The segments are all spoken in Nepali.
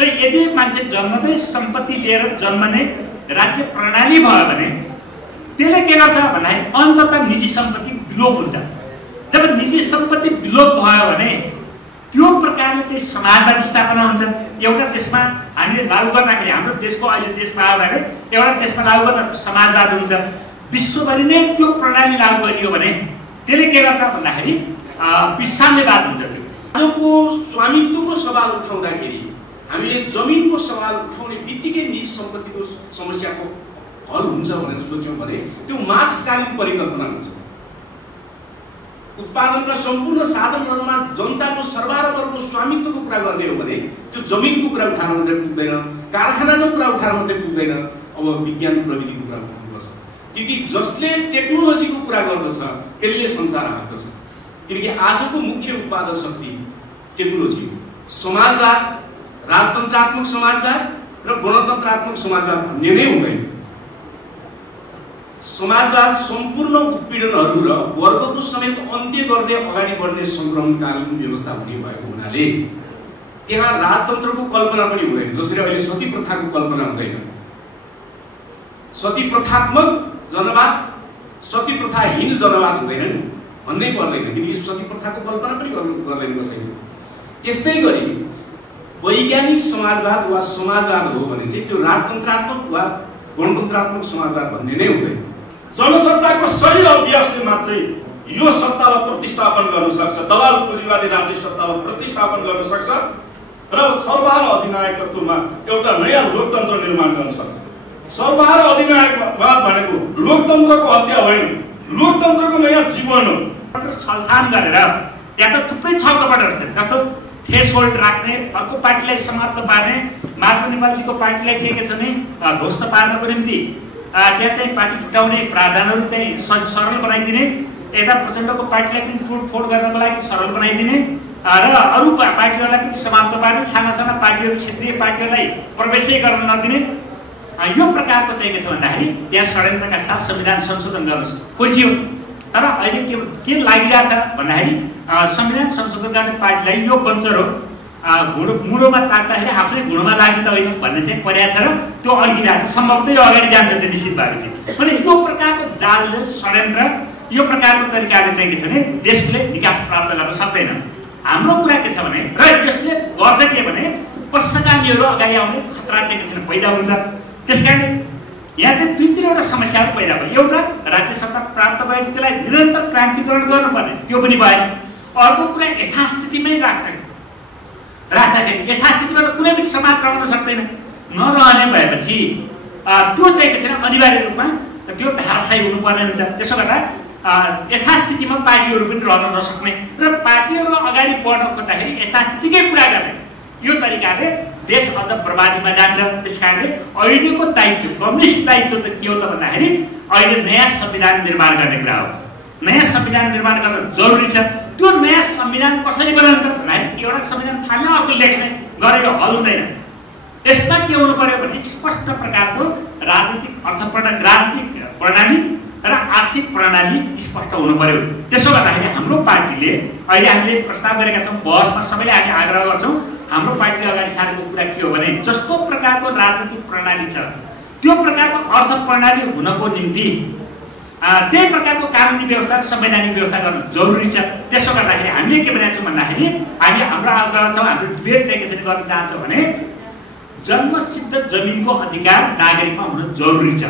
र यदि मान्छे जन्मदै सम्पत्ति लिएर जन्मने राज्य प्रणाली भयो भने त्यसले के गर्छ भन्दाखेरि अन्ततः निजी सम्पत्ति विलोप हुन्छ। जब निजी सम्पत्ति विलोप भयो भने त्यो प्रकारले चाहिँ समाजवाद स्थापना हुन्छ। एउटा देशमा हामीले लागू गर्दाखेरि हाम्रो देशको अहिले देशमा आयो भने एउटा देशमा लागू गर्दा समाजवाद हुन्छ। विश्वभरि नै त्यो प्रणाली लागू गरियो भने त्यसले के गर्छ भन्दाखेरि विसाम्यवाद हुन्छ। आजको स्वामित्वको सवाल उठाउँदाखेरि हामीले जमिनको सवाल उठाउने बित्तिकै निजी सम्पत्तिको समस्याको हल हुन्छ भनेर सोच्यौँ भने त्यो मार्क्सकालीन परिकल्पना हुन्छ। उत्पादनका सम्पूर्ण साधनहरूमा जनताको सर्वारवर्गको स्वामित्वको कुरा गर्ने हो भने त्यो जमिनको कुरा उठाएर मात्रै पुग्दैन, कारखानाको कुरा उठाएर मात्रै पुग्दैन, अब विज्ञान प्रविधिको कुरा उठाउनुपर्छ। किनकि जसले टेक्नोलोजीको कुरा गर्दछ त्यसले संसार हाँक्दछ। किनकि आजको मुख्य उत्पादक शक्ति टेक्नोलोजी हो। समाजवाद, राजतन्त्रात्मक समाजवाद र गणतन्त्रात्मक समाजवाद भन्ने नै हुँदैन। समाजवाद सम्पूर्ण उत्पीडनहरू र वर्गको समेत अन्त्य गर्दै अगाडि बढ्ने संक्रमणकालीन व्यवस्था हुने भएको हुनाले त्यहाँ राजतन्त्रको कल्पना पनि हुँदैन। जसरी अहिले सती प्रथाको कल्पना हुँदैन। सती प्रथात्मक जनवाद, सती प्रथाहीन जनवाद हुँदैन भन्नै पर्दैन। किनकि सती प्रथाको कल्पना पनि गर्दैन कसैले। त्यस्तै गरी वैज्ञानिक समाजवाद वा समाजवाद हो भने चाहिँ त्यो राजतन्त्रात्मक वा गणतन्त्रात्मक समाजवाद भन्ने नै हुँदैन। जनसत्ताको सही अभ्यासले मात्रै यो सत्तालाई प्रतिस्थापन गर्न सक्छ। दलाल पुँजीवादी राज्य सत्तालाई प्रतिस्थापन गर्न सक्छ र सर्वहारा अधिनायकत्वमा एउटा नयाँ लोकतन्त्र निर्माण गर्न सक्छ। सर्वहारा अधिनायकवाद भनेको लोकतन्त्रको हत्या होइन, लोकतन्त्रको नयाँ जीवन हो। छलछान गरेर त्यहाँ त थुप्रै छलकपटहरू छन्। जस्तो थ्रेसहोल्ड राख्ने, अर्को पार्टीलाई समाप्त पार्ने, माधव नेपालजीको पार्टीलाई चाहिँ के छ भने ध्वस्त पार्नको निम्ति त्यहाँ चाहिँ पार्टी फुटाउने प्रावधानहरू चाहिँ सरल बनाइदिने, यता प्रचण्डको पार्टीलाई पनि तोडफोड गर्नको लागि सरल बनाइदिने र अरू पार्टीहरूलाई पनि समाप्त पार्ने, साना साना पार्टीहरू क्षेत्रीय पार्टीहरूलाई प्रवेशै गर्न नदिने। यो प्रकारको चाहिँ के छ भन्दाखेरि त्यहाँ षड्यन्त्रका साथ संविधान संशोधन गर्न खोजियो। तर अहिले के लागिरहेछ भन्दाखेरि संविधान संशोधन गर्ने पार्टीलाई यो बन्चर हो, मुडोमा ताक्दाखेरि आफ्नै घुँडोमा लाग्ने त होइन भन्ने चाहिँ पर्या छ र त्यो अड्किरहेछ। सम्भवतः यो अगाडि जान्छ त्यो निश्चित भएको चाहिँ। भने यो प्रकारको जालले षड्यन्त्र, यो प्रकारको तरिकाले चाहिँ के छ भने देशले विकास प्राप्त गर्न सक्दैन। हाम्रो कुरा के छ भने र यसले गर्छ के भने पश्चगामीहरू अगाडि आउने खतरा चाहिँ के छ भने पैदा हुन्छ। त्यसकारणले यहाँ चाहिँ दुई तिनवटा समस्याहरू पैदा भयो। एउटा, राज्य सत्ता प्राप्त भएपछि त्यसलाई निरन्तर क्रान्तिकरण गर्नुपर्ने, त्यो पनि भएन। अर्को कुरा, यथास्थितिमै राख्दाखेरि यथास्थितिबाट कुनै पनि समाज रहन सक्दैन। नरहने भएपछि त्यो चाहिँ के छ भने अनिवार्य रूपमा त्यो धाराशाही हुनुपर्ने हुन्छ। त्यसो गर्दा यथास्थितिमा पार्टीहरू पनि रहन नसक्ने र पार्टीहरू अगाडि बढ्न खोज्दाखेरि यथास्थितिकै कुरा गर्ने, यो तरिकाले देश अझ बर्बादीमा जान्छ। त्यसकारणले अहिलेको दायित्व, कम्युनिस्ट दायित्व त के हो त भन्दाखेरि अहिले नयाँ संविधान निर्माण गर्ने कुरा हो। नयाँ संविधान निर्माण गर्न जरुरी छ। त्यो नयाँ संविधान कसरी बनाउने त भन्दाखेरि एउटा संविधान फाल्न अर्को लेख्ने गरेर हल हुँदैन। यसमा के हुनु पर्यो भने स्पष्ट प्रकारको राजनीतिक प्रणाली र आर्थिक प्रणाली स्पष्ट हुनु पर्यो। त्यसो गर्दाखेरि हाम्रो पार्टीले अहिले हामीले प्रस्ताव गरेका छौँ, बहसमा सबैले हामी आग्रह गर्छौँ। हाम्रो पार्टीले अगाडि सारेको कुरा के हो भने जस्तो प्रकारको राजनीतिक प्रणाली छ त्यो प्रकारको अर्थ प्रणाली हुनको निम्ति त्यही प्रकारको कानुनी व्यवस्था र संवैधानिक व्यवस्था गर्न जरुरी छ। त्यसो गर्दाखेरि हामीले के भनेको छौँ भन्दाखेरि हामी हाम्रो आग्रह छौँ, हाम्रो डिबेट चाहिँ के गर्न चाहन्छौँ भने जन्मसिद्ध जमिनको अधिकार नागरिकमा हुन जरुरी छ।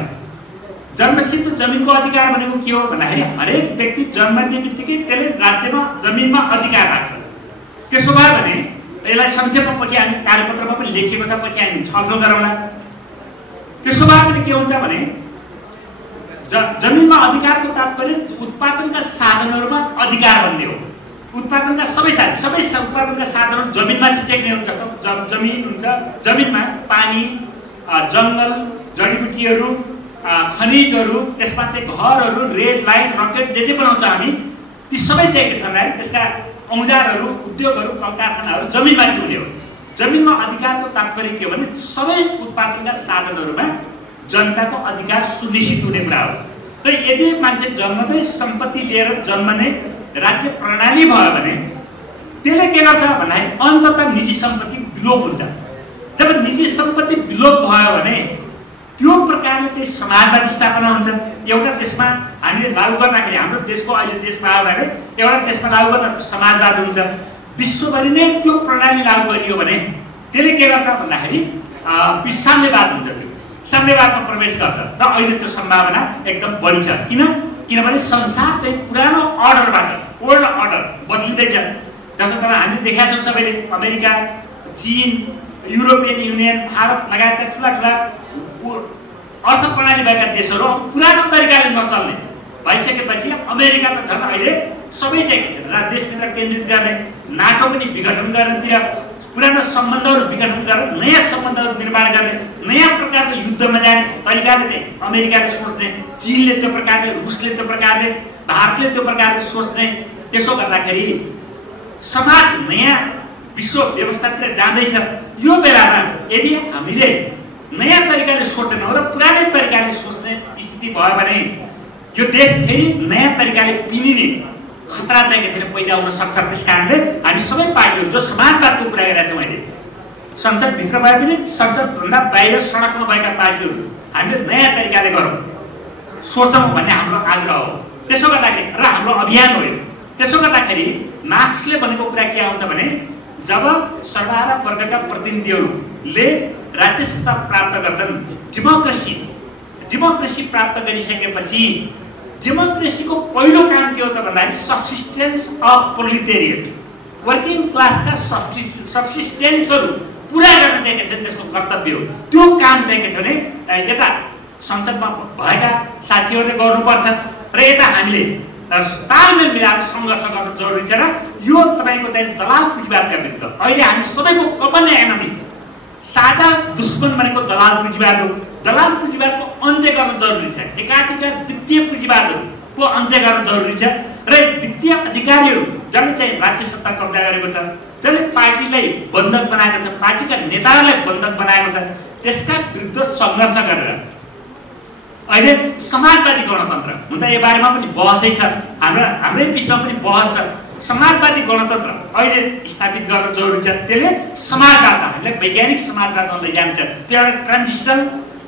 जन्मसिद्ध जमिनको अधिकार भनेको के हो भन्दाखेरि हरेक व्यक्ति जन्मदिए बित्तिकै त्यसले राज्यमा जमिनमा अधिकार राख्छ। त्यसो भयो भने यसलाई संक्षेपमा पछि हामी कार्यपत्रमा पनि लेखिएको छ, पछि हामी छलफल गरौँला। त्यसो भए पनि के हुन्छ भने जमिनमा अधिकारको तात्पर्य उत्पादनका साधनहरूमा अधिकार भन्ने हो। उत्पादनका सबै उत्पादनका साधनहरू जमिनमाथि टेक्ने हुन्छ। जमिन हुन्छ, जमिनमा पानी, जङ्गल, जडीबुटीहरू, खनिजहरू, त्यसमा चाहिँ घरहरू, रेल लाइन, रकेट जे बनाउँछ हामी, ती सबै चाहिँ के छ भन्दाखेरि त्यसका औजारहरू, उद्योगहरू, कल कारखानाहरू जमिनमाथि हुने हो। जमिनमा अधिकारको तात्पर्य के हो भने सबै उत्पादनका साधनहरूमा जनताको अधिकार सुनिश्चित हुने कुरा हो। र यदि मान्छे जन्मदै सम्पत्ति लिएर जन्मने राज्य प्रणाली भयो भने त्यसले के गर्छ भन्दाखेरि अन्ततः निजी सम्पत्ति विलोप हुन्छ। जब भयो भने त्यो प्रकारले चाहिँ समाजवादी स्थापना हुन्छ। एउटा देशमा हामीले लागू गर्दाखेरि हाम्रो देशको अहिले देशमा आयो भने एउटा देशमा लागू गर्दा समाजवाद हुन्छ। विश्वभरि नै त्यो प्रणाली लागू गरियो भने त्यसले के गर्छ भन्दाखेरि साम्यवाद हुन्छ। त्यो साम्यवादमा प्रवेश गर्छ र अहिले त्यो सम्भावना एकदम बढी छ। किनभने संसार चाहिँ पुरानो अर्डरबाट ओल्ड अर्डर बदलिँदैछ। जस्तो तपाईँ हामीले देखाएको छौँ सबैले अमेरिका, चीन, युरोपियन युनियन, भारत लगायतका ठुला अर्थ प्रणाली भएका देशहरू पुरानो तरिकाले नचल्ने भइसकेपछि अमेरिका त झन् अहिले सबै चाहिँ देशभित्र केन्द्रित गर्ने, नाटो पनि विघटन गर्नेतिर, पुरानो सम्बन्धहरू विघटन गरेर नयाँ सम्बन्धहरू निर्माण गर्ने, नयाँ प्रकारको युद्धमा जाने तरिकाले चाहिँ अमेरिकाले सोच्ने, चीनले त्यो प्रकारले, रुसले त्यो प्रकारले, भारतले त्यो प्रकारले सोच्ने। त्यसो गर्दाखेरि समाज नयाँ विश्व व्यवस्थातिर जाँदैछ। यो बेलामा यदि हामीले नयाँ तरिकाले सोचेनौँ र पुरानै तरिकाले सोच्ने स्थिति भयो भने यो देश फेरि नयाँ तरिकाले पिनिने खतरा चाहिँ के छैन पैदा हुन सक्छ। त्यस कारणले हामी सबै पार्टीहरू जो समाजवादको कुरा गरेका छौँ अहिले संसदभित्र भए पनि संसदभन्दा बाहिर सडकमा भएका पार्टीहरू हामीले नयाँ तरिकाले गरौँ, सोचौँ भन्ने हाम्रो आग्रह हो। त्यसो गर्दाखेरि र हाम्रो अभियान हो यो। त्यसो गर्दाखेरि मार्क्सले भनेको कुरा के आउँछ भने जब सर्वहारा वर्गका प्रतिनिधिहरूले राज्य सत्ता प्राप्त गर्छन्, डेमोक्रेसी प्राप्त गरिसकेपछि डेमोक्रेसीको पहिलो काम के हो त भन्दाखेरि सब्सिस्टेन्स अफ प्रोलेटेरिएट, वर्किङ क्लासका सब्सिस्टेन्सहरू पुरा गर्न चाहिँ के छ त्यसको कर्तव्य हो। त्यो काम चाहिँ के छ भने यता संसदमा भएका साथीहरूले गर्नुपर्छ र यता हामीले तालमेल मिलाएर सङ्घर्ष गर्न जरुरी छ। र यो तपाईँको चाहिँ दलाल पुँजीवादका विरुद्ध अहिले हामी सबैको कमन एनमी, साझा दुश्मन भनेको दलाल पुँजीवाद हो। दलाल पुँजीवादको अन्त्य गर्न जरुरी छ। एकाधिकार वित्तीय पुँजीवादको अन्त्य गर्न जरुरी छ र वित्तीय अधिकारीहरू जसले चाहिँ राज्य सत्ता कब्जा गरेको छ, जसले पार्टीलाई बन्धक बनाएको छ, पार्टीका नेताहरूलाई बन्धक बनाएको छ, त्यसका विरुद्ध सङ्घर्ष गरेर अहिले समाजवादी गणतन्त्र हुन त यो बारेमा पनि बहसै छ, हाम्रै बिचमा पनि बहस छ। समाजवादी गणतन्त्र अहिले स्थापित गर्न जरुरी छ। त्यसले समाजवादमा हामीलाई वैज्ञानिक समाजवादमा लैजान्छ। त्यो एउटा ट्रान्जिसनल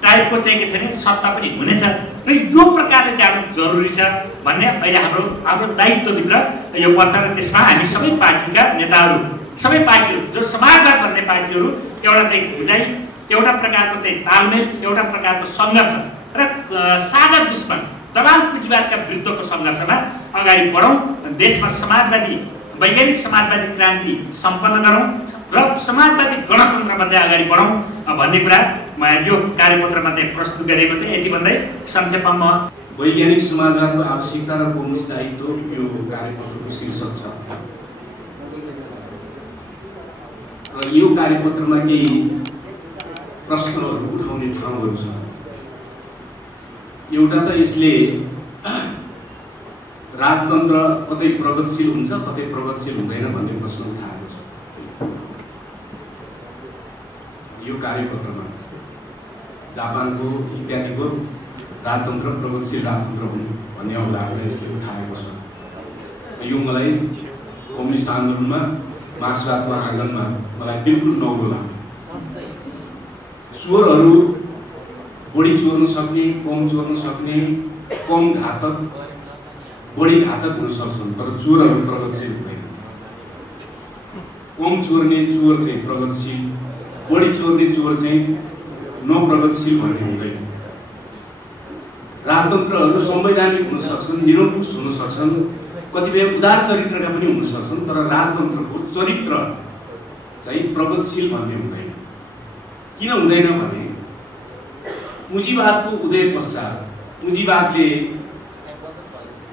टाइपको चाहिँ के छ भने सत्ता पनि हुनेछ र यो प्रकारले जानु जरुरी छ भन्ने अहिले हाम्रो दायित्वभित्र यो पर्छ। र त्यसमा हामी सबै पार्टीका नेताहरू, सबै पार्टीहरू जो समाजवाद भन्ने पार्टीहरू एउटा चाहिँ बुझाइ, एउटा प्रकारको चाहिँ तालमेल, एउटा प्रकारको सङ्घर्ष र साझा दुश्मन दलाल पुँजीवादका विरुद्धको सङ्घर्षमा अगाडि बढौँ। देशमा समाजवादी वैज्ञानिक समाजवादी क्रान्ति सम्पन्न गरौँ र समाजवादी गणतन्त्रमा चाहिँ अगाडि बढौँ भन्ने कुरा यो कार्यपत्रमा चाहिँ प्रस्तुत गरिएको छ। यति भन्दै संक्षेपमा वैज्ञानिक समाजवादको आवश्यकता र पहुँच दायित्व यो कार्यपत्रको शीर्षक छ र यो कार्यपत्रमा केही प्रश्नहरू उठाउने ठाउँहरू छ। एउटा त यसले राजतन्त्र कतै प्रगतिशील हुन्छ कतै प्रगतिशील हुँदैन भन्ने प्रश्न उठाएको छ। यो कार्यपत्रमा जापानको इत्यादिको राजतन्त्र प्रगतिशील राजतन्त्र हुने भन्ने अवधारणा यसले उठाएको छ। यो मलाई कम्युनिस्ट आन्दोलनमा मार्क्सवादको आँगनमा मलाई बिल्कुल नौलो लाग्यो। चोरहरू बढी चोर्न सक्ने, कम चोर्न सक्ने, कम घातक, बढी घातक हुन सक्छन्, तर चोरहरू प्रगतिशील हुँदैन। कम चोर्ने चोर चाहिँ प्रगतिशील, बढी चोर्ने चोर चाहिँ नप्रगतिशील भन्ने हुँदैन। राजतन्त्रहरू संवैधानिक हुन सक्छन्, निरङ्कुश हुन सक्छन्, कतिपय उदार चरित्रका पनि हुन सक्छन्, तर राजतन्त्रको चरित्र चाहिँ प्रगतिशील भन्ने हुँदैन। किन हुँदैन भने पुँजीवादको उदय पश्चात पुँजीवादले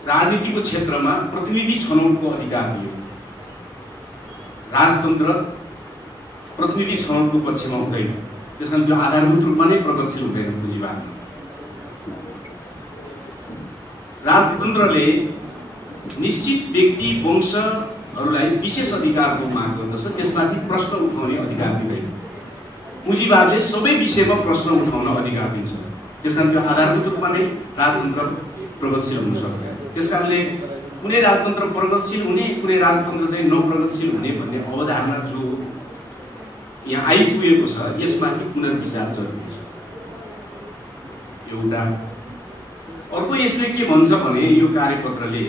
राजनीतिको क्षेत्रमा प्रतिनिधि छनौटको अधिकार दियो। राजतन्त्र प्रतिनिधि छनौटको पक्षमा हुँदैन, त्यसकारण त्यो आधारभूत रूपमा नै प्रगतिशील हुँदैन। पुँजीवाद राजतन्त्रले निश्चित व्यक्ति वंशहरूलाई विशेष अधिकारको माग गर्दछ, त्यसमाथि प्रश्न उठाउने अधिकार दिँदैन। पुँजीवादले सबै विषयमा प्रश्न उठाउन अधिकार दिन्छ, त्यसकारण त्यो आधारभूत रूपमा नै राजतन्त्र प्रगतिशील हुन सक्छ। त्यसकारणले कुनै राजतन्त्र प्रगतिशील हुने, कुनै राजतन्त्र चाहिँ नप्रगतिशील हुने भन्ने अवधारणा जो यहाँ आइपुगेको छ, यसमाथि पुनर्विचार जरुरी छ। एउटा। अर्को यसले के भन्छ भने यो कार्यपत्रले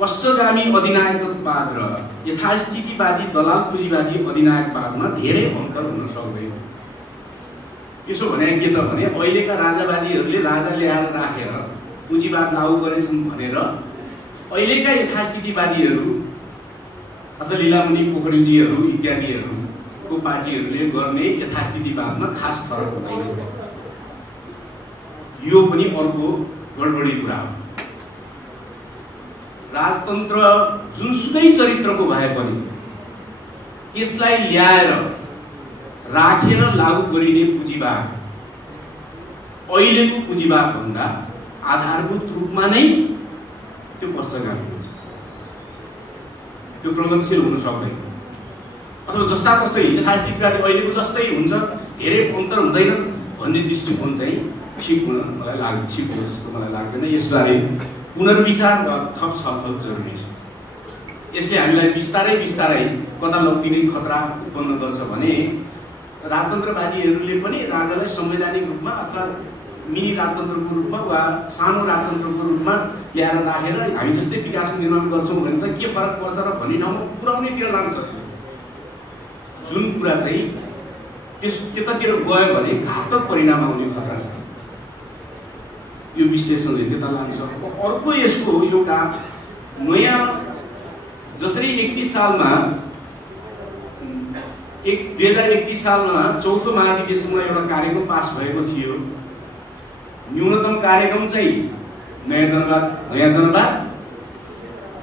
पश्चगामी अधिनायकवाद र यथास्थितिवादी दलाल पुँजीवादी अधिनायकवादमा धेरै अन्तर हुन सक्दैन। यसो भने के त भने अहिलेका राजावादीहरूले राजा ल्याएर राखेर पुँजीवाद लागू गरेछन् भनेर अहिलेका यथास्थितिवादीहरू अथवा लीलामुनि पोखरीजीहरू इत्यादिहरूको पार्टीहरूले गर्ने यथास्थितिवादमा खास फरक हुँदैन। यो पनि अर्को गडबडी कुरा हो। राजतन्त्र जुनसुकै चरित्रको भए पनि त्यसलाई ल्याएर राखेर लागू गरिने पुँजीवाद अहिलेको पुँजीवाद भन्दा आधारभूत रूपमा नै त्यो पश्चगामी हुन्छ, त्यो प्रगतिशील हुन सक्दैन। अथवा जस्ता तस्तै यथास्थितिवादी अहिलेको जस्तै हुन्छ, धेरै अन्तर हुँदैन भन्ने दृष्टिकोण चाहिँ ठिक हो जस्तो मलाई लाग्दैन। यसबारे पुनर्विचार वा थप छलफल जरुरी छ। यसले हामीलाई बिस्तारै बिस्तारै कता लगिने खतरा उत्पन्न गर्छ भने राजतन्त्रवादीहरूले पनि राजालाई संवैधानिक रूपमा अथवा मिनी राजतन्त्रको रूपमा वा सानो राजतन्त्रको रूपमा ल्याएर राखेर हामी जस्तै विकास निर्माण गर्छौँ भने त के फरक पर्छ र भन्ने ठाउँमा पुर्याउनेतिर लान्छ। जुन कुरा चाहिँ त्यतातिर गयो भने घातक परिणाम आउने खतरा छ। यो विश्लेषणले त्यता लान्छ। अर्को यसको एउटा नयाँ जसरी 2031 सालमा चौथो महाधिवेशनमा एउटा कार्यक्रम पास भएको थियो। न्यूनतम कार्यक्रम चाहिँ नयाँ जनवाद,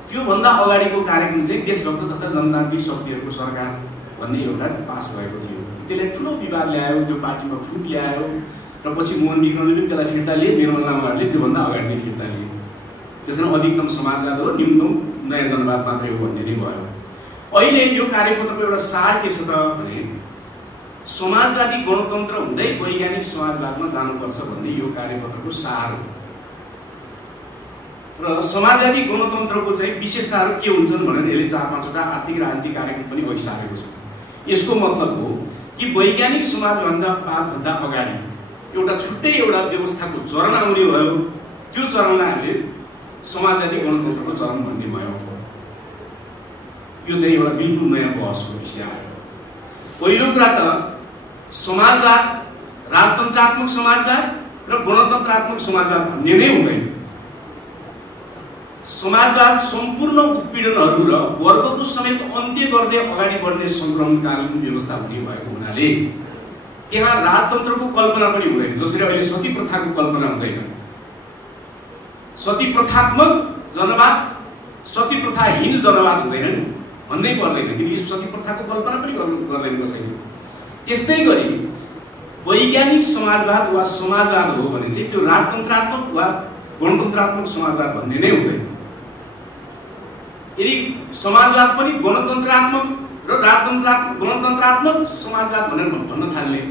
त्योभन्दा अगाडिको कार्यक्रम चाहिँ देशभक्त तथा जनतान्त्रिक शक्तिहरूको सरकार भन्ने एउटा पास भएको थियो। त्यसले ठुलो विवाद ल्यायो, त्यो पार्टीमा फुट ल्यायो र पछि मोहन विक्रमले पनि त्यसलाई फिर्ता लिए, निर्मला उहाँहरूले त्योभन्दा अगाडि नै फिर्ता लिए। त्यसमा अधिकतम समाजवाद हो, न्यूनतम नयाँ जनवाद मात्रै हो भन्ने नै भयो। अहिले यो कार्यपत्रको एउटा सार के छ त भने समाजवादी गणतन्त्र हुँदै वैज्ञानिक समाजवादमा जानुपर्छ भन्ने यो कार्यपत्रको सार हो। र समाजवादी गणतन्त्रको चाहिँ विशेषताहरू के हुन्छन् भनेर यसले 4-5 वटा आर्थिक राजनीतिक कार्यक्रम पनि भइसकेको छ। यसको मतलब हो कि वैज्ञानिक समाजवादभन्दा अगाडि एउटा छुट्टै एउटा व्यवस्थाको चरण आउने भयो। त्यो चरणलाई हामीले समाजवादी गणतन्त्रको चरण भन्ने भयो। यो चाहिँ एउटा बिल्कुल नयाँ बहसको विषय आयो। पहिलो कुरा त समाजवाद राजतन्त्रात्मक समाजवाद र गणतन्त्रात्मक समाजवाद भन्ने नै हुँदैन। समाजवाद सम्पूर्ण उत्पीडनहरू र वर्गको समेत अन्त्य गर्दै अगाडि बढ्ने सङ्क्रमणकालीन व्यवस्था हुने भएको हुनाले त्यहाँ राजतन्त्रको कल्पना पनि हुँदैन। जसरी अहिले सती प्रथाको कल्पना हुँदैन। सती प्रथात्मक जनवाद, सती प्रथाहीन जनवाद हुँदैन भन्दै पर्दैन, किनकि सती प्रथाको कल्पना पनि गर्दैन कसैले। त्यस्तै गरी वैज्ञानिक समाजवाद वा समाजवाद हो भने चाहिँ त्यो राजतन्त्रात्मक वा गणतन्त्रात्मक समाजवाद भन्ने नै हुँदैन। यदि समाजवाद पनि गणतन्त्रात्मक र गणतन्त्रात्मक समाजवाद भनेर भन्न थाल्ने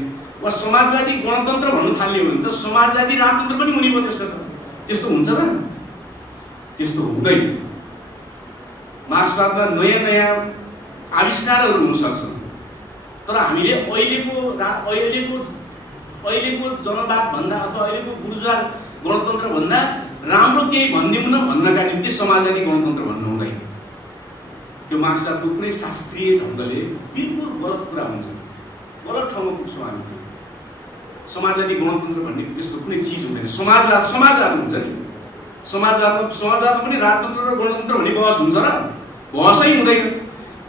वा समाजवादी गणतन्त्र भन्न थाल्ने हो भने त समाजवादी राजतन्त्र पनि हुने भयो। त्यस्तो हुन्छ र? त्यस्तो हुँदैन। मार्क्सवादमा नयाँ नयाँ आविष्कारहरू हुन सक्छन्, तर हामीले अहिलेको जनवाद भन्दा अथवा अहिलेको बुर्जुवा गणतन्त्र भन्दा राम्रो केही भनिदिउँ न भन्नका निम्ति समाजवादी गणतन्त्र भन्नु हुँदैन। त्यो मार्क्सवादको कुनै शास्त्रीय ढङ्गले बिल्कुल गलत कुरा हुन्छ, गलत ठाउँमा पुग्छौँ हामी। त्यो समाजवादी गणतन्त्र भन्ने त्यस्तो कुनै चिज हुँदैन। समाजवाद हुन्छ नि। समाजवादमा पनि राजतन्त्र र गणतन्त्र भन्ने बहस हुन्छ र? बहसै हुँदैन।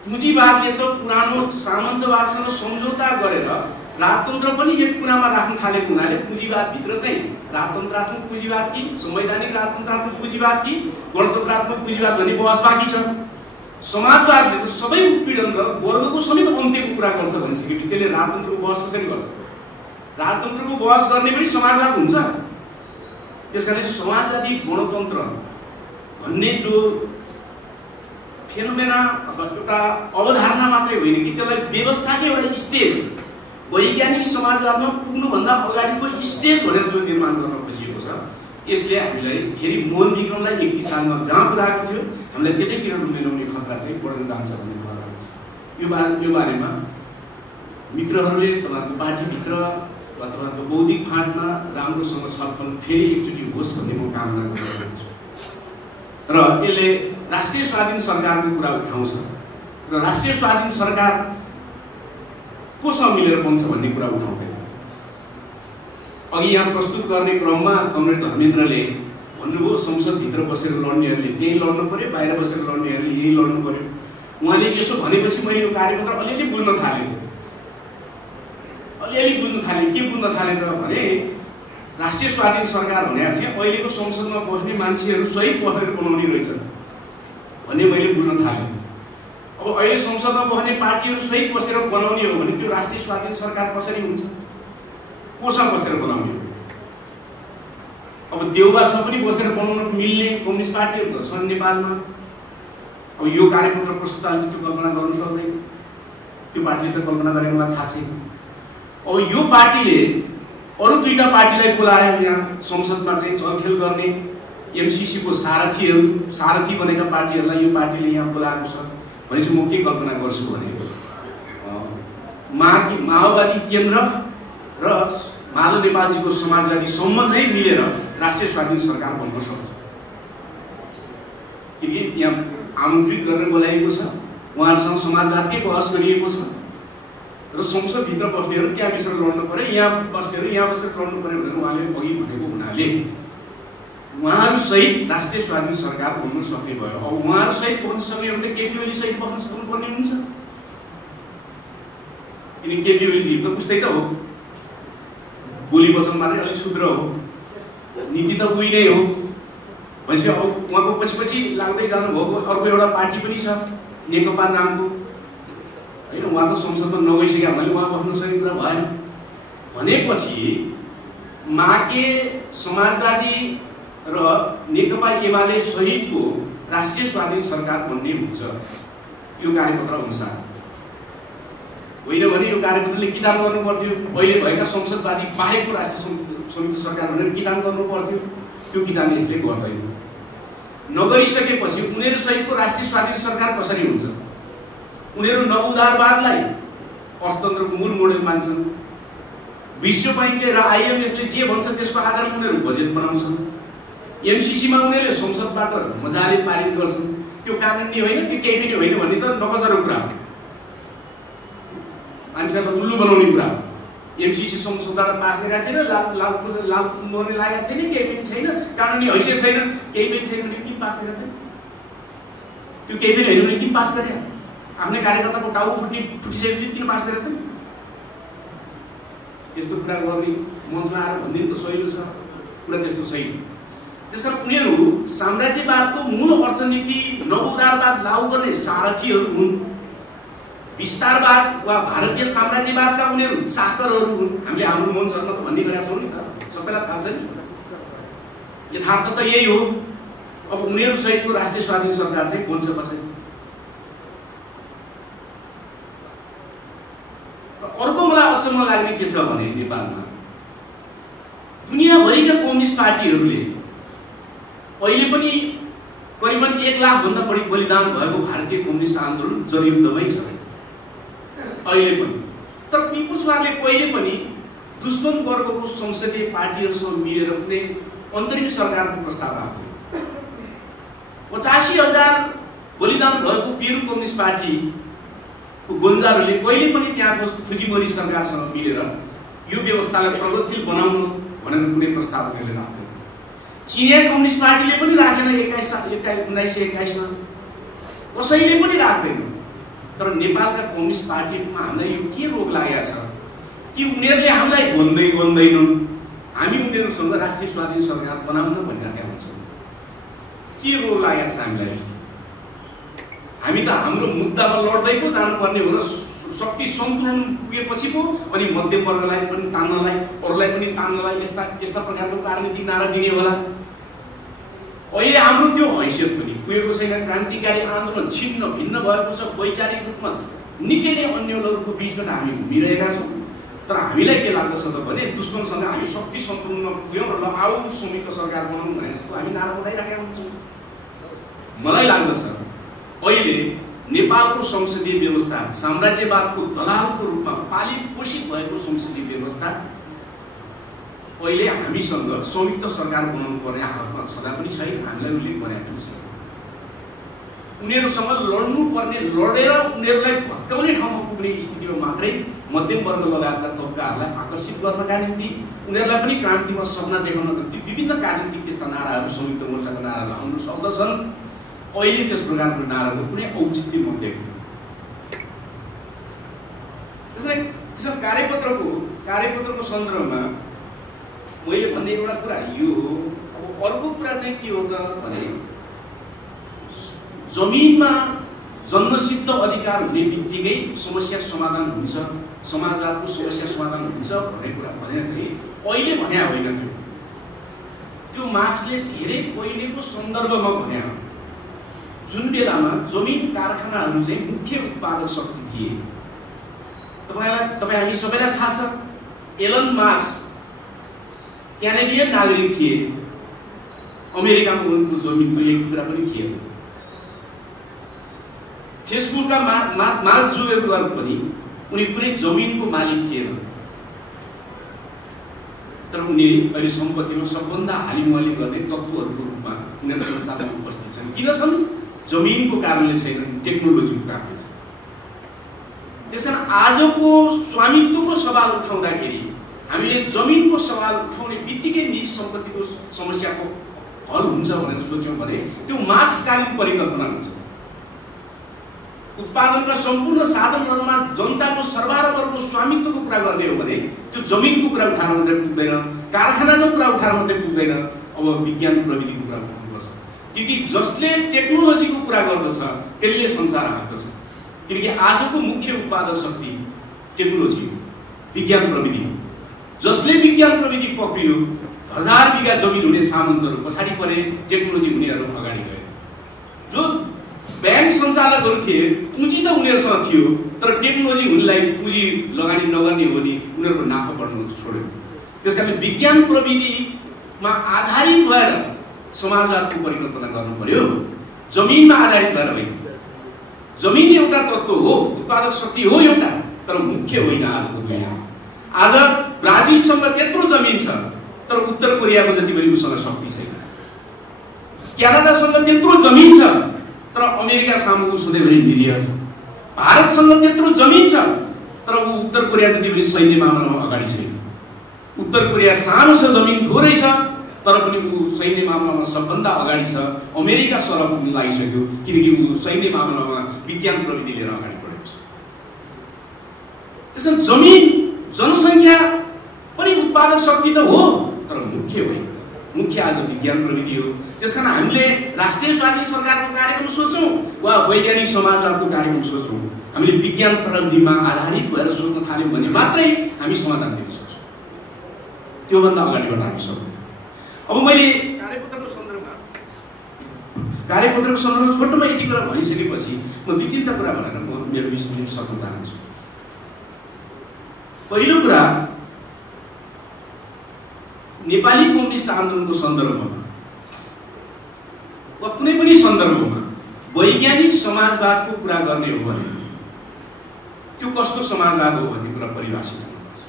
पुँजीवादले त पुरानो सामन्तवादसँग सम्झौता गरेर राजतन्त्र पनि एक कुनामा राख्न थालेको हुनाले पुँजीवादभित्र चाहिँ राजतन्त्रात्मक पुँजीवाद कि संवैधानिक राजतन्त्रात्मक पुँजीवाद कि गणतन्त्रात्मक पुँजीवाद भन्ने बहस बाँकी छ। समाजवादले त सबै उत्पीडन र वर्गको समेत अन्त्यको कुरा गर्छ भनिसकेपछि त्यसले राजतन्त्रको बहस कसरी गर्छ? राजतन्त्रको बहस गर्ने पनि समाजवाद हुन्छ। त्यसकारण समाजवादी गणतन्त्र भन्ने जो फेनोमेना अथवा एउटा अवधारणा मात्रै होइन कि त्यसलाई व्यवस्थाकै एउटा स्टेज, वैज्ञानिक समाजवादमा पुग्नुभन्दा अगाडिको स्टेज भनेर जो निर्माण गर्न खोजिएको छ, यसले हामीलाई फेरि मोहन विक्रमलाई 31 सालमा जहाँ पुर्याएको थियो हामीलाई त्यतैतिर डुब्लिने खतरा चाहिँ बढेर जान्छ भन्ने कुरा लाग्छ। यो बारेमा मित्रहरूले, तपाईँहरूको पार्टीभित्र वा तपाईँको बौद्धिक फाँटमा राम्रोसँग छलफल फेरि एकचोटि होस् भन्ने म कामना गर्न चाहन्छु। र यसले राष्ट्रिय स्वाधीन सरकारको कुरा उठाउँछ र राष्ट्रिय स्वाधीन सरकार कोसँग मिलेर बन्छ भन्ने कुरा उठाउँदैन। अघि यहाँ प्रस्तुत गर्ने क्रममा कमरेड धर्मेन्द्रले भन्नुभयो संसदभित्र बसेर लड्नेहरूले त्यही लड्नु पर्यो, बाहिर बसेर लड्नेहरूले यही लड्नु पर्यो। उहाँले यसो भनेपछि मैले यो कार्यपत्र अलिअलि बुझ्न थालेँ। के बुझ्न थालेँ त भने राष्ट्रिय स्वाधीन सरकार भने चाहिँ अहिलेको संसदमा बस्ने मान्छेहरू सहित बसेर बनाउने रहेछ भन्ने मैले बुझ्न थालेँ। अब अहिले संसदमा बस्ने पार्टीहरू सहित बसेर बनाउने हो भने त्यो राष्ट्रिय स्वाधीन सरकार कसरी हुन्छ? कोसँग बसेर बनाउने हो? अब देउबासँग पनि बसेर बनाउन मिल्ने कम्युनिस्ट पार्टीहरू त छन् नेपालमा। अब यो कार्यपत्र प्रस्तुतले त्यो कल्पना गर्न सक्दैन। त्यो पार्टीले त कल्पना गरेको मलाई थाहा छैन। अब यो पार्टीले अरू दुईटा पार्टीलाई बोलायो यहाँ संसदमा चाहिँ चलखेल गर्ने, एमसीसी को सारथी बनेका पार्टीहरूलाई यो पार्टीले यहाँ बोलाएको छ भने चाहिँ म के कल्पना गर्छु भने माओवादी केन्द्र र माधव नेपालजीको समाजवादी सम्म चाहिँ मिलेर राष्ट्रिय स्वाधीन सरकार बन्न सक्छ। किनकि यहाँ आमन्त्रित गरेर बोलाइएको छ, उहाँहरूसँग समाजवादकै बहस गरिएको छ र संसदभित्र बस्नेहरू त्यहाँ बसेर लड्नु पर्यो, यहाँ बस्नेहरू यहाँ बसेर लड्नु पर्यो भनेर उहाँले अघि भनेको हुनाले उहाँहरू सहित राष्ट्रिय स्वाधीन सरकार बन्न सक्ने भयो। अब उहाँहरू सहित बन्न सक्ने हो भने केपी ओली सहित बन्न सक्नुपर्ने हुन्छ। किनकि केपी ओलीजी त उस्तै त हो, बोली वचन मात्रै अलिक शुद्र हो, नीति त उही नै हो। भनेपछि अब उहाँको पछि लाग्दै जानुभएको अर्को एउटा पार्टी पनि छ नेकपा नामको, होइन? उहाँ त संसदमा नगइसक्यो भने उहाँ बस्न सक्ने कुरा भएन। भनेपछि माके समाजवादी र नेकपा एमाले सहितको राष्ट्रिय स्वाधीन सरकार बन्ने हुन्छ यो कार्यपत्र अनुसार। होइन भने यो कार्यपत्रले किटान गर्नु पर्थ्यो, अहिले भएका संसदवादी बाहेकको राष्ट्रिय संयुक्त सरकार भनेर किटान गर्नु पर्थ्यो। त्यो किटान यसले गर्दैन। नगरिसकेपछि उनीहरू सहितको राष्ट्रिय स्वाधीन सरकार कसरी हुन्छ? उनीहरू नवउदारवादलाई अर्थतन्त्रको मूल मोडेल मान्छन्। विश्व बैंकले र आइएमएफले जे भन्छ त्यसको आधारमा उनीहरू बजेट बनाउँछन्। एमसीसीमा उनीहरूले संसदबाट मजाले पारित गर्छन्। त्यो कानुनी होइन, त्यो केही पनि होइन भन्ने त नकचरो कुरा हो, मान्छेलाई उल्लु बनाउने कुरा हो। एमसीसी संसदबाट पास गरेका छैन, लाल गर्ने लागेको छैन, केही पनि छैन, कानुनी हैसियत छैन, केही पनि छैन भने किन पास गरेका थिए? त्यो केही पनि होइन भने किन पास गरे? आफ्नै कार्यकर्ताको टाउको फुटिसकेपछि किन पास गरेका थिए? त्यस्तो कुरा गर्ने मञ्चमा आएर भनिदिनु त सहिलो छ, कुरा त्यस्तो छैन। त्यसकारण उनीहरू साम्राज्यवादको मूल अर्थनीति नवउदारवाद लागू गर्ने सारथीहरू हुन्। विस्तारवाद वा भारतीय साम्राज्यवादका उनीहरू चाकरहरू हुन्। हामीले हाम्रो मञ्चहरूमा त भन्ने गरेका छौँ नि त, सबैलाई थाहा छ नि। यथार्थ त यही हो। अब उनीहरू सहितको राष्ट्रिय स्वाधीन सरकार चाहिँ बन्छ कसरी? अर्को मलाई अचम्म लाग्ने के छ भने नेपालमा दुनियाँभरिका कम्युनिस्ट पार्टीहरूले अहिले पनि करिबन 1 लाख भन्दा बढी बलिदान भएको भारतीय कम्युनिस्ट आन्दोलन जनयुद्धमै छ अहिले पनि। तर पिपुल्स वारले कहिले पनि दुश्मन वर्गको संसदीय पार्टीहरूसँग मिलेर कुनै अन्तरिम सरकारको प्रस्ताव राख्दैन। 85,000 बलिदान भएको पेरु कम्युनिस्ट पार्टीको गोन्जारोले कहिले पनि त्यहाँको फुजिमोरी सरकारसँग मिलेर यो व्यवस्थालाई प्रगतिशील बनाउनु भनेर कुनै प्रस्ताव उनीहरूले राख्दैन। चिनिया कम्युनिस्ट पार्टीले पनि राखेन 1921 मा, कसैले पनि राख्दैन। तर नेपालका कम्युनिस्ट पार्टीमा हामीलाई यो के रोग लागेको छ कि उनीहरूले हामीलाई भन्दैनन् हामी उनीहरूसँग राष्ट्रिय स्वाधीन सरकार बनाउन भनिराखेका हुन्छौँ। के रोग लागेको छ हामीलाई? हामी त हाम्रो मुद्दामा लड्दै पो जानुपर्ने हो र शक्ति सन्तुलन पुगेपछि पो अनि मध्यम वर्गलाई पनि तान्नलाई, अरूलाई पनि तान्नलाई यस्ता प्रकारको राजनीतिक नारा दिने होला। अहिले हाम्रो त्यो हैसियत पनि पुगेको छैन। क्रान्तिकारी आन्दोलन छिन्न भिन्न भएको छ। वैचारिक रूपमा निकै नै अन्यलहरूको बिचबाट हामी घुमिरहेका छौँ। तर हामीलाई के लाग्दछ त भने दुश्मनसँग हामी शक्ति सन्तुलनमा पुग्यौँ र ल आऊ संयुक्त सरकार बनाउँ भनेर हामी नारा लगाइराखेका हुन्छौँ। मलाई लाग्दछ अहिले नेपालको संसदीय व्यवस्था साम्राज्यवादको दलालको रूपमा पालित पोषित भएको संसदीय व्यवस्था अहिले हामीसँग संयुक्त सरकार बनाउनु पर्ने हालतमा छँदा पनि छैन, हामीलाई उल्लेख गरे पनि छैन। उनीहरूसँग लड्नु पर्ने, लडेर उनीहरूलाई भत्काउने ठाउँमा पुग्ने स्थितिमा मात्रै मध्यम वर्ग लगायतका तबकाहरूलाई आकर्षित गर्नका निम्ति उनीहरूलाई पनि क्रान्तिमा सपना देखाउनका निम्ति विभिन्न राजनीतिक त्यस्ता नाराहरू, संयुक्त मोर्चाका नाराहरू आउन सक्दछन्। अहिले त्यस प्रकारको नाराको कुनै औचित्य म देख्दिनँ। त्यसैले कार्यपत्रको सन्दर्भमा मैले भन्ने एउटा कुरा यो हो। अब अर्को कुरा चाहिँ के हो त भने जमिनमा जन्मसिद्ध अधिकार हुने बित्तिकै समस्या समाधान हुन्छ, समाजवादको समस्या समाधान हुन्छ भन्ने कुरा भने चाहिँ अहिले भन्या होइन। त्यो मार्क्सले धेरै पहिलेको सन्दर्भमा भन्या हो, जुन बेलामा जमिन कारखानाहरू चाहिँ मुख्य उत्पादक शक्ति थिए। तपाईँ हामी सबैलाई थाहा छ, एलन मार्क्स क्यानेडियन नागरिक थिए, अमेरिकामा उनको जमिनको एक टुक्रा पनि थिएन। फेसबुकका मार्क जुकरबर्ग पनि उनी कुनै जमिनको मालिक थिएन, तर उनी अहिले सम्पत्तिमा सबभन्दा हालिमुहाली गर्ने तत्त्वहरूको रूपमा उनीहरू संसारमा उपस्थित छन्। किन छन्? जमिनको कारणले छैन, टेक्नोलोजीको कारणले छ। त्यसकारण आजको स्वामित्वको सवाल उठाउँदाखेरि हामीले जमिनको सवाल उठाउने बित्तिकै निजी सम्पत्तिको समस्याको हल हुन्छ भनेर सोच्यौँ भने त्यो मार्क्सकालीन परिकल्पना हुन्छ। उत्पादनका सम्पूर्ण साधनहरूमा जनताको सर्वहाराको स्वामित्वको कुरा गर्ने हो भने त्यो जमिनको कुरा उठाएर मात्रै पुग्दैन, कारखानाको कुरा उठाएर मात्रै पुग्दैन, अब विज्ञान प्रविधिको कुरा उठाउनुपर्छ। किनकि जसले टेक्नोलोजीको कुरा गर्दछ त्यसले संसार हाँक्दछ। किनकि आजको मुख्य उत्पादक शक्ति टेक्नोलोजी हो, विज्ञान प्रविधि हो। जसले विज्ञान प्रविधि पक्रियो 1000 बिघा जमिन हुने सामन्तहरू पछाडि परे, टेक्नोलोजी हुनेहरू अगाडि गए। जो ब्याङ्क सञ्चालकहरू थिए पुँजी त उनीहरूसँग थियो, तर टेक्नोलोजी हुनेलाई पुँजी लगानी नगर्ने हो भने उनीहरूको नाफा बढ्न छोड्यो। त्यसकारण विज्ञान प्रविधिमा आधारित भएर समाजवादको परिकल्पना गर्नु पर्यो, जमिनमा आधारित भएर होइन। जमिन एउटा तत्त्व हो, उत्पादक शक्ति हो एउटा, तर मुख्य होइन आजको दुनियाँमा। आज ब्राजिलसँग त्यत्रो जमिन छ, तर उत्तर कोरियाको जति पनि उसँग शक्ति छैन। क्यानाडासँग त्यत्रो जमिन छ, तर अमेरिका सामुको सधैँभरि निरीह छ। भारतसँग त्यत्रो जमिन छ, तर ऊ उत्तर कोरिया जति पनि सैन्य मामलामा अगाडि छैन। उत्तर कोरिया सानो छ, जमिन थोरै छ, तर पनि ऊ सैन्य मामलामा सबभन्दा अगाडि छ। अमेरिका सर पुग्न लागिसक्यो, किनकि ऊ सैन्य मामलामा विज्ञान प्रविधि लिएर अगाडि बढेको छ। त्यसैले जमिन जनसङ्ख्या पनि उत्पादक शक्ति त हो, तर मुख्य होइन। मुख्य आज विज्ञान प्रविधि हो। त्यसकारण हामीले राष्ट्रिय स्वाधीन सरकारको कार्यक्रम सोचौँ वा वैज्ञानिक समाजवादको कार्यक्रम सोचौँ, हामीले विज्ञान प्रविधिमा आधारित भएर सोच्न थाल्यौँ भने मात्रै हामी समाधान दिन सक्छौँ। त्योभन्दा अगाडिबाट हामी सक्दैनौँ। अब मैले कार्यपत्रको सन्दर्भमा छोटोमा यति कुरा भनिसकेपछि म 2-3 कुरा भनेर म मेरो विषय सक्न चाहन्छु। पहिलो कुरा, नेपाली कम्युनिस्ट आन्दोलनको सन्दर्भमा वा कुनै पनि सन्दर्भमा वैज्ञानिक समाजवादको कुरा गर्ने हो भने त्यो कस्तो समाजवाद हो भन्ने कुरा परिभाषित गर्नुपर्छ।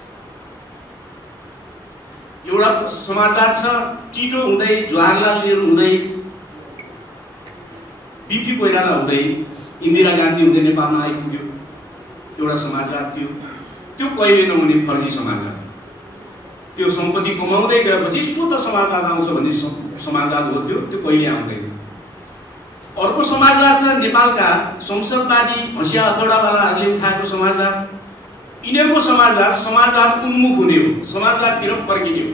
एउटा समाजवाद छ टिटो हुँदै, जवाहरलाल नेहरू हुँदै, बिपी कोइराला हुँदै, इन्दिरा गान्धी हुँदै नेपालमा आइपुग्यो, एउटा समाजवाद थियो। त्यो कहिले नहुने फर्जी समाजवाद। त्यो सम्पत्ति कमाउँदै गएपछि स्वत समाजवाद आउँछ भन्ने समाजवाद हो, त्यो कहिले आउँदैन। अर्को समाजवाद छ नेपालका संसदवादी हँसिया हथौडावालाहरूले उठाएको समाजवाद। यिनीहरूको समाजवाद उन्मुख हुने हो, समाजवादतिर फर्किने हो।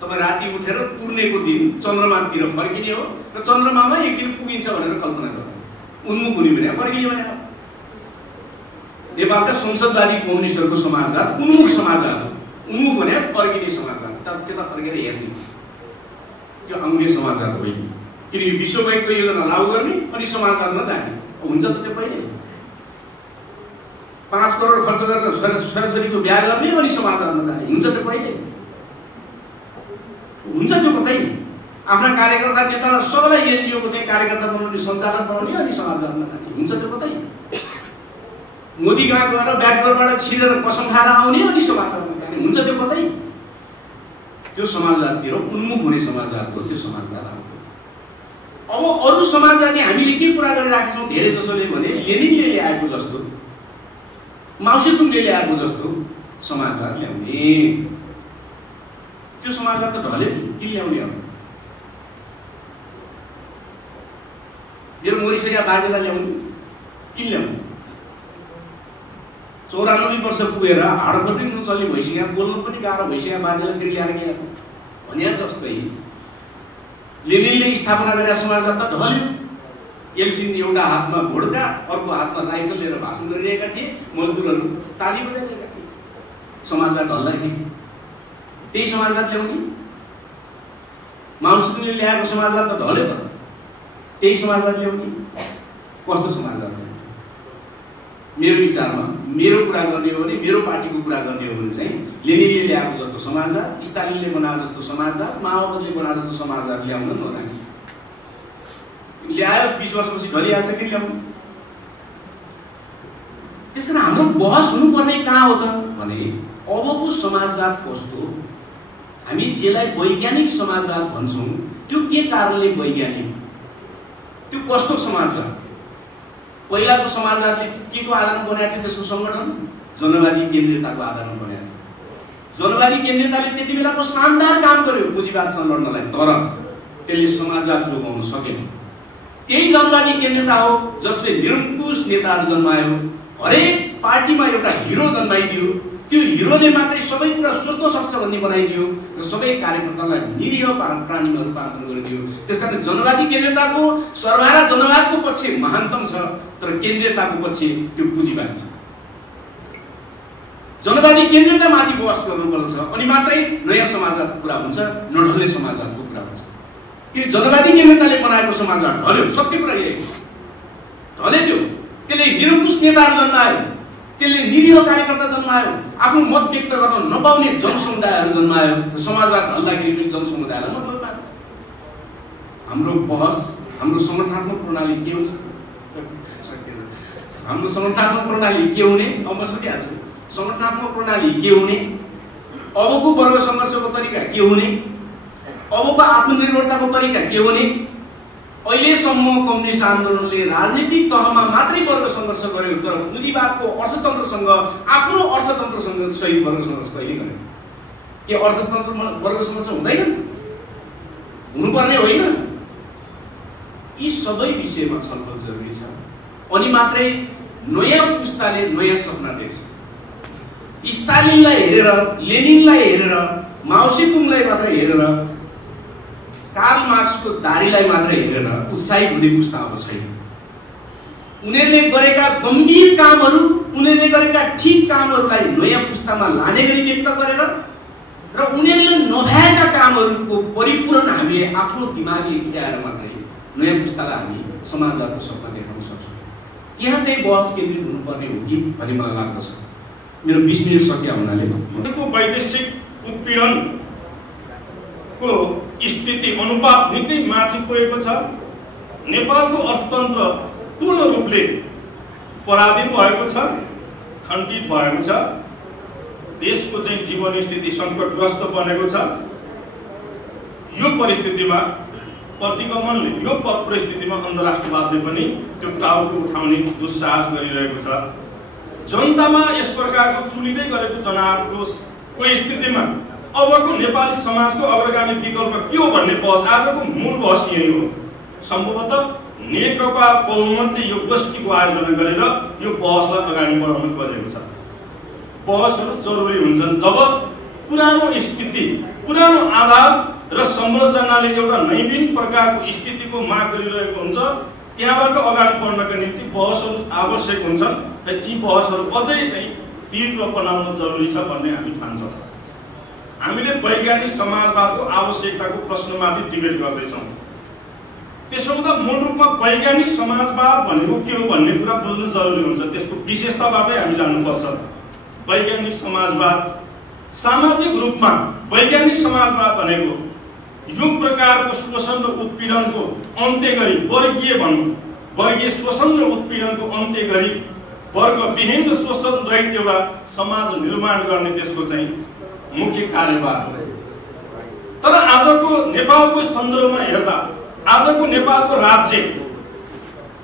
तपाईँ राति उठेर पूर्णेको दिन चन्द्रमातिर फर्किने हो र चन्द्रमामा एक दिन पुगिन्छ भनेर कल्पना गर्नु। उन्मुख हुने भने फर्किने भने नेपालका संसदवादी कम्युनिस्टहरूको समाजवाद उन्मुख समाजवाद हो। उन्मुख भने फर्किने समाजवाद, त्यता फर्केर हेर्ने, त्यो आउने समाजवाद होइन। किनकि विश्व बैङ्कको योजना लागू गर्ने अनि समाजवादमा जाने हुन्छ त त्यो पहिले। 5 करोड खर्च गरेर छोराछोरीको बिहा गर्ने अनि समाजवादमा जाने हुन्छ त्यो पहिले। हुन्छ त्यो कतै आफ्ना कार्यकर्ता नेतालाई सबैलाई एनजिओको चाहिँ कार्यकर्ता बनाउने, सञ्चालक बनाउने अनि समाजवादमा जाने हुन्छ त्यो कतै। मोदी कहाँ गएर ब्याकडोरबाट छिरेर कसम खाएर आउने अनि समाजवादमा जाने हुन्छ त्यो कतै। त्यो समाजवादतिर उन्मुख हुने समाजवादको त्यो समाजवाद आउँथ्यो। अब अरू समाजवादी हामीले के कुरा गरिराखेका छौँ धेरै जसोले भने लेनिनले ल्याएको जस्तो माओसेतुङले ल्याएको जस्तो समाजवाद ल्याउने। त्यो समाजवाद त ढले किन ल्याउने हो? मेरो मोरिसकेका बाजेलाई ल्याउने किन ल्याउने? 94 वर्ष पुगेर हाडखोर पनि नचल्ने भइसक्यो, बोल्नु पनि गाह्रो भइसक्यो बाजेलाई फेरि ल्याएर के भने जस्तै लेनिनले स्थापना गरेका समाजवाद त ढल्यो। एल्सिन एउटा हातमा घोडका अर्को हातमा राइफल लिएर भाषण गरिरहेका थिए, मजदुरहरू ताली बजाइरहेका थिए। समाजवाद ढल्दाखेरि त्यही समाजवाद ल्याउने। माओसेतुङले ल्याएको समाजवाद त ढल्यो त, त्यही समाजवाद ल्याउने। कस्तो समाजवाद? मेरो विचारमा मेरो कुरा गर्ने हो भने, मेरो पार्टीको कुरा गर्ने हो भने चाहिँ लेनिनले ल्याएको जस्तो समाजवाद, स्टालिनले बनाएको जस्तो समाजवाद, माओवादीले बनाएको जस्तो समाजवाद ल्याउन नलाग्ने। ल्यायो 20 वर्षपछि ढलिहाल्छ, किन ल्याउनु? त्यसकारण हाम्रो बहस हुनुपर्ने कहाँ हो त भने अबको समाजवाद कस्तो, हामी जेलाई वैज्ञानिक समाजवाद भन्छौँ त्यो के कारणले वैज्ञानिक, त्यो कस्तो समाजवाद? पहिलाको समाजवादले के को आधारमा बनाएको थियो? त्यसको सङ्गठन जनवादी केन्द्रीयताको आधारमा बनाएको थियो। जनवादी केन्द्रीयताले त्यति बेलाको शानदार काम गर्यो पुँजीवादसँग लड्नलाई, तर त्यसले समाजवाद जोगाउन सकेन। त्यही जनवादी केन्द्रीयता हो जसले निरङ्कुश नेताहरू जन्मायो, हरेक पार्टीमा एउटा हिरो जन्माइदियो, त्यो हिरोले मात्रै सबै कुरा सोच्न सक्छ भन्ने बनाइदियो र सबै कार्यकर्तालाई निरीह प्राणीमा रूपान्तरण गरिदियो। त्यसकारण जनवादी केन्द्रीयताको सर्वहारा जनवादको पक्ष महानतम छ, तर केन्द्रीयताको पक्ष त्यो पुँजीवादी छ। जनवादी केन्द्रीयतामाथि बहस गर्नुपर्दछ, अनि मात्रै नयाँ समाजवादको कुरा हुन्छ, नढल्ने समाजवादको कुरा हुन्छ। किन जनवादी केन्द्रीयताले बनाएको समाजवाद ढल्यो, सत्य कुरा यही ढल्यो। त्यसले निरङ्कुश नेताहरू जन्मायो, त्यसले निरीह कार्यकर्ता जन्मायो, आफ्नो मत व्यक्त गर्न नपाउने जनसमुदायहरू जन्मायो। समाजवाद ढल्दाखेरि पनि जनसमुदायलाई मतलब पायो। हाम्रो बहस, हाम्रो संगठनात्मक प्रणाली के हुन्छ? हाम्रो संगठनात्मक प्रणाली के हुने? अब सकिहाल्छु। संगठनात्मक प्रणाली के हुने? अबको वर्ग सङ्घर्षको तरिका के हुने? अबको आत्मनिर्भरताको तरिका के हुने? अहिलेसम्म कम्युनिस्ट आन्दोलनले राजनीतिक तहमा मात्रै वर्ग सङ्घर्ष गर्यो, तर पुँजीवादको अर्थतन्त्रसँग, आफ्नो अर्थतन्त्रसँग सही वर्ग सङ्घर्ष कहिले गर्यो? के अर्थतन्त्र वर्ग सङ्घर्ष हुँदैन? हुनुपर्ने होइन? यी सबै विषयमा छलफल जरुरी छ, अनि मात्रै नयाँ पुस्ताले नयाँ सपना देख्छ। स्टालिनलाई हेरेर, लेनिनलाई हेरेर, माओसेतुङलाई मात्र हेरेर, कार्ल मार्क्सको दारीलाई मात्र हेरेर उत्साहित हुने पुस्ता अब छैन। उनीहरूले गरेका गम्भीर कामहरू, उनीहरूले गरेका ठिक कामहरूलाई नयाँ पुस्तामा लाने गरी व्यक्त गरेर र उनीहरूले नभएका कामहरूको परिपूरण हामीले आफ्नो दिमागले खियाएर मात्रै नयाँ पुस्तालाई हामी समाजवादको सपना देखाउन सक्छौँ। त्यहाँ चाहिँ बहस केन्द्रित हुनुपर्ने हो कि भन्ने मलाई लाग्दछ। मेरो 20 मिनट सकिया हुनाले वैदेशिक उत्पीडन को स्थिति अनुपात निकै माथि पुगेको छ। नेपालको अर्थतन्त्र पूर्ण रूपले पराधीन भएको छ, खण्डित भएको छ। देशको चाहिँ जीवन स्थिति सङ्कटग्रस्त बनेको छ। यो परिस्थितिमा प्रतिगमनले, यो परिस्थितिमा अन्तर्राष्ट्रवादले पनि त्यो टाउको उठाउने दुस्साहस गरिरहेको छ। जनतामा यस प्रकारको चुलिँदै गरेको जनावरको स्थितिमा अबको नेपाली समाजको अग्रगामी विकल्प के हो भन्ने बहस, आजको मूल बहस यही हो। सम्भवतः नेकपा बहुमतले यो गोष्ठीको आयोजना गरेर यो बहसलाई अगाडि बढाउन खोजेको छ। बहसहरू जरुरी हुन्छन् जब पुरानो स्थिति, पुरानो आधार र संरचनाले एउटा नवीन प्रकारको स्थितिको माग गरिरहेको हुन्छ। त्यहाँबाट अगाडि बढ्नका निम्ति बहसहरू आवश्यक हुन्छन् र यी बहसहरू अझै चाहिँ तीव्र बनाउन जरुरी छ भन्ने हामी ठान्छौँ। हामीले वैज्ञानिक समाजवादको आवश्यकताको प्रश्नमाथि डिबेट गर्दैछौँ। त्यसो हुँदा मूल रूपमा वैज्ञानिक समाजवाद भनेको के हो भन्ने कुरा बुझ्नु जरुरी हुन्छ। त्यसको विशेषताबाटै हामी जान्नुपर्छ। वैज्ञानिक समाजवाद, सामाजिक रूपमा वैज्ञानिक समाजवाद भनेको यो प्रकारको शोषण र उत्पीडनको अन्त्य गरी, वर्गीय शोषण र उत्पीडनको अन्त्य गरी वर्गविहीन र शोषण रहित एउटा समाज निर्माण गर्ने त्यसको चाहिँ मुख्य कार्यभार हो। तर आजको नेपालको सन्दर्भमा हेर्दा आजको नेपालको राज्य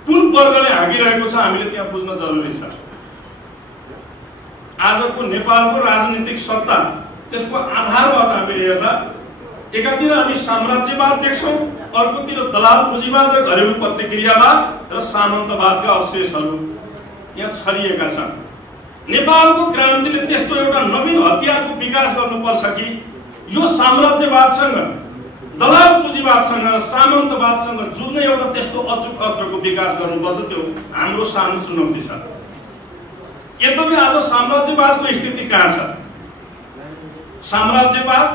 कुन वर्गले हाँकिरहेको छ हामीले त्यहाँ बुझ्न जरुरी छ। आजको नेपालको राजनीतिक सत्ता त्यसको आधारबाट हामीले हेर्दा एकातिर हामी साम्राज्यवाद देख्छौँ, अर्कोतिर दलाल पुँजीवाद र घरेलु प्रतिक्रियावाद र सामन्तवादका अवशेषहरू यहाँ छरिएका छन्। नेपालको क्रान्तिले त्यस्तो एउटा नवीन हतियारको विकास गर्नुपर्छ कि यो साम्राज्यवादसँग दलाल पुँजीवादसँग र सामन्तवादसँग जुझ्ने एउटा त्यस्तो अचूक अस्त्रको विकास गर्नुपर्छ। त्यो हाम्रो सानो चुनौती छ। यद्यपि आज साम्राज्यवादको स्थिति कहाँ छ? साम्राज्यवाद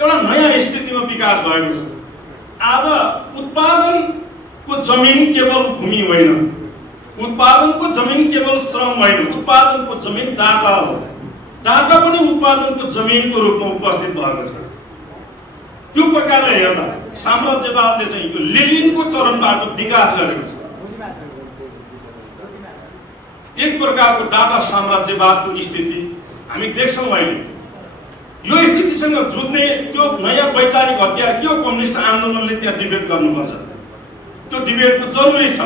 एउटा नयाँ स्थितिमा विकास भएको छ। आज उत्पादनको जमिन केवल भूमि होइन, उत्पादनको जमिन केवल श्रम होइन, उत्पादनको जमिन डाटा हो। डाटा पनि उत्पादनको जमिनको रूपमा उपस्थित भएको छ। त्यो प्रकारले हेर्दा साम्राज्यवादले चाहिँ यो लेनिनको चरणबाट विकास गरेको छ। एक प्रकारको डाटा साम्राज्यवादको स्थिति हामी देख्छौँ अहिले। यो स्थितिसँग जुझ्ने त्यो नयाँ वैचारिक हतियार के हो? कम्युनिस्ट आन्दोलनले त्यहाँ डिबेट गर्नुपर्छ। त्यो डिबेटको जरुरी छ।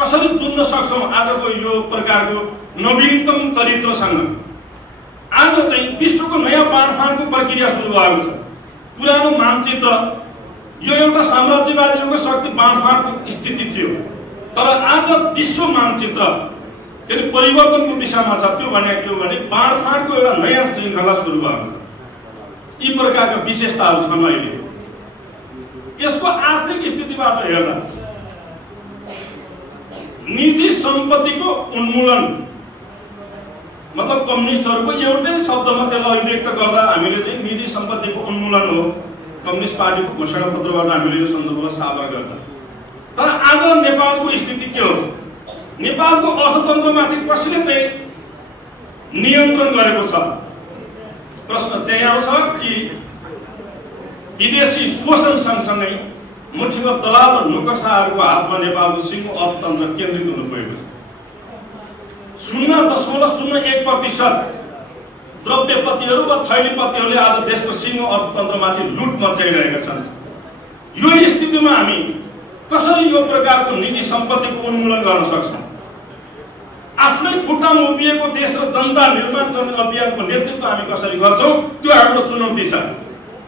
कसरी जुझ्न सक्छौँ आजको यो प्रकारको नवीनतम चरित्रसँग? आज चाहिँ विश्वको नयाँ बाँडफाँडको प्रक्रिया सुरु भएको छ। पुरानो मानचित्र यो एउटा साम्राज्यवादीहरूको शक्ति बाँडफाँडको स्थिति थियो, तर आज विश्व मानचित्र त्यसले परिवर्तनको दिशामा छ। त्यो भने के हो भने बाँडफाँडको एउटा नयाँ श्रृङ्खला सुरु भएको छ। यी प्रकारका विशेषताहरू छन् अहिले। यसको आर्थिक स्थितिबाट हेर्दा निजी सम्पत्तिको उन्मूलन, मतलब कम्युनिस्टहरूको एउटै शब्दमा त्यसलाई व्यक्त गर्दा हामीले चाहिँ निजी सम्पत्तिको उन्मूलन हो। कम्युनिस्ट पार्टीको घोषणापत्रबाट हामीले यो सन्दर्भलाई सादर गर्दा। तर आज नेपालको स्थिति के हो? नेपालको अर्थतन्त्रमाथि कसले चाहिँ नियन्त्रण गरेको छ? प्रश्न त्यही आउँछ कि विदेशी शोषण सँगसँगै मुठीमा दलाल र नोकरशाहहरूको हातमा नेपालको सिङ्गो अर्थतन्त्र केन्द्रित हुनु गएको छ। 0.01% द्रव्यपतिहरू वा थैलीपतिहरूले आज देशको सिङ्गो अर्थतन्त्रमाथि लुट मचाइरहेका छन्। यो स्थितिमा हामी कसरी यो प्रकारको निजी सम्पत्तिको उन्मूलन गर्न सक्छौँ? आफ्नै खुट्टामा उभिएको देश र जनता निर्माण गर्ने अभियानको नेतृत्व हामी कसरी गर्छौँ? त्यो हाम्रो चुनौती छ।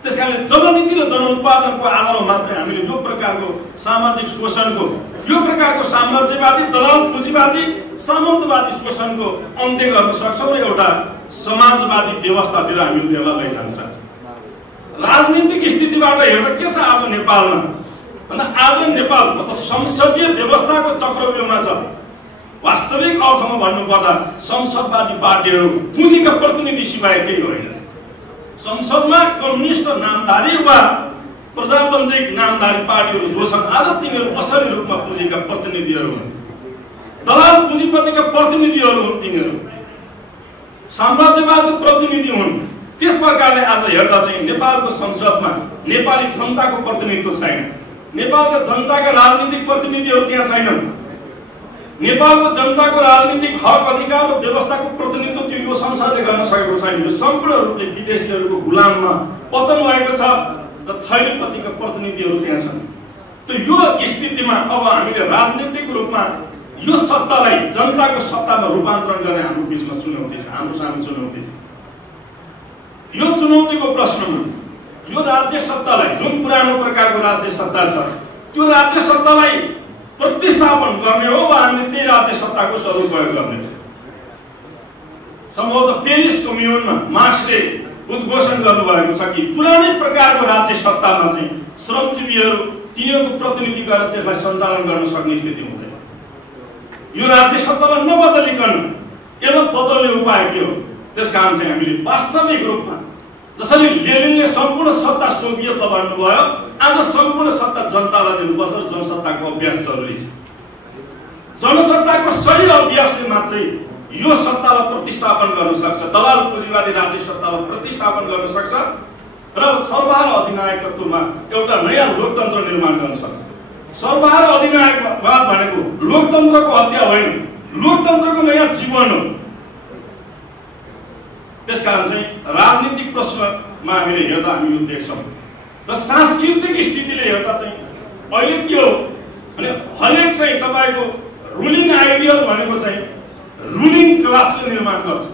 त्यसकारणले जननीति र जनउत्पादनको आधारमा मात्रै हामीले यो प्रकारको सामाजिक शोषणको, यो प्रकारको साम्राज्यवादी दलाल पुँजीवादी सामन्तवादी शोषणको अन्त्य गर्न सक्छौँ र एउटा समाजवादी व्यवस्थातिर हामी त्यसलाई लैजान सक्छौँ। राजनीतिक स्थितिबाट हेर्दा के छ आज नेपालमा भन्दा आज नेपाल मतलब संसदीय व्यवस्थाको चक्रव्यूहमा छ। वास्तविक अर्थमा भन्नुपर्दा संसदवादी पार्टीहरू पुँजीका प्रतिनिधि सिवाय केही होइन। संसदमा कम्युनिस्ट नामधारी वा प्रजातान्त्रिक नामधारी पार्टीहरू जो छन् आज तिनीहरू असली रूपमा पुँजीका प्रतिनिधिहरू हुन्। दलाल पुँजीपतिका प्रतिनिधिहरू हुन्। तिनीहरू साम्राज्यवादको प्रतिनिधि हुन्। त्यस प्रकारले आज हेर्दा चाहिँ नेपालको संसदमा नेपाली जनताको प्रतिनिधित्व छैन। नेपालका जनताका राजनीतिक प्रतिनिधिहरू त्यहाँ छैनन्। नेपालको जनताको राजनीतिक हक अधिकार र व्यवस्थाको प्रतिनिधित्व त्यो यो संसदले गर्न सकेको छैन। यो सम्पूर्ण रूपले विदेशीहरूको गुलाममा पतन भएको छ र थैलीपतिका प्रतिनिधिहरू त्यहाँ छन्। त यो स्थितिमा अब हामीले राजनीतिक रूपमा यो सत्तालाई जनताको सत्तामा रूपान्तरण गर्ने हाम्रो बिचमा चुनौती छ, हाम्रो सानो चुनौती छ। यो चुनौतीको प्रश्नमा यो राज्य सत्तालाई, जुन पुरानो प्रकारको राज्य सत्ता छ, त्यो राज्य सत्तालाई प्रतिस्थापन गर्ने हो वा हामीले त्यही राज्य सत्ताको सदुपयोग गर्ने हो? सम्भवतः पेरिस कम्युनमा मार्क्सले उद्घोषण गर्नुभएको छ कि पुरानै प्रकारको राज्य सत्तामा चाहिँ श्रमजीवीहरू तिनीहरूको प्रतिनिधि गरेर त्यसलाई सञ्चालन गर्न सक्ने स्थिति हुँदैन। यो राज्य सत्तालाई नबदलिकन यसलाई बदल्ने उपाय के हो? त्यसकारण चाहिँ हामीले वास्तविक रूपमा जसरी लेनिनले सम्पूर्ण सत्ता सोभियतलाई भन्नुभयो, आज सम्पूर्ण सत्ता जनतालाई दिनुपर्छ र जनसत्ताको अभ्यास जरुरी छ। जनसत्ताको सही अभ्यासले मात्रै यो सत्तालाई प्रतिस्थापन गर्न सक्छ, दलाल पुँजीवादी राज्य सत्तालाई प्रतिस्थापन गर्न सक्छ र सर्वहारा अधिनायकत्वमा एउटा नयाँ लोकतन्त्र निर्माण गर्न सक्छ। सर्वहारा अधिनायकवाद भनेको लोकतन्त्रको हत्या होइन, लोकतन्त्रको नयाँ जीवन हो। त्यसकारण चाहिँ राजनीतिक प्रश्न हामीले हेर्दा हामी यो देख्छौँ। र सांस्कृतिक स्थितिले हेर्दा चाहिँ अहिले के हो भने हरेक चाहिँ तपाईँको रुलिङ आइडियल्स भनेको चाहिँ रुलिङ क्लासले निर्माण गर्छ।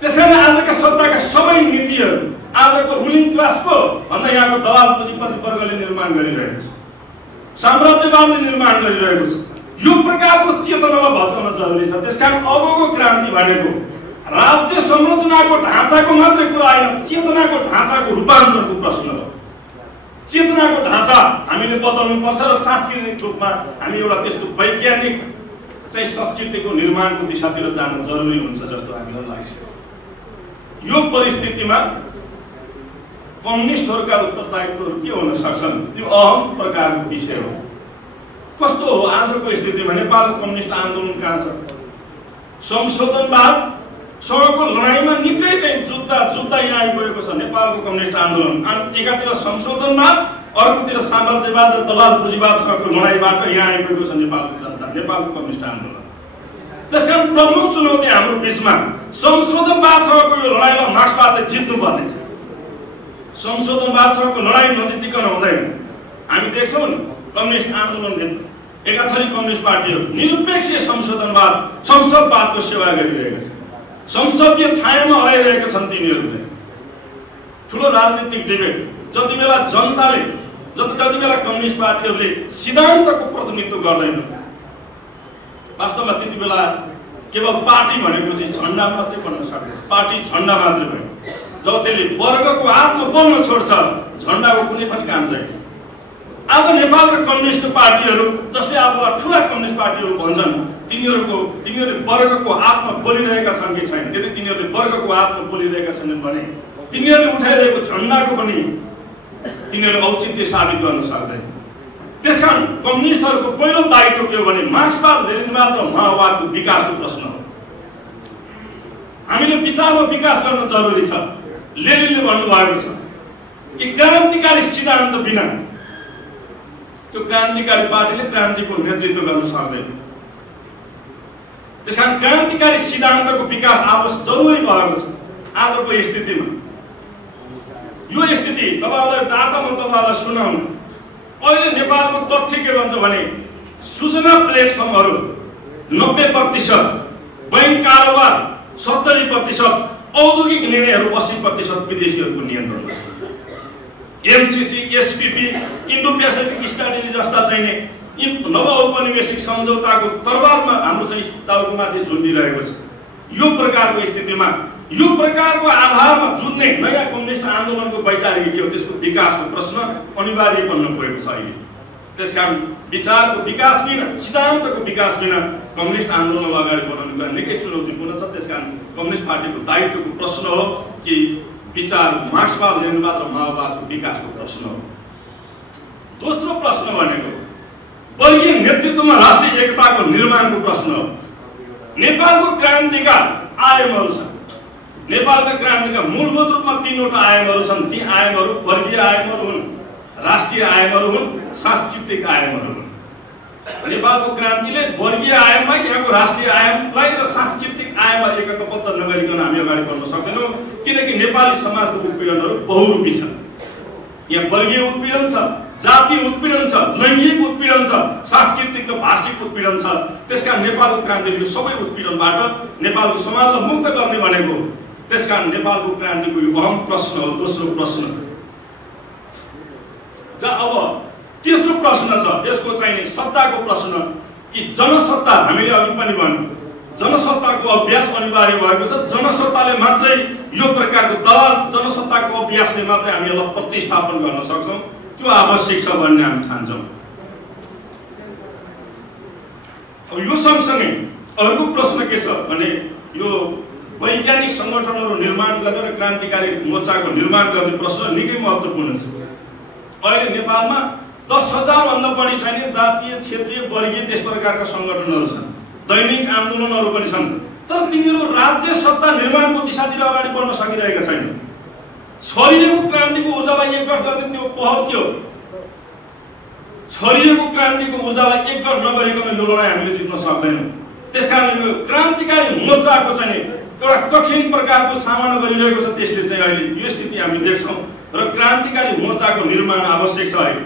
त्यसकारण आजका सत्ताका सबै नीतिहरू आजको रुलिङ क्लासको भन्दा यहाँको दबाव पुँजीपति वर्गले निर्माण गरिरहेको छ, साम्राज्यवादले निर्माण गरिरहेको छ। यो प्रकारको चेतनालाई भत्काउन जरुरी छ। त्यसकारण अबको क्रान्ति भनेको राज्य संरचनाको ढाँचाको मात्रै कुरा आएन, चेतनाको ढाँचाको रूपान्तरणको प्रश्न हो। चेतनाको ढाँचा हामीले बदल्नु पर्छ र सांस्कृतिक रूपमा हामी एउटा त्यस्तो वैज्ञानिक चाहिँ संस्कृतिको निर्माणको दिशातिर जानु जरुरी हुन्छ जस्तो हामीलाई लाग्छ। यो परिस्थितिमा कम्युनिस्टहरूका उत्तरदायित्वहरू के हुन सक्छन् त्यो अहम प्रकारको विषय हो। कस्तो हो आजको स्थितिमा नेपालको कम्युनिस्ट आन्दोलन कहाँ छ? संशोधनवाद सँगको लडाइँमा निकै चाहिँ जुत्दा यहाँ आइपुगेको छ नेपालको कम्युनिस्ट आन्दोलन। एकातिर संशोधनवाद, अर्कोतिर साम्राज्यवाद र दलाल पुँजीवादसँगको लडाइँबाट यहाँ आइपुगेको छ नेपालको जनता, नेपालको कम्युनिस्ट आन्दोलन। त्यसकारण प्रमुख चुनौती हाम्रो बिचमा संशोधनवादसँगको यो लडाइँमा मार्क्सवादले जित्नुपर्ने छ। संशोधनवादसँगको लडाइँ नजितिकन हुँदैन। हामी देख्छौँ कम्युनिस्ट आन्दोलनभित्र एकाथरी कम्युनिस्ट पार्टीहरू निरपेक्ष संशोधनवाद संसदवादको सेवा गरिरहेका छन्, संसदीय छायामा हराइरहेका छन्। तिनीहरू चाहिँ ठुलो राजनीतिक डिबेट जति बेला जनताले जति बेला कम्युनिस्ट पार्टीहरूले सिद्धान्तको प्रतिनिधित्व गर्दैन, वास्तवमा त्यति बेला केवल पार्टी भनेको चाहिँ झन्डा मात्रै बन्न सक्छ। पार्टी झन्डा मात्रै भयो। जब त्यसले वर्गको हातमा बोल्न छोड्छ झन्डाको कुनै पनि काम छैन। आज नेपालका कम्युनिस्ट पार्टीहरू जसले अब ठुला कम्युनिस्ट पार्टीहरू भन्छन् तिनीहरूले वर्गको हातमा बोलिरहेका छन् कि छैन? यदि तिनीहरूले वर्गको हातमा बोलिरहेका छन् भने तिनीहरूले उठाइरहेको झन्डाको पनि तिनीहरूले औचित्य साबित गर्न सक्दैन। त्यसकारण कम्युनिस्टहरूको पहिलो दायित्व के हो भने मार्क्सवाद, लेनिनवाद र माओवादको विकासको प्रश्न हो। हामीले विचारमा विकास गर्न जरुरी छ। लेनिनले भन्नुभएको छ कि क्रान्तिकारी सिद्धान्त बिना त्यो क्रान्तिकारी पार्टीले क्रान्तिको नेतृत्व गर्न सक्दैन। त्यसकारण क्रान्तिकारी सिद्धान्तको विकास आवश्यक जरुरी भएको छ आजको स्थितिमा। यो स्थिति तपाईहरुलाई डाटा म तपाईहरुलाई सुनाउँ। अहिले नेपालको तथ्य के भन्छ भने सूचना प्लेटफर्महरू 90%, बैंक कारोबार 70%, औद्योगिक निर्णयहरू 80% विदेशीहरूको नियन्त्रणमा छ। MCC, SPP, Indo Pacific strategy जस्ता चाहिँ यी नवौपनिवेशिक सम्झौताको तरबारमा हाम्रो चाहिँ टाउकोमाथि झुन्डिरहेको छ। यो प्रकारको स्थितिमा यो प्रकारको आधारमा जुन्ने नयाँ कम्युनिस्ट आन्दोलनको वैचारिक के हो त्यसको विकासको प्रश्न अनिवार्य बन्न गएको छ अहिले। त्यसकारण विचारको विकास बिना, सिद्धान्तको विकास बिना कम्युनिस्ट आन्दोलन अगाडि बढाउनु गर्न निकै चुनौतीपूर्ण छ। त्यसकारण कम्युनिस्ट पार्टीको दायित्वको प्रश्न हो कि विचार मार्क्सवाद, लेनिनवाद र माओवादको विकासको प्रश्न हो। दोस्रो प्रश्न भनेको वर्गीय नेतृत्वमा राष्ट्रिय एकताको निर्माणको प्रश्न हो। नेपालको क्रान्तिका आयामहरू छन्। नेपालका क्रान्तिका मूलभूत रूपमा तीनवटा आयामहरू छन्। ती आयामहरू वर्गीय आयामहरू हुन्, राष्ट्रिय आयामहरू हुन्, सांस्कृतिक आयामहरू हुन्। नेपालको क्रान्तिले वर्गीय आयामलाई, यहाँको राष्ट्रिय आयामलाई र सांस्कृतिक आयामलाई एकताबद्ध नगरिकन हामी अगाडि बढ्न सक्दैनौँ। किनकि नेपाली समाजको उत्पीडनहरू बहुरूपी छन्। यहाँ वर्गीय उत्पीडन छ, जातीय उत्पीडन छ, लैङ्गिक उत्पीडन छ, सांस्कृतिक र भाषिक उत्पीडन छ। त्यसकारण नेपालको क्रान्तिले यो सबै उत्पीडनबाट नेपालको समाजलाई मुक्त गर्ने भनेको। त्यसकारण नेपालको क्रान्तिको यो अहम प्रश्न हो। दोस्रो प्रश्न अब तेस्रो प्रश्न छ यसको चाहिँ सत्ताको प्रश्न कि जनसत्ता, हामीले अघि पनि भन्यौँ जनसत्ताको अभ्यास अनिवार्य भएको छ। जनसत्ताले मात्रै यो प्रकारको दलाल जनसत्ताको अभ्यासले मात्रै हामी यसलाई प्रतिस्थापन गर्न सक्छौँ। त्यो आवश्यक छ भन्ने हामी ठान्छौँ। अब यो सँगसँगै अर्को प्रश्न के छ भने यो वैज्ञानिक सङ्गठनहरू निर्माण गर्ने र क्रान्तिकारी मोर्चाको निर्माण गर्ने प्रश्न निकै महत्त्वपूर्ण छ। अहिले नेपालमा 10,000 भन्दा बढी छैन जातीय, क्षेत्रीय, वर्गीय त्यस प्रकारका सङ्गठनहरू छन्। दैनिक आन्दोलनहरू पनि छन्। तर तिनीहरू राज्य सत्ता निर्माणको दिशातिर अगाडि बढ्न सकिरहेका छैनन्। छरिएको क्रान्तिको ऊर्जालाई एकगठ गर्ने त्यो पहल के हो? छरिएको क्रान्तिको ऊर्जालाई एकगठ नगरिकन यो लडाइँ हामीले जित्न सक्दैनौँ। त्यसकारण यो क्रान्तिकारी मोर्चाको चाहिँ एउटा कठिन प्रकारको सामना गरिरहेको छ। त्यसले चाहिँ अहिले यो स्थिति हामी देख्छौँ र क्रान्तिकारी मोर्चाको निर्माण आवश्यक छ। अहिले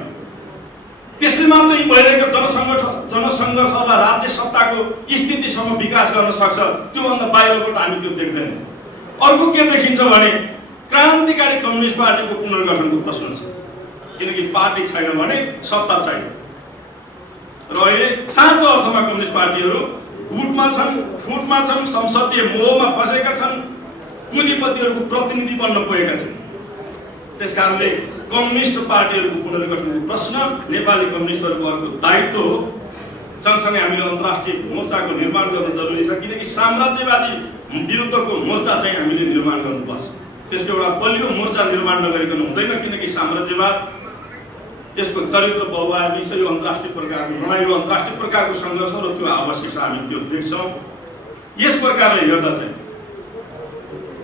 त्यसले मात्र यी भइरहेको जनसङ्घर्षलाई राज्य सत्ताको स्थितिसम्म विकास गर्न सक्छ। त्योभन्दा बाहिरबाट हामी त्यो देख्दैनौँ। अर्को के देखिन्छ भने क्रान्तिकारी कम्युनिस्ट पार्टीको पुनर्गठनको प्रश्न छ, किनकि पार्टी छैन भने सत्ता छैन र अहिले साँचो अर्थमा कम्युनिस्ट पार्टीहरू फुटमा छन्, संसदीय मोहमा फसेका छन्, पुँजीपतिहरूको प्रतिनिधि बन्न पुगेका छन्। त्यसकारणले कम्युनिस्ट पार्टीहरूको पुनर्गठनको प्रश्न नेपाली कम्युनिस्टहरूको अर्को दायित्व हो। सँगसँगै हामीले अन्तर्राष्ट्रिय मोर्चाको निर्माण गर्न जरुरी छ, किनकि साम्राज्यवादी विरुद्धको मोर्चा चाहिँ हामीले निर्माण गर्नुपर्छ। त्यसको एउटा बलियो मोर्चा निर्माण नगरिकन हुँदैन, किनकि साम्राज्यवाद यसको चरित्र बहुआयामी छ। यो अन्तर्राष्ट्रिय प्रकारको लडाइँ हो, अन्तर्राष्ट्रिय प्रकारको सङ्घर्ष र त्यो आवश्यक छ। हामी त्यो देख्छौँ। यस प्रकारले हेर्दा चाहिँ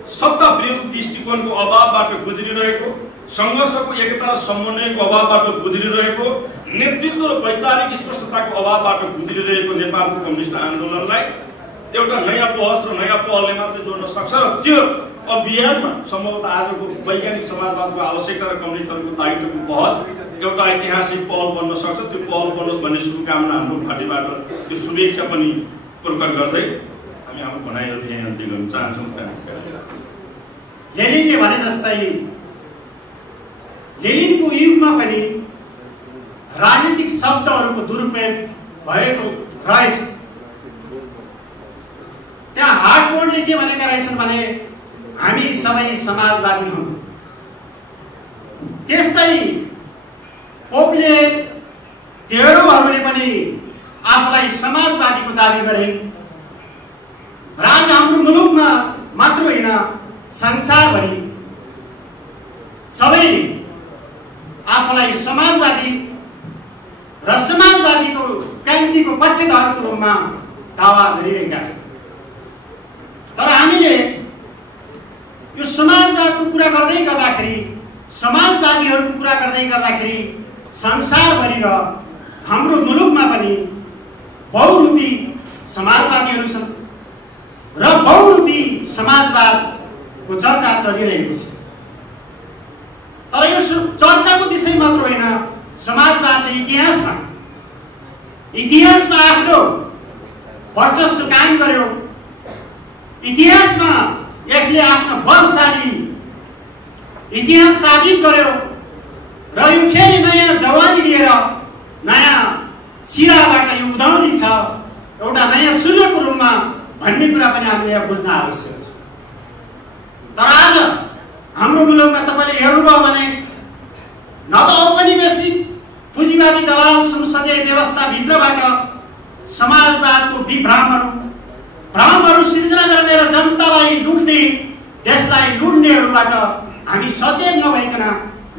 सत्ता विरुद्ध दृष्टिकोणको अभावबाट गुज्रिरहेको, सङ्घर्षको एकता र समन्वयको अभावबाट गुज्रिरहेको, नेतृत्व र वैचारिक स्पष्टताको अभावबाट गुज्रिरहेको नेपालको कम्युनिस्ट आन्दोलनलाई एउटा नयाँ पहस र नयाँ पहलले मात्रै जोड्न सक्छ र त्यो अभियानमा सम्भवतः आजको वैज्ञानिक समाजवादको आवश्यकता र कम्युनिस्टहरूको दायित्वको पहस एउटा ऐतिहासिक पहल बन्न सक्छ। त्यो पहल बनोस् भन्ने शुभकामना हाम्रो पार्टीबाट, त्यो शुभेच्छा पनि प्रकट गर्दै हामी हाम्रो भनाइहरू यहाँ अन्त्य गर्न चाहन्छौँ। लेनिनले भने जस्तै लेनिनको युगमा पनि राजनीतिक शब्दहरूको दुरुपयोग भएको रहेछ। त्यहाँ हार्टबोर्डले के भनेका रहेछन् भने हामी सबै समाजवादी हौँ। त्यस्तै पोपले तेरोहरूले पनि आफूलाई समाजवादीको दाबी गरे। र आज हाम्रो मुलुकमा मात्र होइन, संसारभरि सबैले आफूलाई समाजवादी र समाजवादीको क्रान्तिको पक्षधरको रूपमा दावा गरिरहेका छन्। तर हामीले यो समाजवादको कुरा गर्दै गर्दाखेरि, समाजवादीहरूको कुरा गर्दै गर्दाखेरि संसारभरि र हाम्रो मुलुकमा पनि बहुरूपी समाजवादीहरू छन् र बहुरूपी समाजवादको चर्चा चलिरहेको छ। तर यो चर्चाको विषय मात्र होइन, समाजवादले इतिहासमा आफ्नो वर्चस्व कायम गर्यो। इतिहासमा यसले आफ्नो बलशाली इतिहास साबित गर्यो र यो फेरि नयाँ जवानी लिएर नयाँ सिराबाट यो उदाउँदैछ, एउटा नयाँ सूर्यको रूपमा भन्ने कुरा पनि हामीले यहाँ बुझ्न आवश्यक छ। तर आज हाम्रो मुलुकमा तपाईँले हेर्नुभयो भने नवऔपनिवेशिक पुँजीवादी दलाल संसदीय व्यवस्थाभित्रबाट समाजवादको भ्रमहरू सिर्जना गर्ने र जनतालाई लुट्ने, देशलाई लुट्नेहरूबाट हामी सचेत नभइकन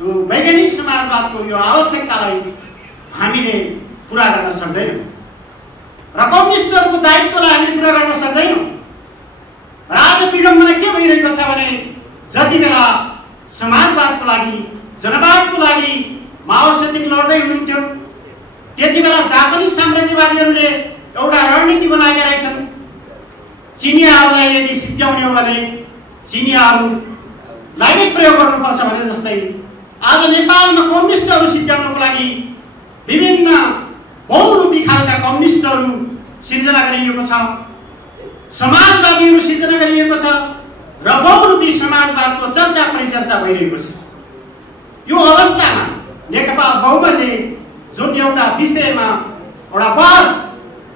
यो वैज्ञानिक समाजवादको यो आवश्यकतालाई हामीले पुरा गर्न सक्दैनौँ र कम्युनिस्टहरूको दायित्वलाई हामीले पुरा गर्न सक्दैनौँ। र आज विडम्बना के भइरहेको छ भने जति बेला समाजवादको लागि, जनवादको लागि माओवादी लड्दै हुनुहुन्थ्यो, त्यति बेला जापानी साम्राज्यवादीहरूले एउटा रणनीति बनाएका रहेछन्। चिनियाहरूलाई यदि सिद्ध्याउने हो भने चिनियाहरूलाई नै प्रयोग गर्नुपर्छ भने जस्तै आज नेपालमा कम्युनिस्टहरू सिद्ध्याउनको लागि विभिन्न बहुरूपी खालका कम्युनिस्टहरू सिर्जना गरिएको छ, समाजवादीहरू सिर्जना गरिएको छ र बहुरूपी समाजवादको चर्चा परिचर्चा भइरहेको छ। यो अवस्थामा नेकपा बहुमतले जुन एउटा विषयमा एउटा बहस,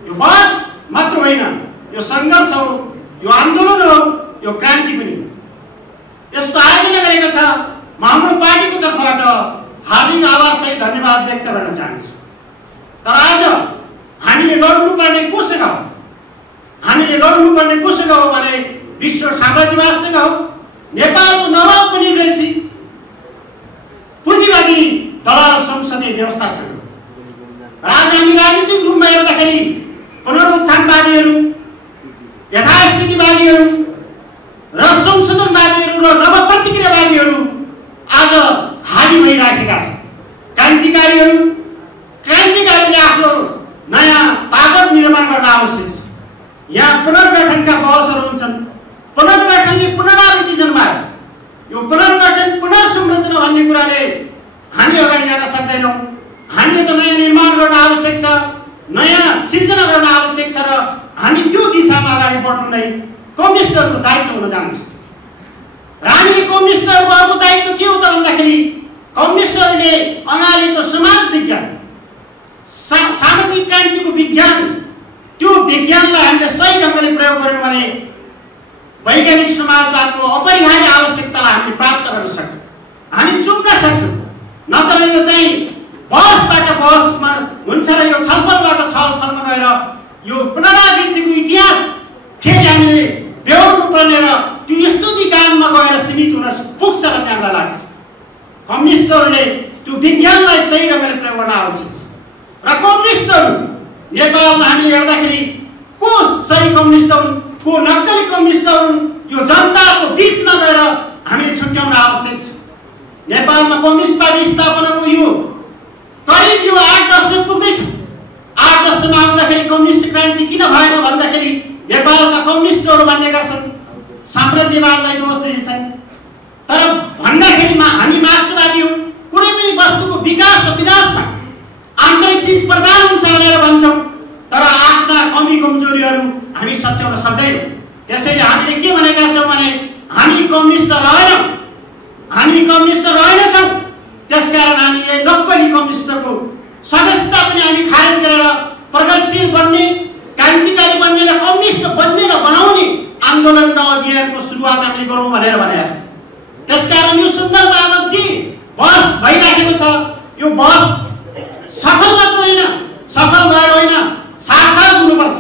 यो बहस मात्र होइन, यो सङ्घर्ष हो, यो आन्दोलन हो, यो क्रान्ति पनि यस्तो आयोजना गरेको छ। म हाम्रो पार्टीको तर्फबाट हार्दिक आभार सहित धन्यवाद व्यक्त गर्न चाहन्छु। तर आज हामीले लड्नुपर्ने कोसँग हो? हामीले लड्नुपर्ने कोसँग हो भने विश्व साम्राज्यवादसँग हो, नेपालको नवौपनिवेशी पुँजीवादी दलाल संसदीय व्यवस्थासँग। र आज हामी राजनीतिक रूपमा हेर्दाखेरि पुनरुत्थानवादीहरू, यथास्थितिवादीहरू र संशोधनवादीहरू र नवप्रतिक्रियावादीहरू आज हावी भइराखेका छन्। क्रान्तिकारीले आफ्नो नयाँ ताकत निर्माण गर्न आवश्यक छ। यहाँ पुनर्गठनका बहसहरू हुन्छन्, यो पुनर्गठन पुनर्संरचना भन्ने कुराले हामी अगाडि जान सक्दैनौँ। हामीले त नयाँ निर्माण गर्न आवश्यक छ, नयाँ सिर्जना गर्न आवश्यक छ र हामी त्यो दिशामा अगाडि बढ्नु नै कम्युनिस्टहरूको दायित्व हुन जान्छ। र हामीले कम्युनिस्टहरूको अर्को दायित्व के हो त भन्दाखेरि कम्युनिस्टहरूले अगाडिको समाज विज्ञान सामाजिक क्रान्तिको विज्ञान त्यो विज्ञानलाई हामीले सही ढङ्गले प्रयोग गर्यौँ भने वैज्ञानिक समाजवादको अपरिहार्य आवश्यकतालाई हामीले प्राप्त गर्न सक्छौँ, हामी चुक्न सक्छौँ। नत्र यो चाहिँ बहसबाट बहसमा हुन्छ र यो छलफलबाट छलफलमा गएर यो पुनरावृत्तिको इतिहास फेरि हामीले बेहोर्नु पर्ने र त्यो यस्तो दिगानमा गएर सीमित हुन पुग्छ भन्ने हामीलाई लाग्छ। कम्युनिस्टहरूले त्यो विज्ञानलाई सही ढङ्गले प्रयोग गर्न आवश्यक छ र कम्युनिस्टहरू नेपालमा हामीले हेर्दाखेरि को सही कम्युनिस्ट हुन्, को नक्कली कम्युनिस्ट हुन्, यो जनताको बिचमा गएर हामीले छुट्याउन आवश्यक छ। नेपालमा कम्युनिस्ट पार्टी स्थापनाको यो करिब यो 8 दशक पुग्दैछ। 8 दशकमा आउँदाखेरि कम्युनिस्ट क्रान्ति किन भएन भन्दाखेरि नेपालका कम्युनिस्टहरू भन्ने गर्छन् साम्राज्यवादलाई दोष दिन्छन्, तर भन्दाखेरि हामी मार्क्सवादी हौँ, कुनै पनि वस्तुको विकास र विनाशमा आन्तरिक चिज प्रदान हुन्छ भनेर भन्छौँ, तर आफ्ना कमी कमजोरीहरू हामी सच्याउन सक्दैनौँ। त्यसैले हामीले के भनेका छौँ भने हामी कम्युनिस्ट रहेनछौँ। त्यसकारण हामी नक्कली कम्युनिस्टको सदस्यता पनि हामी खारेज गरेर प्रगतिशील बन्ने, क्रान्तिकारी बन्ने र कम्युनिस्ट बन्ने र बनाउने आन्दोलन र अभियानको सुरुवात हामीले गरौँ भनेर भनेका छौँ। त्यसकारण यो सन्दर्भमा जे बहस भइराखेको छ यो बहस सफल मात्र होइन, सफल भएर होइन सार्थक हुनुपर्छ।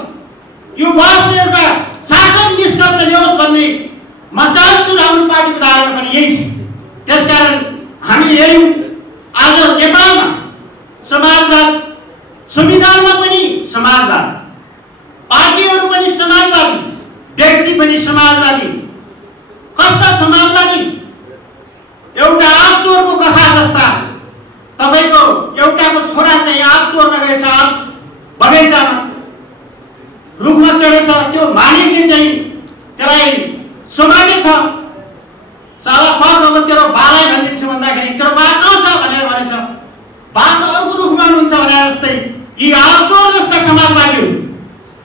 यो बहसले एउटा सार्थक निष्कर्ष ल्याओस् भन्ने म चाहन्छु। हाम्रो पार्टीको धारणा पनि यही छ। त्यसकारण हामी हेऱ्यौँ आज नेपालमा समाजवाद, संविधानमा पनि समाजवाद, पार्टीहरू पनि समाजवादी, व्यक्ति पनि समाजवादी। कस्ता समाजवादी? एउटा आँप चोरको कथा जस्ता। तपाईको एउटाको छोरा चाहिँ आँप चोर्न गएछ बगैँचामा, रुखमा चढेछ, त्यो मालिकले चाहिँ त्यसलाई समातेछ, साला फर्क अब तेरो बालाई भनिदिन्छु भन्दाखेरि तेरो बा कहाँ छ भनेर भनेछ, बा त अर्को रुखमा हुनुहुन्छ भने जस्तै यी आँप चोर जस्ता समाजवादीहरू,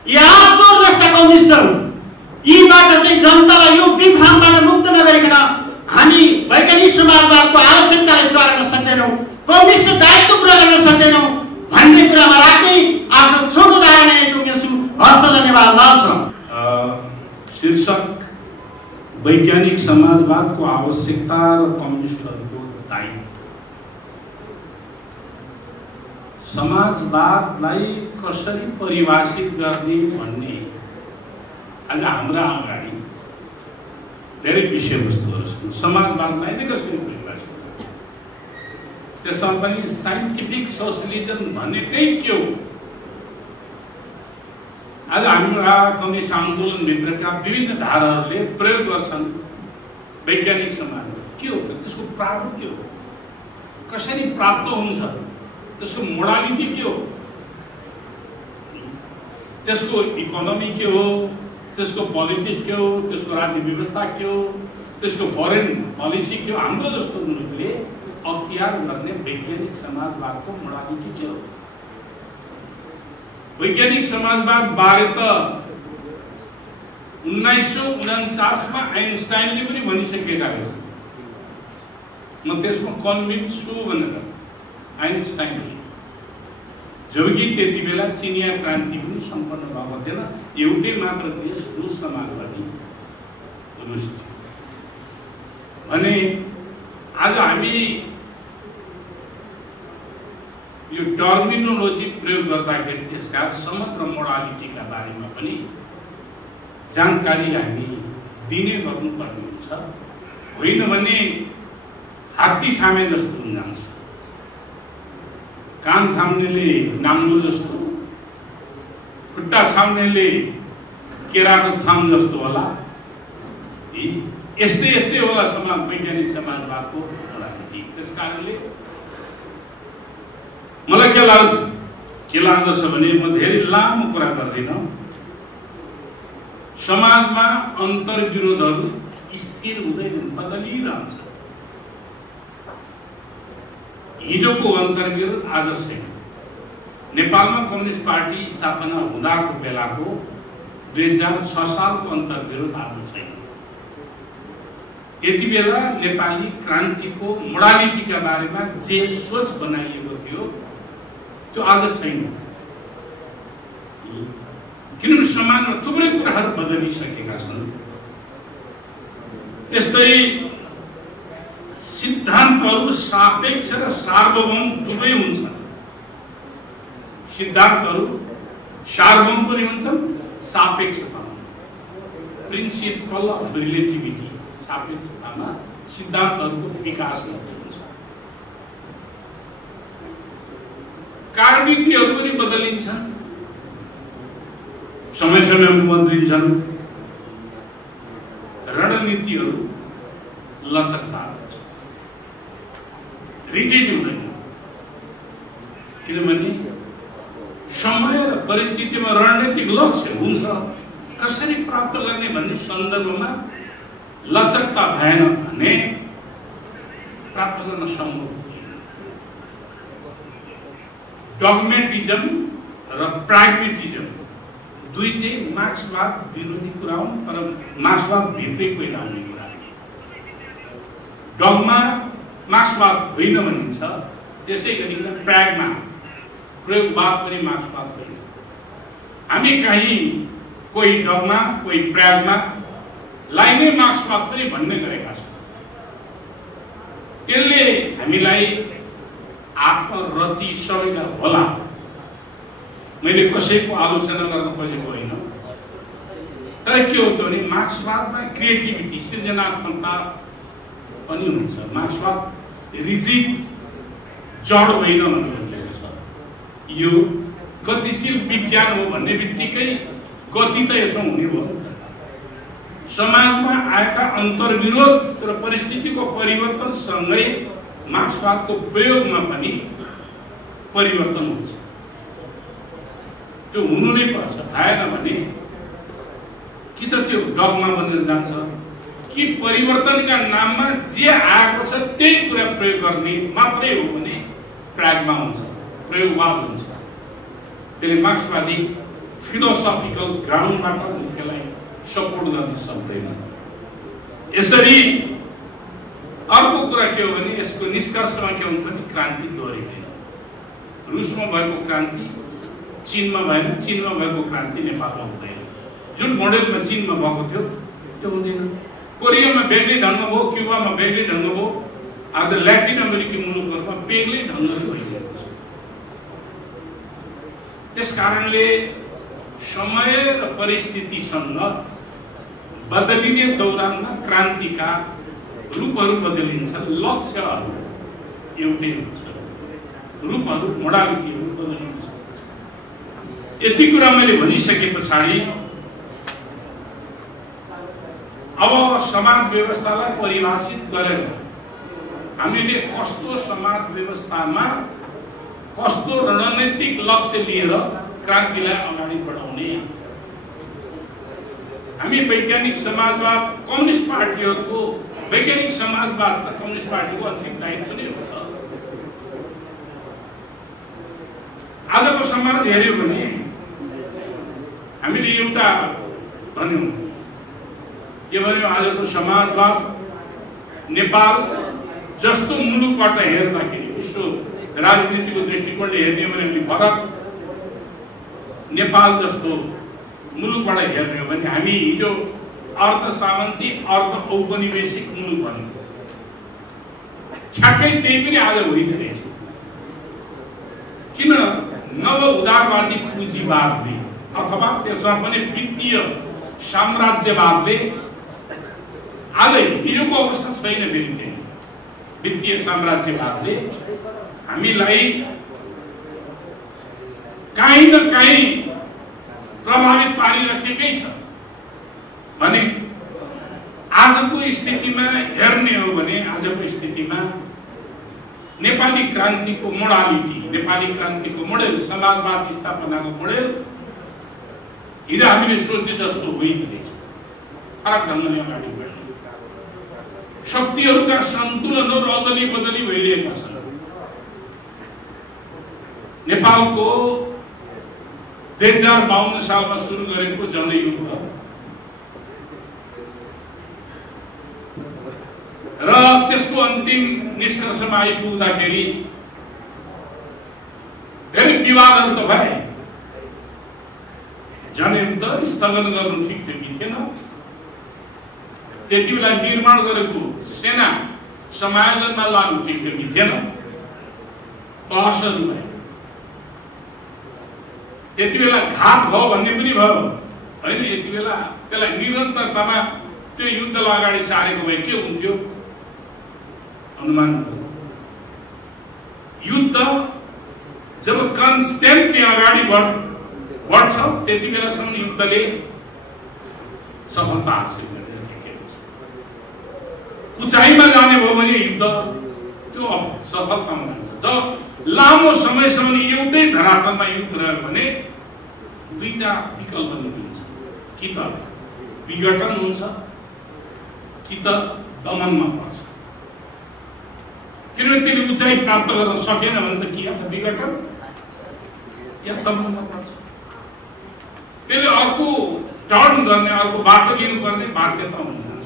यी आँप चोर जस्ता कम्युनिस्टहरू, यीबाट चाहिँ जनतालाई यो विभ्रमबाट मुक्त नगरिकन हामी वैज्ञानिक समाजवादको आवश्यकतालाई पुरा गर्न सक्दैनौँ, कम्युनिस्ट दायित्व पुरा गर्न सक्दैनौँ भन्ने कुरामा राख्दै आफ्नो छोटो धारणा टुङ्ग्याउँछु। हस्त धन्यवाद। शीर्षक वैज्ञानिक समाजवादको आवश्यकता र कम्युनिस्टहरूको दायित्व। समाजवादलाई कसरी परिभाषित गर्ने भन्ने आज हाम्रा अगाडि धेरै विषयवस्तुहरू छन्। समाजवादलाई नै कसरी परिभाषित गर्ने, त्यसमा पनि साइन्टिफिक सोसलिजम भनेकै के हो? आज हाम्रा कम्युनिस्ट आन्दोलनभित्रका विभिन्न धाराहरूले प्रयोग गर्छन् वैज्ञानिक समाजवाद के हो, त्यसको प्रारूप के हो, कसरी प्राप्त हुन्छ, त्यसको मोडालिटी के हो, त्यसको इकोनोमी के हो, त्यसको पोलिटिक्स के हो, त्यसको राज्य व्यवस्था के हो, त्यसको फरेन पोलिसी के हो। हाम्रो जस्तो मुलुकले अख्तियार गर्ने वैज्ञानिक समाजवादको मोडालिटी के हो? वैज्ञानिक समाजवाद बारे त 1949 मा आइन्स्टाइनले पनि भनिसकेका रहेछन्। म त्यसमा कन्भिन्स छु भनेर आइन्स्टाइनले, जबकि त्यति बेला चिनिया क्रान्ति पनि सम्पन्न भएको थिएन, एउटै मात्र देश रुस समाजवादी रुस थियो भने आज हामी यो टर्मिनोलोजी प्रयोग गर्दाखेरि त्यसका समग्र मोडालिटीका बारेमा पनि जानकारी हामी दिने गर्नुपर्ने हुन्छ। होइन भने हात्ती छामे जस्तो हुन जान्छ, कान छाम्नेले नाङ्लो जस्तो, खुट्टा छाम्नेले केराको थाम जस्तो होला। यस्तै यस्तै होला समाज वैज्ञानिक समाजवादको मोडालिटी। त्यसकारणले मलाई के लाग्दछ भने म धेरै लामो कुरा गर्दिनँ। समाजमा अन्तर्विरोधहरू स्थिर हुँदैनन्, बदलिरहन्छ। हिजोको अन्तर्विरोध आज छैन। नेपालमा कम्युनिस्ट पार्टी स्थापना हुँदाको बेलाको 2006 सालको अन्तर्विरोध आज छैन। त्यति बेला नेपाली क्रान्तिको मोडालिटीका बारेमा जे सोच बनाइएको थियो त्यो आज छैन। किनभने समाजमा थुप्रै कुराहरू बदलिसकेका छन्। त्यस्तै सिद्धान्तहरू सापेक्ष र सार्वभौम दुवै हुन्छन्। सिद्धान्तहरू सार्वभौम पनि हुन्छन्, सापेक्षता। प्रिन्सिपल अफ रिलेटिभिटी, सापेक्षतामा सिद्धान्तहरूको विकास हुन्छ। कार्यनीतिहरू पनि बदलिन्छन्, समय समयमा बदलिन्छन्। रणनीतिहरू लचकदार हुन्छ, रिजिड हुँदैन। किनभने समय र परिस्थितिमा रणनीतिक लक्ष्य हुन्छ, कसरी प्राप्त गर्ने भन्ने सन्दर्भमा लचकता भएन भने प्राप्त गर्न सम्भव हुँदैन। डगमेटिजम र प्राग्मेटिजम दुईटै मार्क्सवाद विरोधी कुरा हुन्, तर मार्क्सवाद भित्रै पैदा हुने कुरा। डगमा मार्क्सवाद होइन भनिन्छ, त्यसै गरिकन प्राग्मा प्रयोगवाद पनि मार्क्सवाद होइन। हामी कहीँ कोही डगमा कोही प्राग्मा लाई नै मार्क्सवाद पनि भन्ने गरेका छौँ। त्यसले हामीलाई आत्मरति सबैलाई होला, मैले कसैको आलोचना गर्न खोजेको होइन। तर के हो त भने मार्क्सवादमा क्रिएटिभिटी, सृजनात्मकता पनि हुन्छ। मार्क्सवाद रिजिड जड होइन भन्ने छ। यो गतिशील विज्ञान हो भन्ने बित्तिकै गति त यसमा हुने भयो। समाजमा आएका अन्तर्विरोध र परिस्थितिको परिवर्तनसँगै मार्क्सवादको प्रयोगमा पनि परिवर्तन हुन्छ। त्यो हुनु नै पर्छ, भएन भने कि त त्यो डगमा बनेर जान्छ, कि परिवर्तनका नाममा जे आएको छ त्यही कुरा प्रयोग गर्ने मात्रै हो भने प्राग्मा हुन्छ, प्रयोगवाद हुन्छ। त्यसले मार्क्सवादी फिलोसफिकल ग्राउन्डबाट त्यसलाई सपोर्ट गर्न सक्दैन। यसरी अर्को कुरा के हो भने यसको निष्कर्षमा के हुन्छ भने क्रान्ति दोहोरिँदैन। रुसमा भएको क्रान्ति चीनमा भएन, चीनमा भएको क्रान्ति नेपालमा हुँदैन। जुन मोडेलमा चीनमा भएको थियो त्यो हुँदैन। कोरियामा बेग्लै ढङ्ग भयो, क्युबामा बेग्लै ढङ्ग भयो, आज ल्याटिन अमेरिकी मुलुकहरूमा बेग्लै ढङ्गले भइरहेको छ। त्यसकारणले समय र परिस्थितिसँग बदलिने दौरानमा क्रान्तिका रूपहरू बदलिन्छन्, लक्ष्यहरू एउटै हुन्छ, रूपहरू मोडालिटीहरू बदलिन सक्छ। यति कुरा मैले भनिसके पछाडि अब समाज व्यवस्थालाई परिभाषित गरेर हामीले कस्तो समाज व्यवस्थामा कस्तो रणनीतिक लक्ष्य लिएर क्रान्तिलाई अगाडि बढाउने। हामी वैज्ञानिक समाजवाद, कम्युनिस्ट पार्टीहरूको वैज्ञानिक समाजवाद र कम्युनिस्ट पार्टीको अन्तिम दायित्व नै हो। आजको समाज हेर्यो भने हामीले एउटा भन्यौँ के भन्यो, आजको समाजवाद नेपाल जस्तो मुलुकबाट हेर्दाखेरि, विश्व राजनीतिको दृष्टिकोणले हेर्ने हो भने फरक, नेपाल जस्तो मुलुकबाट हेर्ने हो भने हामी हिजो अर्ध सामन्ती अर्ध औपनिवेशिक मुलुक भन्यौँ। ठ्याक्कै त्यही पनि आज होइन रहेछ। किन? नव उदारवादी पुँजीवादले अथवा त्यसमा पनि वित्तीय साम्राज्यवादले आज हिजोको अवस्था छैन। फेरि त्यो वित्तीय साम्राज्यवादले हामीलाई काहीँ न काहीँ प्रभावित पारिराखेकै छ भने आजको स्थितिमा हेर्ने हो भने आजको स्थितिमा नेपाली क्रान्तिको मोडालिटी, नेपाली क्रान्तिको मोडेल, समाजवाद स्थापनाको मोडेल हिजो हामीले सोचे जस्तो होइन रहेछ। फरक ढङ्गले अगाडि बढ्ने शक्तिहरूका सन्तुलनहरू अदली बदली भइरहेका छन्। नेपालको 2052 सालमा सुरु गरेको जनयुद्ध र त्यसको अन्तिम निष्कर्षमा आइपुग्दाखेरि धेरै विवादहरू त भए। जनयुद्ध स्थगन गर्नु ठिक थियो कि थिएन, त्यति बेला निर्माण गरेको सेना समायोजनमा लानु ठिक थियो कि थिएन, बहसहरू भए। त्यति बेला घात भयो भन्ने पनि भयो होइन। यति बेला त्यसलाई निरन्तरतामा त्यो युद्धलाई अगाडि सारेको भए के हुन्थ्यो अनुमान गर्नु। युद्ध जब कन्स्टेन्टली अगाडि बढ्छ त्यति बेलासम्म युद्धले सफलता हासिल गर्ने देखिएको छ। उचाइमा जाने भयो भने युद्ध त्यो सफलतामा जान्छ। जब लामो समयसम्म एउटै धरातलमा युद्ध रह्यो भने दुईटा विकल्प निक्लिन्छ, कि त विघटन हुन्छ कि त दमनमा पर्छ। किनभने त्यसले उचाइ प्राप्त गर्न सकेन भने त कि या त विघटन या दमनमा पर्छ। त्यसले अर्को टर्न गर्ने, अर्को बाटो लिनुपर्ने बाध्यता हुन जान्छ।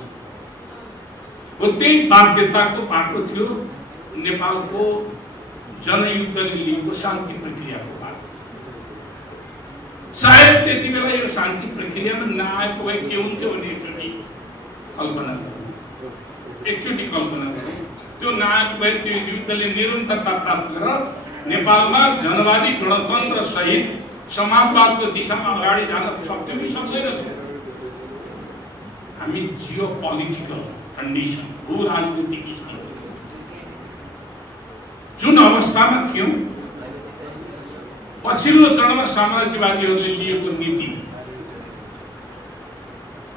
हो त्यही बाध्यताको बाटो थियो नेपालको जनयुद्धले लिएको शान्ति प्रक्रियाको बाटो। सायद त्यति बेला यो शान्ति प्रक्रियामा नआएको भए के हुन्थ्यो भने एकचोटि कल्पना गरौँ। त्यो नआएको भए त्यो युद्धले निरन्तरता प्राप्त गरेर नेपालमा जनवादी गणतन्त्र सहित समाजवादको दिशामा अगाडि जान सक्थ्यो कि सक्दैन थियो। हामी जियो पोलिटिकल कन्डिसन, भू राजनीतिक स्थिति जुन अवस्थामा थियौं, पछिल्लो चरणमा साम्राज्यवादीहरूले लिएको नीति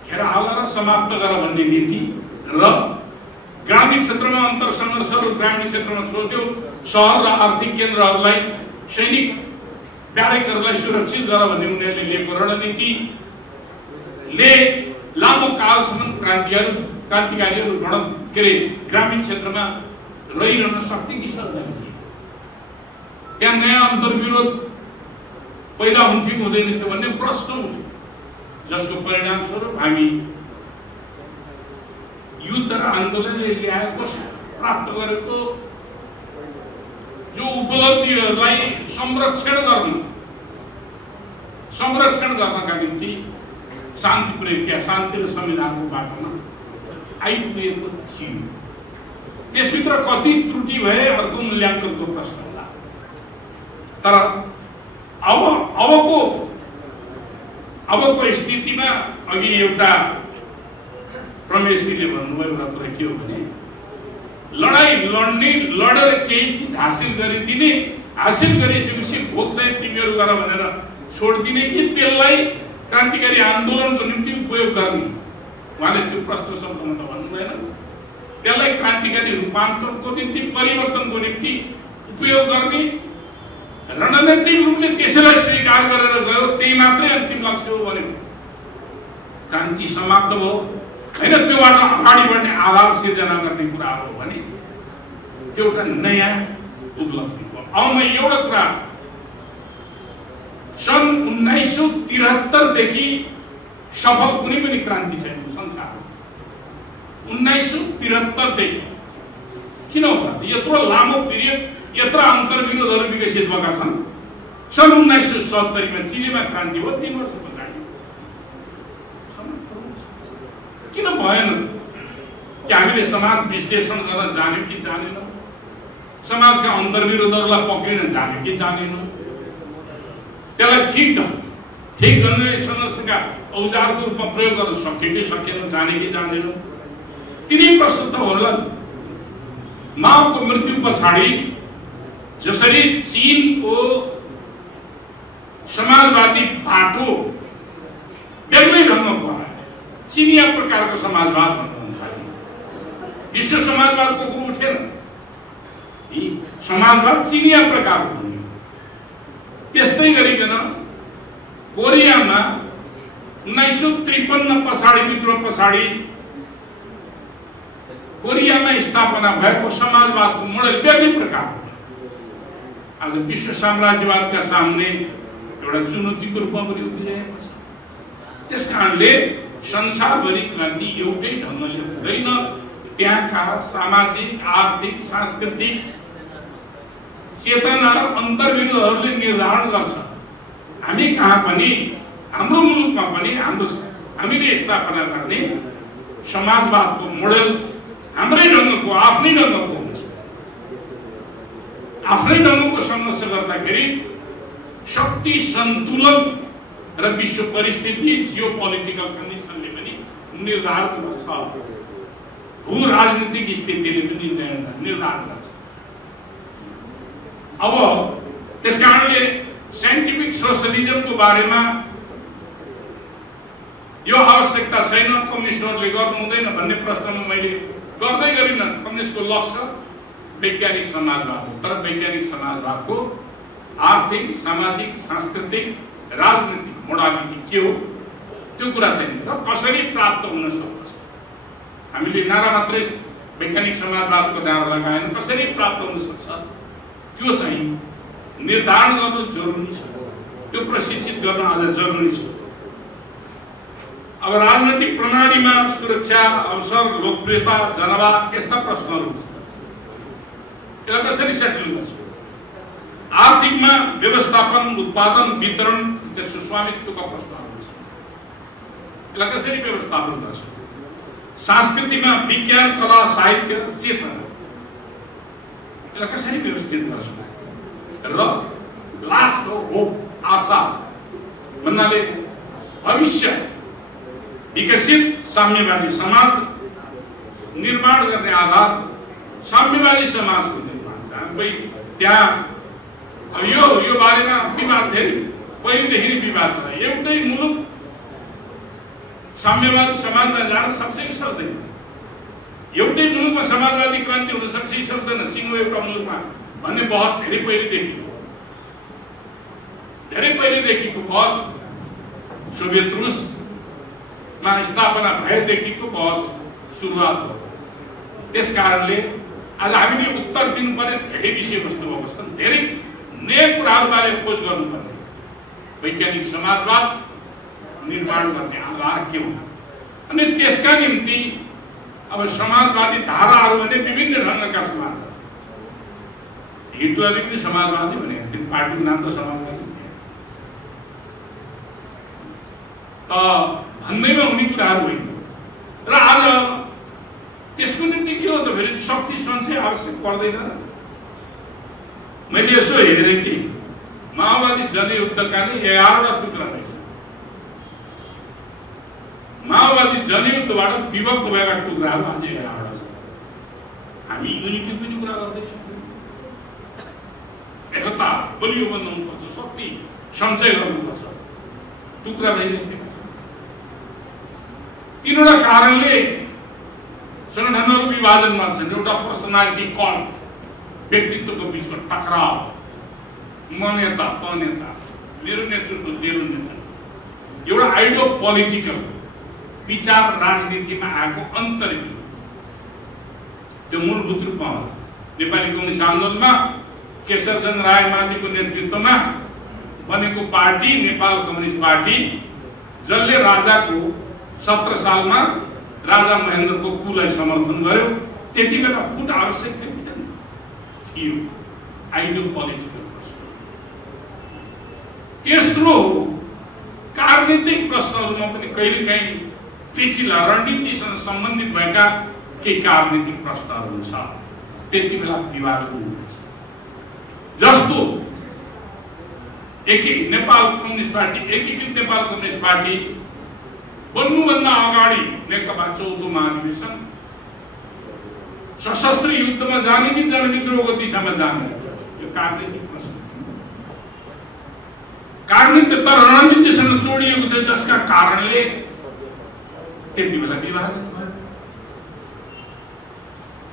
घेराहाल र समाप्त गर भन्ने नीति र ग्रामीण क्षेत्रमा अन्तरसङ्घर्षहरू ग्रामीण क्षेत्रमा छोड्यो, सहर र आर्थिक केन्द्रहरूलाई सैनिक ब्यारेकहरूलाई सुरक्षित गर भन्ने उनीहरूले लिएको रणनीतिले लामो कालसम्म क्रान्तिकारीहरू ग्रामीण क्षेत्रमा रहिरहन सक्थे कि सक्दैन थिए। त्यहाँ नयाँ अन्तर्विरोध पैदा हुन्थ्यो हुँदैन थियो भन्ने प्रश्न उठ्यो, जसको परिणामस्वरूप हामी युद्ध र आन्दोलनले ल्याएको प्राप्त गरेको जो उपलब्धिहरूलाई संरक्षण गर्नका निम्ति शान्ति प्रक्रिया, शान्ति र संविधानको बाटोमा आइपुगेको थियो। त्यसभित्र कति त्रुटि भए अर्को मूल्याङ्कनको प्रश्न होला। तर अबको स्थितिमा अघि एउटा प्रमेशजीले भन्नुभयो एउटा कुरा के हो भने लडाई लडेर केही चिज हासिल गरिदिने, हासिल गरिसकेपछि भोग सहित तिमीहरू गर भनेर छोडिदिने कि त्यसलाई क्रान्तिकारी आन्दोलनको निम्ति उपयोग गर्ने। उहाँले त्यो प्रश्न शब्दमा त भन्नु भएन। त्यसलाई क्रान्तिकारी रूपान्तरणको निम्ति, परिवर्तनको निम्ति उपयोग गर्ने, रणनीतिक रूपले त्यसैलाई स्वीकार गरेर गयो, त्यही मात्रै अन्तिम लक्ष्य हो भन्यो। क्रान्ति समाप्त भयो होइन, त्योबाट अगाडि बढ्ने आधार सिर्जना गर्ने कुराहरू हो भने त्यो एउटा नयाँ उपलब्धि हो। अब म एउटा कुरा, सन् 1973 देखि सफल कुनै पनि क्रान्ति छैन संसारमा। 1973 देखि किन होला त? यत्रो लामो पिरियड, यत्र अन्तर्विरोधहरू विकसित भएका छन्। सन् 1970 मा चिलीमा क्रान्ति भयो, 3 वर्ष पछाडि किन भएन? कि हामीले समाज विश्लेषण गर्न जान्यौँ कि जानेनौँ? समाजका अन्तर्विरोधहरूलाई पक्रिन जान्यौँ कि जानेनौँ? त्यसलाई ठिक गर्ने सङ्घर्षका औजारको रूपमा प्रयोग गर्न सक्यो कि सकेनौँ, जाने कि जानेनौँ? तिनै प्रश्न त होला। माओको मृत्यु पछाडि जसरी चीनको समाजवादी बाटो बेग्लै ढङ्गको आयो, चिनिया प्रकारको समाजवाद भन्नु थाल्यो, विश्व समाजवादको कुरो उठेन, समाजवाद चिनिया प्रकारको भन्यो। त्यस्तै गरिकन कोरियामा 1953 पछाडि, विद्रोह पछाडि कोरियामा स्थापना भएको समाजवादको मोडल बेग्लै प्रकारको आज विश्व साम्राज्यवादका सामने एउटा चुनौतीको रूपमा पनि उभिरहेको छ। त्यसकारणले संसारभरि क्रान्ति एउटै ढङ्गले हुँदैन। त्यहाँका सामाजिक, आर्थिक, सांस्कृतिक चेतना र अन्तर्विरोधहरूले निर्धारण गर्छ हामी कहाँ पनि, हाम्रो मुलुकमा पनि हामीले स्थापना गर्ने समाजवादको मोडल हाम्रै ढङ्गको, आफ्नै ढङ्गको हुन्छ। आफ्नै ढङ्गको सङ्घर्ष गर्दाखेरि शक्ति सन्तुलन र विश्व परिस्थिति, जियो पोलिटिकल कन्डिसनले पनि निर्धारण गर्छ। भू राजनीतिक स्थितिले पनि निर्धारण गर्छ। अब त्यसकारणले साइन्टिफिक सोशलिजमको बारेमा यो आवश्यकता छैन, कम्युनिस्टहरूले गर्नु हुँदैन भन्ने प्रश्नमा मैले गर्दै गरिनँ। कम्युनिस्टको लक्ष्य वैज्ञानिक समाजवाद हो, तर वैज्ञानिक समाजवादको आर्थिक, सामाजिक, सांस्कृतिक, राजनीतिक मोडालिटी के हो त्यो कुरा छैन र कसरी प्राप्त हुन सक्छ। हामीले नारा मात्रै वैज्ञानिक समाजवादको नारा लगाएन, कसरी प्राप्त हुन सक्छ त्यो चाहिँ निर्धारण गर्नु जरुरी छ। त्यो प्रशिक्षित गर्न आज जरुरी छ। अब राजनीतिक प्रणालीमा सुरक्षा, अवसर, लोकप्रियता, जनवाद यस्ता प्रश्नहरू छन्। यसलाई कसरी सेटल गर्छ? आर्थिकमा व्यवस्थापन, उत्पादन, वितरण, त्यसको स्वामित्वका प्रश्नहरू छन्। यसलाई कसरी व्यवस्थापन गर्छ? संस्कृतिमा विज्ञान, कला, साहित्य, चेतना यसलाई कसरी व्यवस्थित गर्छ? र लास्ट होप, आशा भन्नाले भविष्य विकसित साम्यवादी समाज निर्माण गर्ने आधार साम्यवादी समाजको निर्माण। त्यहाँ अब यो बारेमा विवाद धेरै पहिलेदेखि विवाद छ। एउटै मुलुक साम्यवादी समाजमा जान सक्छ कि सक्दैन? एउटै मुलुकमा समाजवादी क्रान्ति हुन सक्छ कि सक्दैन? सिङ्गो एउटा मुलुकमा भन्ने बहस धेरै पहिलेदेखिको बहस सोभियत रुसमा स्थापना भएदेखिको बहस सुरुवात हो। त्यसकारणले आज हामीले उत्तर दिनुपर्ने धेरै विषयवस्तु भएको छन्। धेरै नयाँ कुराहरूबारे खोज गर्नुपर्ने। वैज्ञानिक समाजवाद निर्माण गर्ने आधार के हो? अनि त्यसका निम्ति अब समाजवादी धाराहरू भने विभिन्न ढङ्गका समाज। हिटलरले पनि समाजवादी भने, पार्टीको नाम त समाजवादी भन्दैमा हुने कुराहरू होइन। र आज त्यसको निम्ति के हो त फेरि शक्ति सञ्चय आवश्यक पर्दैन र? मैले यसो हेरेँ कि माओवादी जनयुद्धका नि 11वटा टुक्रा रहेछ। माओवादी जनयुद्धबाट विभक्त भएका टुक्राहरू आज 11वटा छन्। हामी युनिटी पनि कुरा गर्दैछौँ। एकता बलियो बनाउनुपर्छ, शक्ति सञ्चय गर्नुपर्छ, टुक्रा भइरहेको छ। तीनवटा कारणले संगठनहरू विभाजनमा छन्। एउटा पर्सनालिटी कल्ट, व्यक्तित्वको बिचको टकराव, म नेता त नेता, मेरो नेतृत्व तेरो नेता। एउटा आइडियो पोलिटिकल विचार राजनीतिमा आएको अन्तर्विरोध, त्यो मूलभूत रूपमा हो। नेपाली कम्युनिस्ट आन्दोलनमा केशरचन्द्र रायमाझीको नेतृत्वमा बनेको पार्टी नेपाल कम्युनिस्ट पार्टी, जसले राजाको 17 सालमा राजा महेन्द्रको कुलाई समर्थन गर्यो। त्यति बेला फुट आवश्यक थियो। आइडियो पोलिटिकल प्रश्न। तेस्रो राजनीतिक प्रश्नहरूमा पनि कहिलेकाहीँ पेचिला रणनीतिसँग सम्बन्धित भएका केही राजनीतिक प्रश्नहरू हुन्छ। त्यति बेला विवाद हुँदछ। जस्तो एकीकृत नेपाल कम्युनिस्ट पार्टी बन्नुभन्दा अगाडि नेकपा 4औं महाधिवेशन सशस्त्र युद्धमा जाने कि जनविद्रोहको दिशामा जाने, यो राजनीतिक प्रश्न। राजनीति तर रणनीतिसँग जोडिएको थियो, जसका कारणले त्यति बेला विभाजन भयो।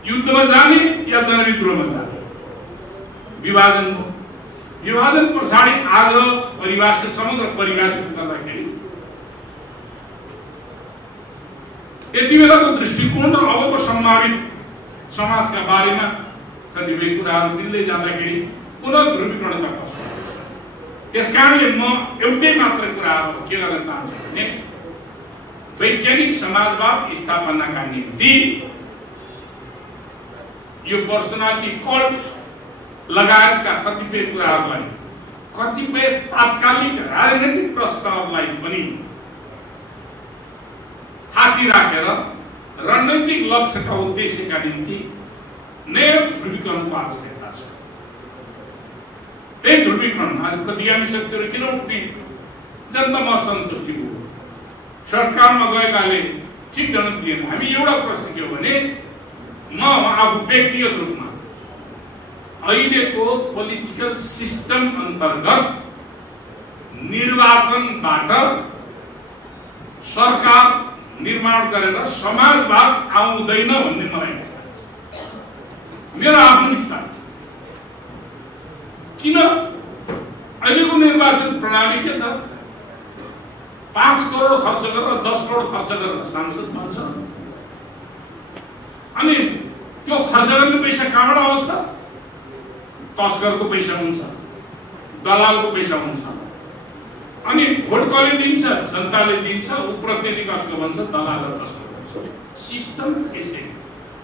युद्धमा जाने या जनविद्रोहमा जाने, विभाजन हो। विभाजन पछाडि आज परिभाषित, समग्र परिभाषित गर्दाखेरि त्यति बेलाको दृष्टिकोण र अबको सम्भावित समाजका बारेमा कतिपय कुराहरू मिल्दै जाँदाखेरि पुनः ध्रुवीकरणका प्रश्न आउँछ। त्यसकारणले म एउटै मात्र कुराहरू के गर्न चाहन्छु भने वैज्ञानिक समाजवाद स्थापनाका निम्ति यो पर्सनालिटी कल्ट लगायतका कतिपय कुराहरूलाई कतिपय तात्कालिक राजनीतिक प्रश्नहरूलाई पनि थाती राखेर रणनीतिक लक्ष्यका उद्देश्यका निम्ति नयाँ ध्रुवीकरणको आवश्यकता छ। त्यही ध्रुवीकरण आज प्रतिगामी शक्तिहरू किन उठ्ने जनतामा असन्तुष्टि भयो, सरकारमा गएकाले ठिक ढङ्गले दिएन। हामी एउटा प्रश्न के हो भने म आफू व्यक्तिगत रूपमा अहिलेको पोलिटिकल सिस्टम अन्तर्गत निर्वाचनबाट सरकार निर्माण गरेर समाजवाद आउँदैन भन्ने मलाई विश्वास छ, मेरो आफ्नो विश्वास। किन अहिलेको निर्वाचन प्रणाली के छ? 5 करोड खर्च गरेर 10 करोड खर्च गरेर सांसद बन्छ। अनि त्यो खर्च गर्ने पैसा कहाँबाट आउँछ? तस्करको पैसा हुन्छ, दलालको पैसा हुन्छ। अनि भोट कसले दिन्छ? जनताले दिन्छ। प्रतिनिधि कसको भन्छ? दलाल र तस्कर भन्छ। सिस्टम यसै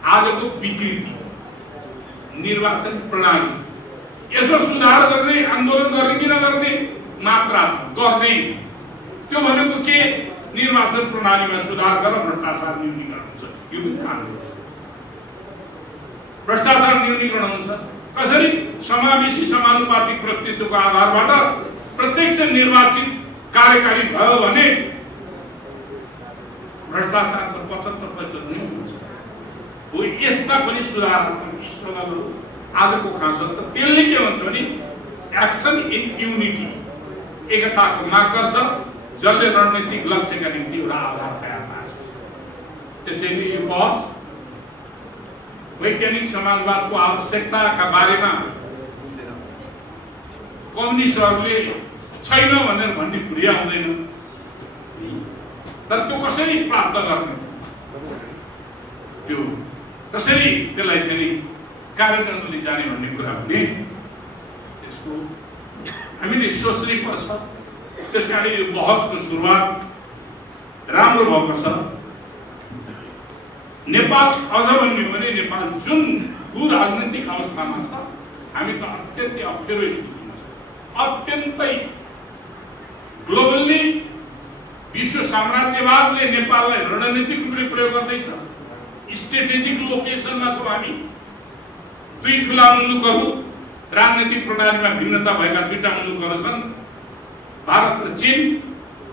आजको विकृति निर्वाचन प्रणाली। यसमा सुधार गर्ने, आन्दोलन गर्ने कि नगर्ने, मात्रा गर्ने, त्यो भनेको के? निर्वाचन प्रणालीमा सुधार गरेर भ्रष्टाचार न्यूनीकरण हुन्छ। यो पनि काम हो। भ्रष्टाचार न्यूनीकरण हुन्छ कसरी? समावेशी समानुपातिक प्रतिनिधित्वको आधारबाट प्रत्यक्ष निर्वाचित कार्यकारी भयो भने भ्रष्टाचार त 75% नै हुन्छ। हो यस्ता पनि सुधारात्मक स्ट्रगलहरू आजको खास हो। त त्यसले के भन्छ भने एक्सन इन युनिटी, एकताको माग गर्छ, जसले रणनीतिक लक्ष्यका निम्ति एउटा आधार तयार पार्छ। त्यसैले यो बहस वैज्ञानिक समाजवादको आवश्यकताका बारेमा कम्युनिस्टहरूले छैन भनेर भन्ने कुरै आउँदैन। तर त्यो कसरी प्राप्त गर्ने, त्यो कसरी त्यसलाई चाहिँ कार्यान्वयनमा लिजाने भन्ने कुरा भने त्यसको हामीले सोच्नै पर्छ। त्यसकारण यो बहसको सुरुवात राम्रो भएको छ। नेपाल अझ भन्ने हो भने नेपाल जुन भू-राजनीतिक अवस्थामा छ, हामी त अत्यन्तै अप्ठ्यारो स्थितिमा छौँ। अत्यन्तै ग्लोबल्ली विश्व साम्राज्यवादले नेपाललाई रणनीतिक रूपले प्रयोग गर्दैछ। स्ट्रेटेजिक लोकेसनमा छौँ हामी। दुई ठुला मुलुकहरू, राजनीतिक प्रणालीमा भिन्नता भएका दुईटा मुलुकहरू छन्, भारत र चीन।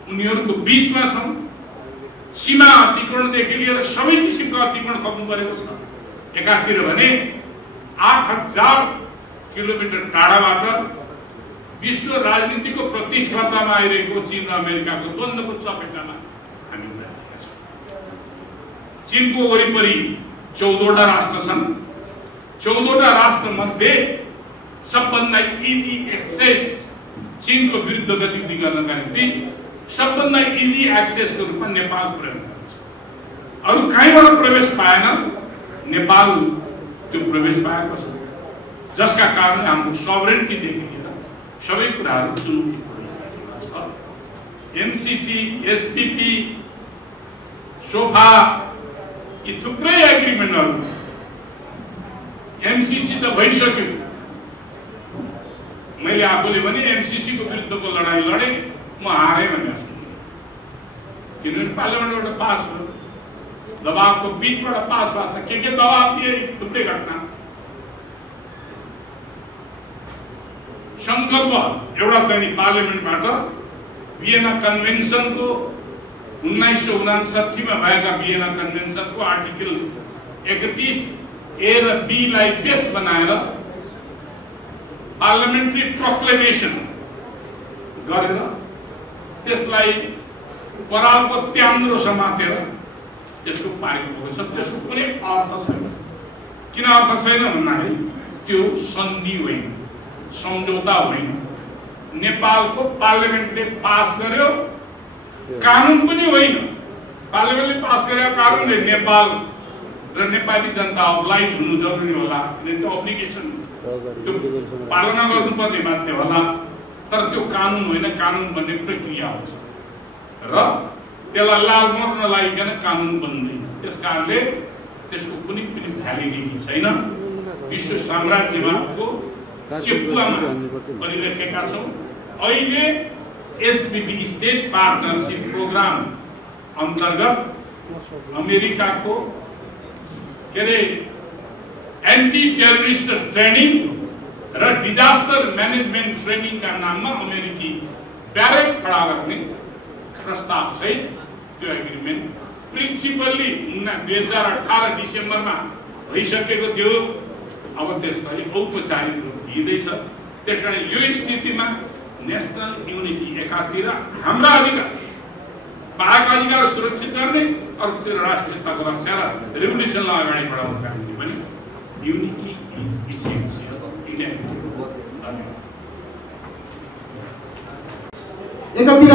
उनीहरूको बीचमा छौँ। सीमा अतिक्रमणदेखि लिएर सबै किसिमको अतिक्रमण खप्नु परेको छ। एकातिर भने 8000 किलोमिटर टाढाबाट विश्व राजनीतिको प्रतिस्पर्धामा आइरहेको चीन र अमेरिकाको द्वन्द्वको चपेटामा हामी उभिएका छौँ। चीनको वरिपरि 14वटा राष्ट्र छन्। 14वटा राष्ट्र मध्ये सबभन्दा इजी एक्सेस चीनको विरुद्ध गतिविधि गर्नका निम्ति सबभन्दा इजी एक्सेसको रूपमा नेपाल प्रयोग गर्छ। अरू कहीँबाट प्रवेश पाएन, नेपाल त्यो प्रवेश पाएको छ, जसका कारण हाम्रो सभरेन्टिटीदेखि लिएर सबै कुराहरू चुनौतीपूर्ण स्थितिमा छ। एमसीसी, एसपीपी, सोफा, यी थुप्रै एग्रिमेन्टहरू। एमसीसी त भइसक्यो। मैले आफूले भने एमसीसी को विरुद्धको लडाई लडे, म हारे भनेर सुने। किनभने पार्लियामेन्टबाट पास भयो, दबावको बीचबाट पास भएको छ। के दबाव दिए? थुप्रै घटना। संकल्प एउटा चाहिँ पार्लियामेन्टबाट भियना कन्भेन्सनको 1959 मा भएका भियना कन्भेन्सनको आर्टिकल 31A र B लाई बेस बनाएर पार्लियामेन्ट्री प्रोक्लेमेसन गरेर त्यसलाई परालको त्याम्रो समातेर त्यसको पारित भएको छ। त्यसको कुनै अर्थ छैन। किन अर्थ छैन भन्दाखेरि त्यो सन्धि होइन, सम्झौता होइन। नेपालको पार्लियामेन्टले पास गर्यो, कानुन पनि होइन। पार्लियामेन्टले पास गरेको कानुनले नेपाल र नेपाली जनता अब्लाइज हुनु जरुरी होला, किनभने त्यो अब्लिगेसन त्यो पालना गर्नुपर्ने बाध्य होला। तर त्यो कानुन होइन, कानुन भन्ने प्रक्रिया हुन्छ र त्यसलाई लालमोहर नलागिकन कानुन बन्दैन। त्यसकारणले त्यसको कुनै पनि भ्यालिडिटी छैन। विश्व साम्राज्यवादको चेपुवामा परिरहेका छौँ। अहिले एसबीपी स्टेट पार्टनरशिप प्रोग्राम अन्तर्गत अमेरिकाको के अरे एन्टी टेररिस्ट ट्रेनिङ र डिजास्टर म्यानेजमेन्ट ट्रेनिङका नाममा अमेरिकी ब्यारेक खडा गर्ने प्रस्ताव सहित त्यो एग्रिमेन्ट प्रिन्सिपल्ली 2018 डिसेम्बरमा भइसकेको थियो। अब त्यसलाई औपचारिक रूप दिइँदैछ। त्यसकारण यो स्थितिमा नेसनल युनिटी एकातिर हाम्रा अधिकार बाहेक अधिकार सुरक्षित गर्ने, अर्कोतिर राष्ट्रियताको रक्षा र रेभोल्युसनलाई अगाडि बढाउनका निम्ति पनि युनिटी इज इसेन्सियल इन एकातिर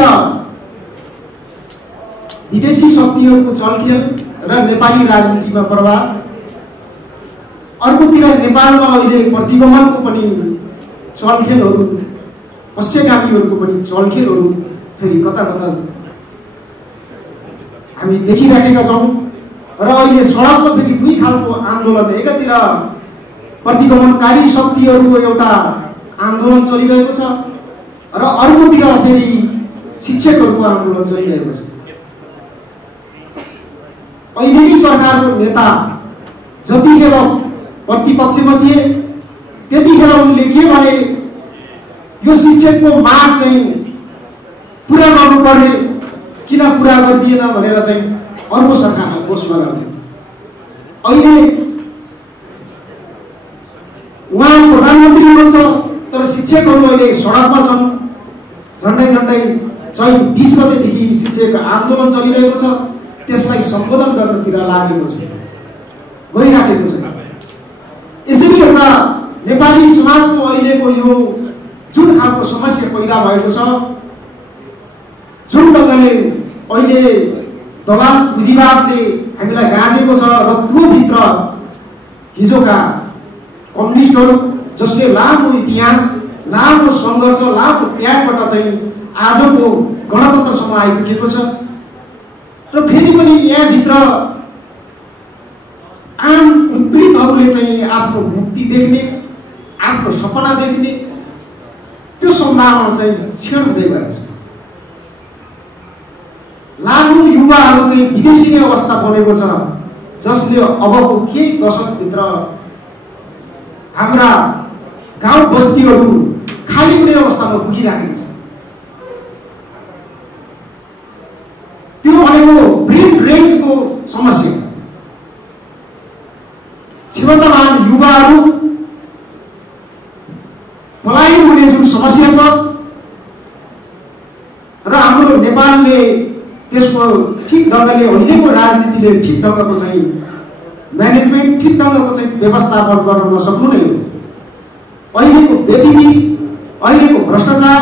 विदेशी शक्तिहरूको चलखेल र नेपाली राजनीतिमा प्रभाव, अर्कोतिर नेपालमा अहिले प्रतिगमनको पनि चलखेलहरू, पश्चिगामीहरूको पनि चलखेलहरू फेरि कता कता हामी देखिराखेका छौँ। र अहिले सडकमा फेरि दुई खालको आन्दोलन, एकातिर प्रतिगमनकारी शक्तिहरूको एउटा आन्दोलन चलिरहेको छ र अर्कोतिर फेरि शिक्षकहरूको आन्दोलन चलिरहेको छ। अहिलेकै सरकारको नेता जतिखेर प्रतिपक्षमा थिए त्यतिखेर उनले के भने, यो शिक्षकको माग चाहिँ पुरा गर्नुपर्ने, किन पुरा गरिदिएन भनेर चाहिँ अर्को सरकारलाई दोष लगाउने। अहिले उहाँ प्रधानमन्त्री हुनुहुन्छ तर शिक्षकहरू अहिले सडकमा छन्। झन्डै चैत 20 गतेदेखि शिक्षक आन्दोलन चलिरहेको छ। त्यसलाई सम्बोधन गर्नतिर लागेको छ, गइराखेको छ। यसरी हेर्दा नेपाली समाजको अहिलेको यो जुन खालको समस्या पैदा भएको छ, जुन ढङ्गले अहिले दलाल पुँजीवादले हामीलाई गाँजेको छ र त्यो भित्र हिजोका कम्युनिस्टहरू जसले लामो इतिहास, लामो सङ्घर्ष, लामो त्यागबाट चाहिँ आजको गणतन्त्रसम्म आइपुगेको छ र फेरि पनि यहाँभित्र आम उत्पीडितहरूले चाहिँ आफ्नो मुक्ति देख्ने, आफ्नो सपना देख्ने त्यो सम्भावना चाहिँ क्षीण हुँदै गएको छ। लाखौं युवाहरू चाहिँ विदेशी नै अवस्था बनेको छ, जसले अबको केही दशकभित्र हाम्रा गाउँ बस्तीहरू खाली हुने अवस्थामा पुगिराखेको छ। त्यो भनेको ब्रेन ड्रेन्सको समस्या। क्षमतावान युवाहरू पलायन हुने जुन समस्या छ र हाम्रो नेपालले त्यसको ठिक ढङ्गले, अहिलेको राजनीतिले ठिक ढङ्गको चाहिँ म्यानेजमेन्ट, ठिक ढङ्गको चाहिँ व्यवस्थापन गर्न नसक्नु नै हो। अहिलेको व्यतिथि, अहिलेको भ्रष्टाचार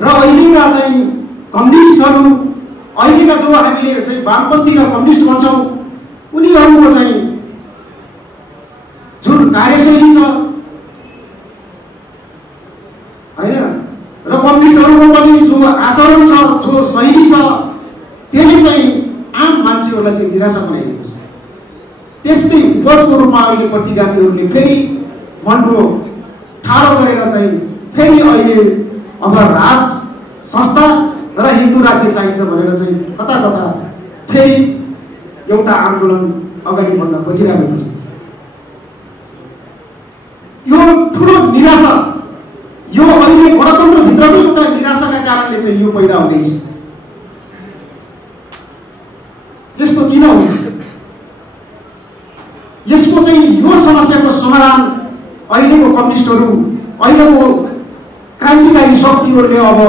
र अहिलेका चाहिँ कम्युनिस्टहरू, अहिलेका जो हामीले चाहिँ वामपन्थी र कम्युनिस्ट भन्छौँ, उनीहरूको चाहिँ जुन कार्यशैली छ होइन, र कम्युनिस्टहरूको पनि जो आचरण छ, जो शैली छ, त्यसले चाहिँ आम मान्छेहरूलाई चाहिँ निराशा बनाइदिएको छ। त्यसकै उपजको रूपमा अहिले प्रतिगामीहरूले फेरि मनको ठाडो गरेर चाहिँ फेरि अहिले अब राज संस्था र हिन्दू राज्य चाहिन्छ भनेर चाहिँ कता कता फेरि एउटा आन्दोलन अगाडि बढ्न खोजिरहेको छ। यो ठुलो निराशा, यो अहिले गणतन्त्रभित्रकै एउटा निराशाका कारणले चाहिँ यो पैदा हुँदैछ। यस्तो किन हुन्छ? यसको चाहिँ यो समस्याको समाधान अहिलेको कम्युनिस्टहरू, अहिलेको क्रान्तिकारी शक्तिहरूले अब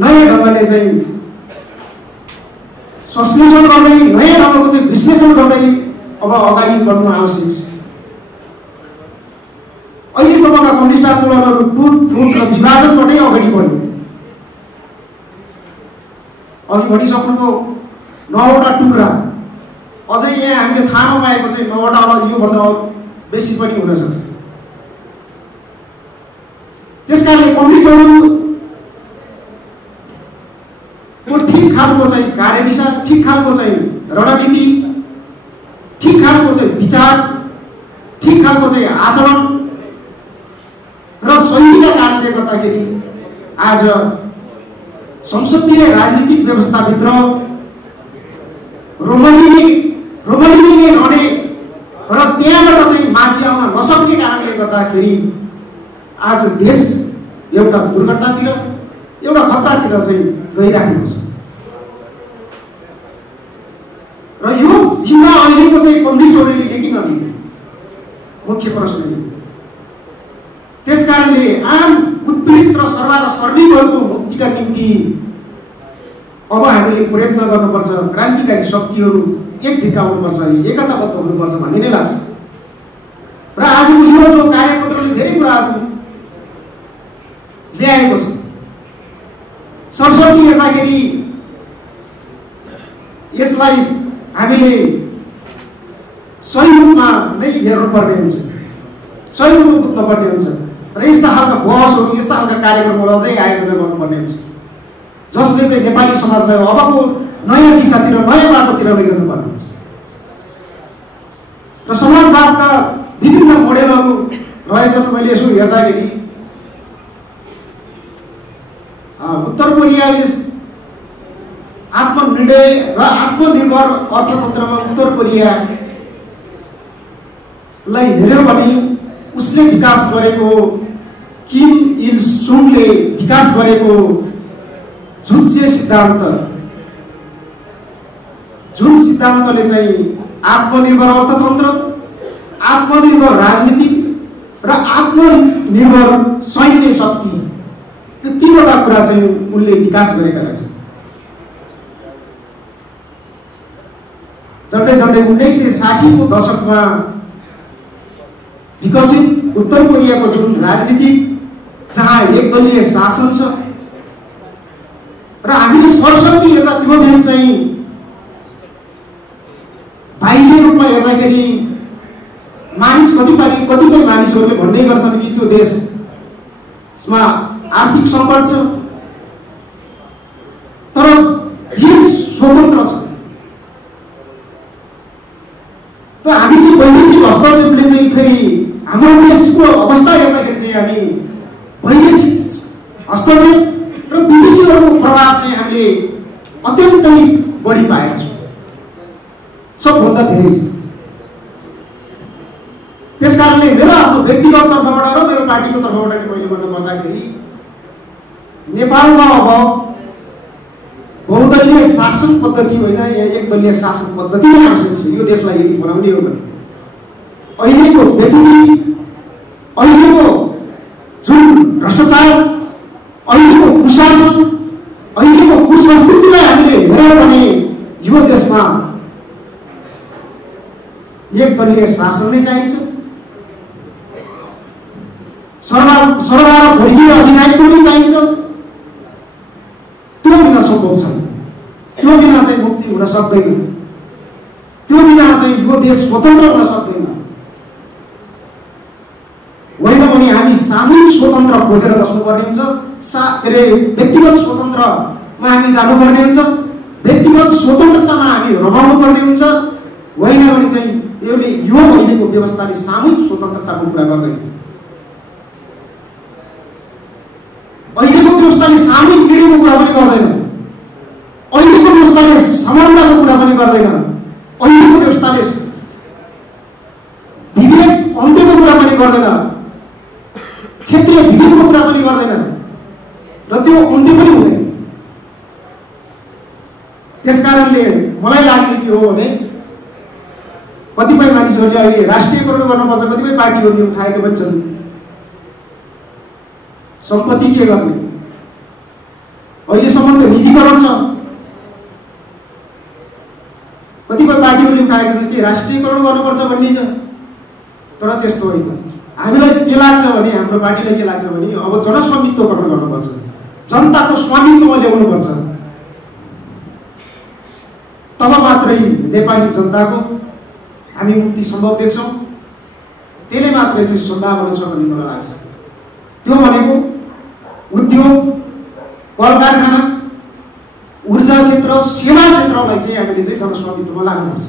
नयाँ ढङ्गले चाहिँ संश्लेषण गर्दै, नयाँ ढङ्गको चाहिँ विश्लेषण गर्दै अब अगाडि बढ्नु आवश्यक छ। अहिलेसम्मका कम्युनिस्ट आन्दोलनहरू टुट फुट र विभाजनबाटै अगाडि बढ्यो। अघि भनिसक्नुको 9वटा टुक्रा अझै यहाँ हामीले थाहा नपाएको चाहिँ 9वटा होला, योभन्दा बेसी पनि हुन सक्छ। त्यसकारणले कम्युनिस्टहरूको ठिक खालको चाहिँ कार्यदिशा, ठिक खालको चाहिँ रणनीति, ठिक खालको चाहिँ विचार, ठिक खालको चाहिँ आचरण र शैलीका कारणले गर्दाखेरि आज संसदीय राजनीतिक व्यवस्थाभित्र रोमलिने रहने र त्यहाँबाट चाहिँ माथि आउन नसक्ने कारणले गर्दाखेरि आज देश एउटा दुर्घटनातिर, एउटा खतरातिर चाहिँ गइराखेको छ। र यो जिम्मा अहिलेको चाहिँ कम्युनिस्टहरूले लिए नलिए मुख्य प्रश्न हो। त्यसकारणले आम उत्पीडित र सर्वहारा श्रमिकहरूको मुक्तिका निम्ति अब हामीले प्रयत्न गर्नुपर्छ, क्रान्तिकारी शक्तिहरू एक ढिक्का हुनुपर्छ, एकताबद्ध हुनुपर्छ भन्ने नै लाग्छ। र आज यो जो कार्यपत्रले धेरै कुराहरू ल्याएको छ, सरस्वती हेर्दाखेरि यसलाई हामीले सही रूपमा नै हेर्नुपर्ने हुन्छ, सही रूपमा बुझ्नुपर्ने हुन्छ र यस्ता खालका बहसहरू, यस्ता खालका कार्यक्रमहरू अझै आयोजना गर्नुपर्ने हुन्छ जसले चाहिँ नेपाली समाजलाई अबको नयाँ दिशातिर, नयाँ बाटोतिर लैजानुपर्ने हुन्छ। र समाजवादका विभिन्न मोडेलहरू रहेछन्। मैले यसो हेर्दाखेरि उत्तर कोरियाले आत्मनिर्णय र आत्मनिर्भर अर्थतन्त्रमा उत्तर कोरियालाई हेर्यो भने उसले विकास गरेको, किम इल सुङले विकास गरेको जुन सिद्धान्तले चाहिँ आत्मनिर्भर अर्थतन्त्र, आत्मनिर्भर राजनीति र आत्मनिर्भर सैन्य शक्ति, यो तीनवटा कुरा चाहिँ उनले विकास गरेका रहेछन्। झन्डै 1960 को दशकमा विकसित उत्तर कोरियाको जुन राजनीतिक जहाँ एकदलीय शासन छ र हामीले सरस्वती हेर्दा त्यो देश चाहिँ बाहिरी रूपमा हेर्दाखेरि कतिपय मानिसहरूले भन्ने गर्छन् कि त्यो देशमा आर्थिक सङ्कट छ, तर देश स्वतन्त्र छ। त हामी चाहिँ वैदेशिक हस्तक्षेपले चाहिँ फेरि हाम्रो देशको अवस्था हेर्दाखेरि चाहिँ हामी वैदेशिक हस्तक्षेप र विदेशीहरूको प्रभाव चाहिँ हामीले अत्यन्तै बढी पाएका छौँ, सबभन्दा धेरै छ। त्यसकारणले मेरो आफ्नो व्यक्तिगत तर्फबाट र मेरो पार्टीको तर्फबाट मैले भन्न पर्दाखेरि नेपालमा अब बहुदलीय शासन पद्धति होइन, एकदलीय शासन पद्धति नै आवश्यक छ। यो देशलाई यदि बनाउने हो भने अहिलेको व्यतिथि, अहिलेको जुन भ्रष्टाचार, अहिलेको कुशासन, अहिलेको कुसंस्कृतिलाई हामीले हेऱ्यौँ भने यो देशमा एकदलीय शासन नै चाहिन्छ। सर्वहारा वर्गीय अधिनायकत्व नै चाहिन्छ। त्यो बिना सम्भव छैन, त्यो बिना चाहिँ मुक्ति हुन सक्दैन, त्यो बिना चाहिँ यो देश स्वतन्त्र हुन सक्दैन। होइन भने हामी सामूहिक स्वतन्त्र खोजेर बस्नुपर्ने हुन्छ, व्यक्तिगत स्वतन्त्रमा हामी जानुपर्ने हुन्छ, व्यक्तिगत स्वतन्त्रतामा हामी रमाउनु पर्ने हुन्छ। होइन भने चाहिँ यो अहिलेको व्यवस्थाले सामूहिक स्वतन्त्रताको कुरा गर्दैन, अहिलेको व्यवस्थाले सामूहिक निर्णयको कुरा पनि गर्दैन, अहिलेको व्यवस्थाले समानताको कुरा पनि गर्दैन, अहिलेको व्यवस्थाले विभेद अन्त्यको कुरा पनि गर्दैन, क्षेत्रीय विभेदको कुरा पनि गर्दैन र त्यो अन्त्य पनि हुँदैन। त्यसकारणले मलाई लाग्ने के हो भने कतिपय मानिसहरूले अहिले राष्ट्रियकरण गर्नुपर्छ, कतिपय पार्टीहरूले उठाएका पनि छन्। सम्पत्ति के गर्ने, अहिलेसम्म त निजीकरण छ, कतिपय पार्टीहरूले उठाएका छन् कि राष्ट्रियकरण गर्नुपर्छ भन्ने छ। तर त्यस्तो होइन। हामीलाई चाहिँ के लाग्छ भने, हाम्रो पार्टीलाई के लाग्छ भने अब जनस्वामित्वकरण गर्नुपर्छ, जनताको स्वामित्वमा ल्याउनुपर्छ। तब मात्रै नेपाली जनताको हामी मुक्ति सम्भव देख्छौँ। त्यसले मात्रै चाहिँ सम्भावना छ भन्ने मलाई लाग्छ। त्यो भनेको उद्योग, कल कारखाना, ऊर्जा क्षेत्र, सेवा क्षेत्रलाई चाहिँ हामीले चाहिँ जनस्वामित्वमा लानुपर्छ।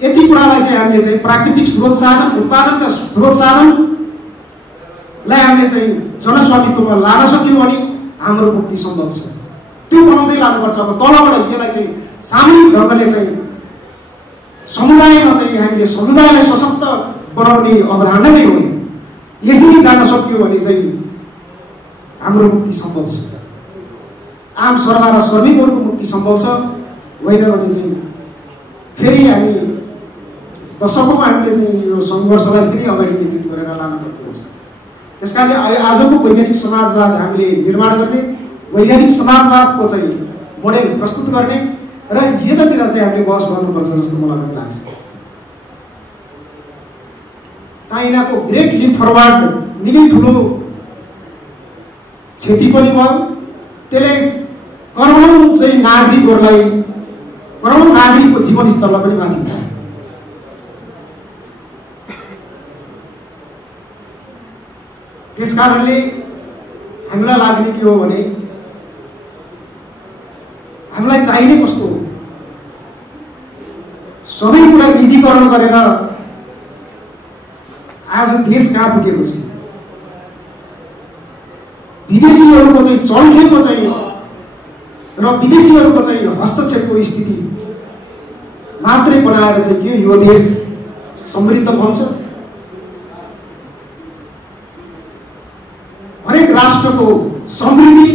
यति कुरालाई चाहिँ हामीले चाहिँ प्राकृतिक स्रोत साधन, उत्पादनका स्रोत साधनलाई हामीले चाहिँ जनस्वामित्वमा लान सक्यौँ भने हाम्रो मुक्ति सम्भव छ। त्यो बनाउँदै लानुपर्छ। अब तलबाट यसलाई चाहिँ सामूहिक ढङ्गले चाहिँ समुदायमा चाहिँ हामीले समुदायलाई सशक्त बनाउने अवधारणा नै हो। यसरी जान सक्यो भने चाहिँ हाम्रो मुक्ति सम्भव छ। आम सरकार र श्रमिकहरूको मुक्ति सम्भव छ। होइन भने चाहिँ फेरि हामी दशकौँ हामीले चाहिँ यो सङ्घर्षलाई फेरि अगाडि नेतृत्व गरेर लान पर्छ। त्यस कारणले आजको वैज्ञानिक समाजवाद हामीले निर्माण गर्ने, वैज्ञानिक समाजवादको चाहिँ मोडेल प्रस्तुत गर्ने र यतातिर चाहिँ हामीले बहस गर्नुपर्छ जस्तो मलाई पनि लाग्छ। चाइनाको ग्रेट लिप फरवार्ड निकै ठुलो क्षति पनि भयो। त्यसले करोडौँ चाहिँ नागरिकहरूलाई, करोडौँ नागरिकको जीवन स्तरलाई पनि माथि उठायो। त्यस कारणले हामीलाई लाग्ने के हो भने हामीलाई चाहिने कस्तो हो? सबै कुरा निजीकरण गरेर आज देश कहाँ पुगेको छ? विदेशीहरूको चाहिँ चलखेलको चाहिँ र विदेशीहरूको चाहिँ हस्तक्षेपको स्थिति मात्रै बनाएर चाहिँ के यो देश समृद्ध बन्छ? हरेक राष्ट्रको समृद्धि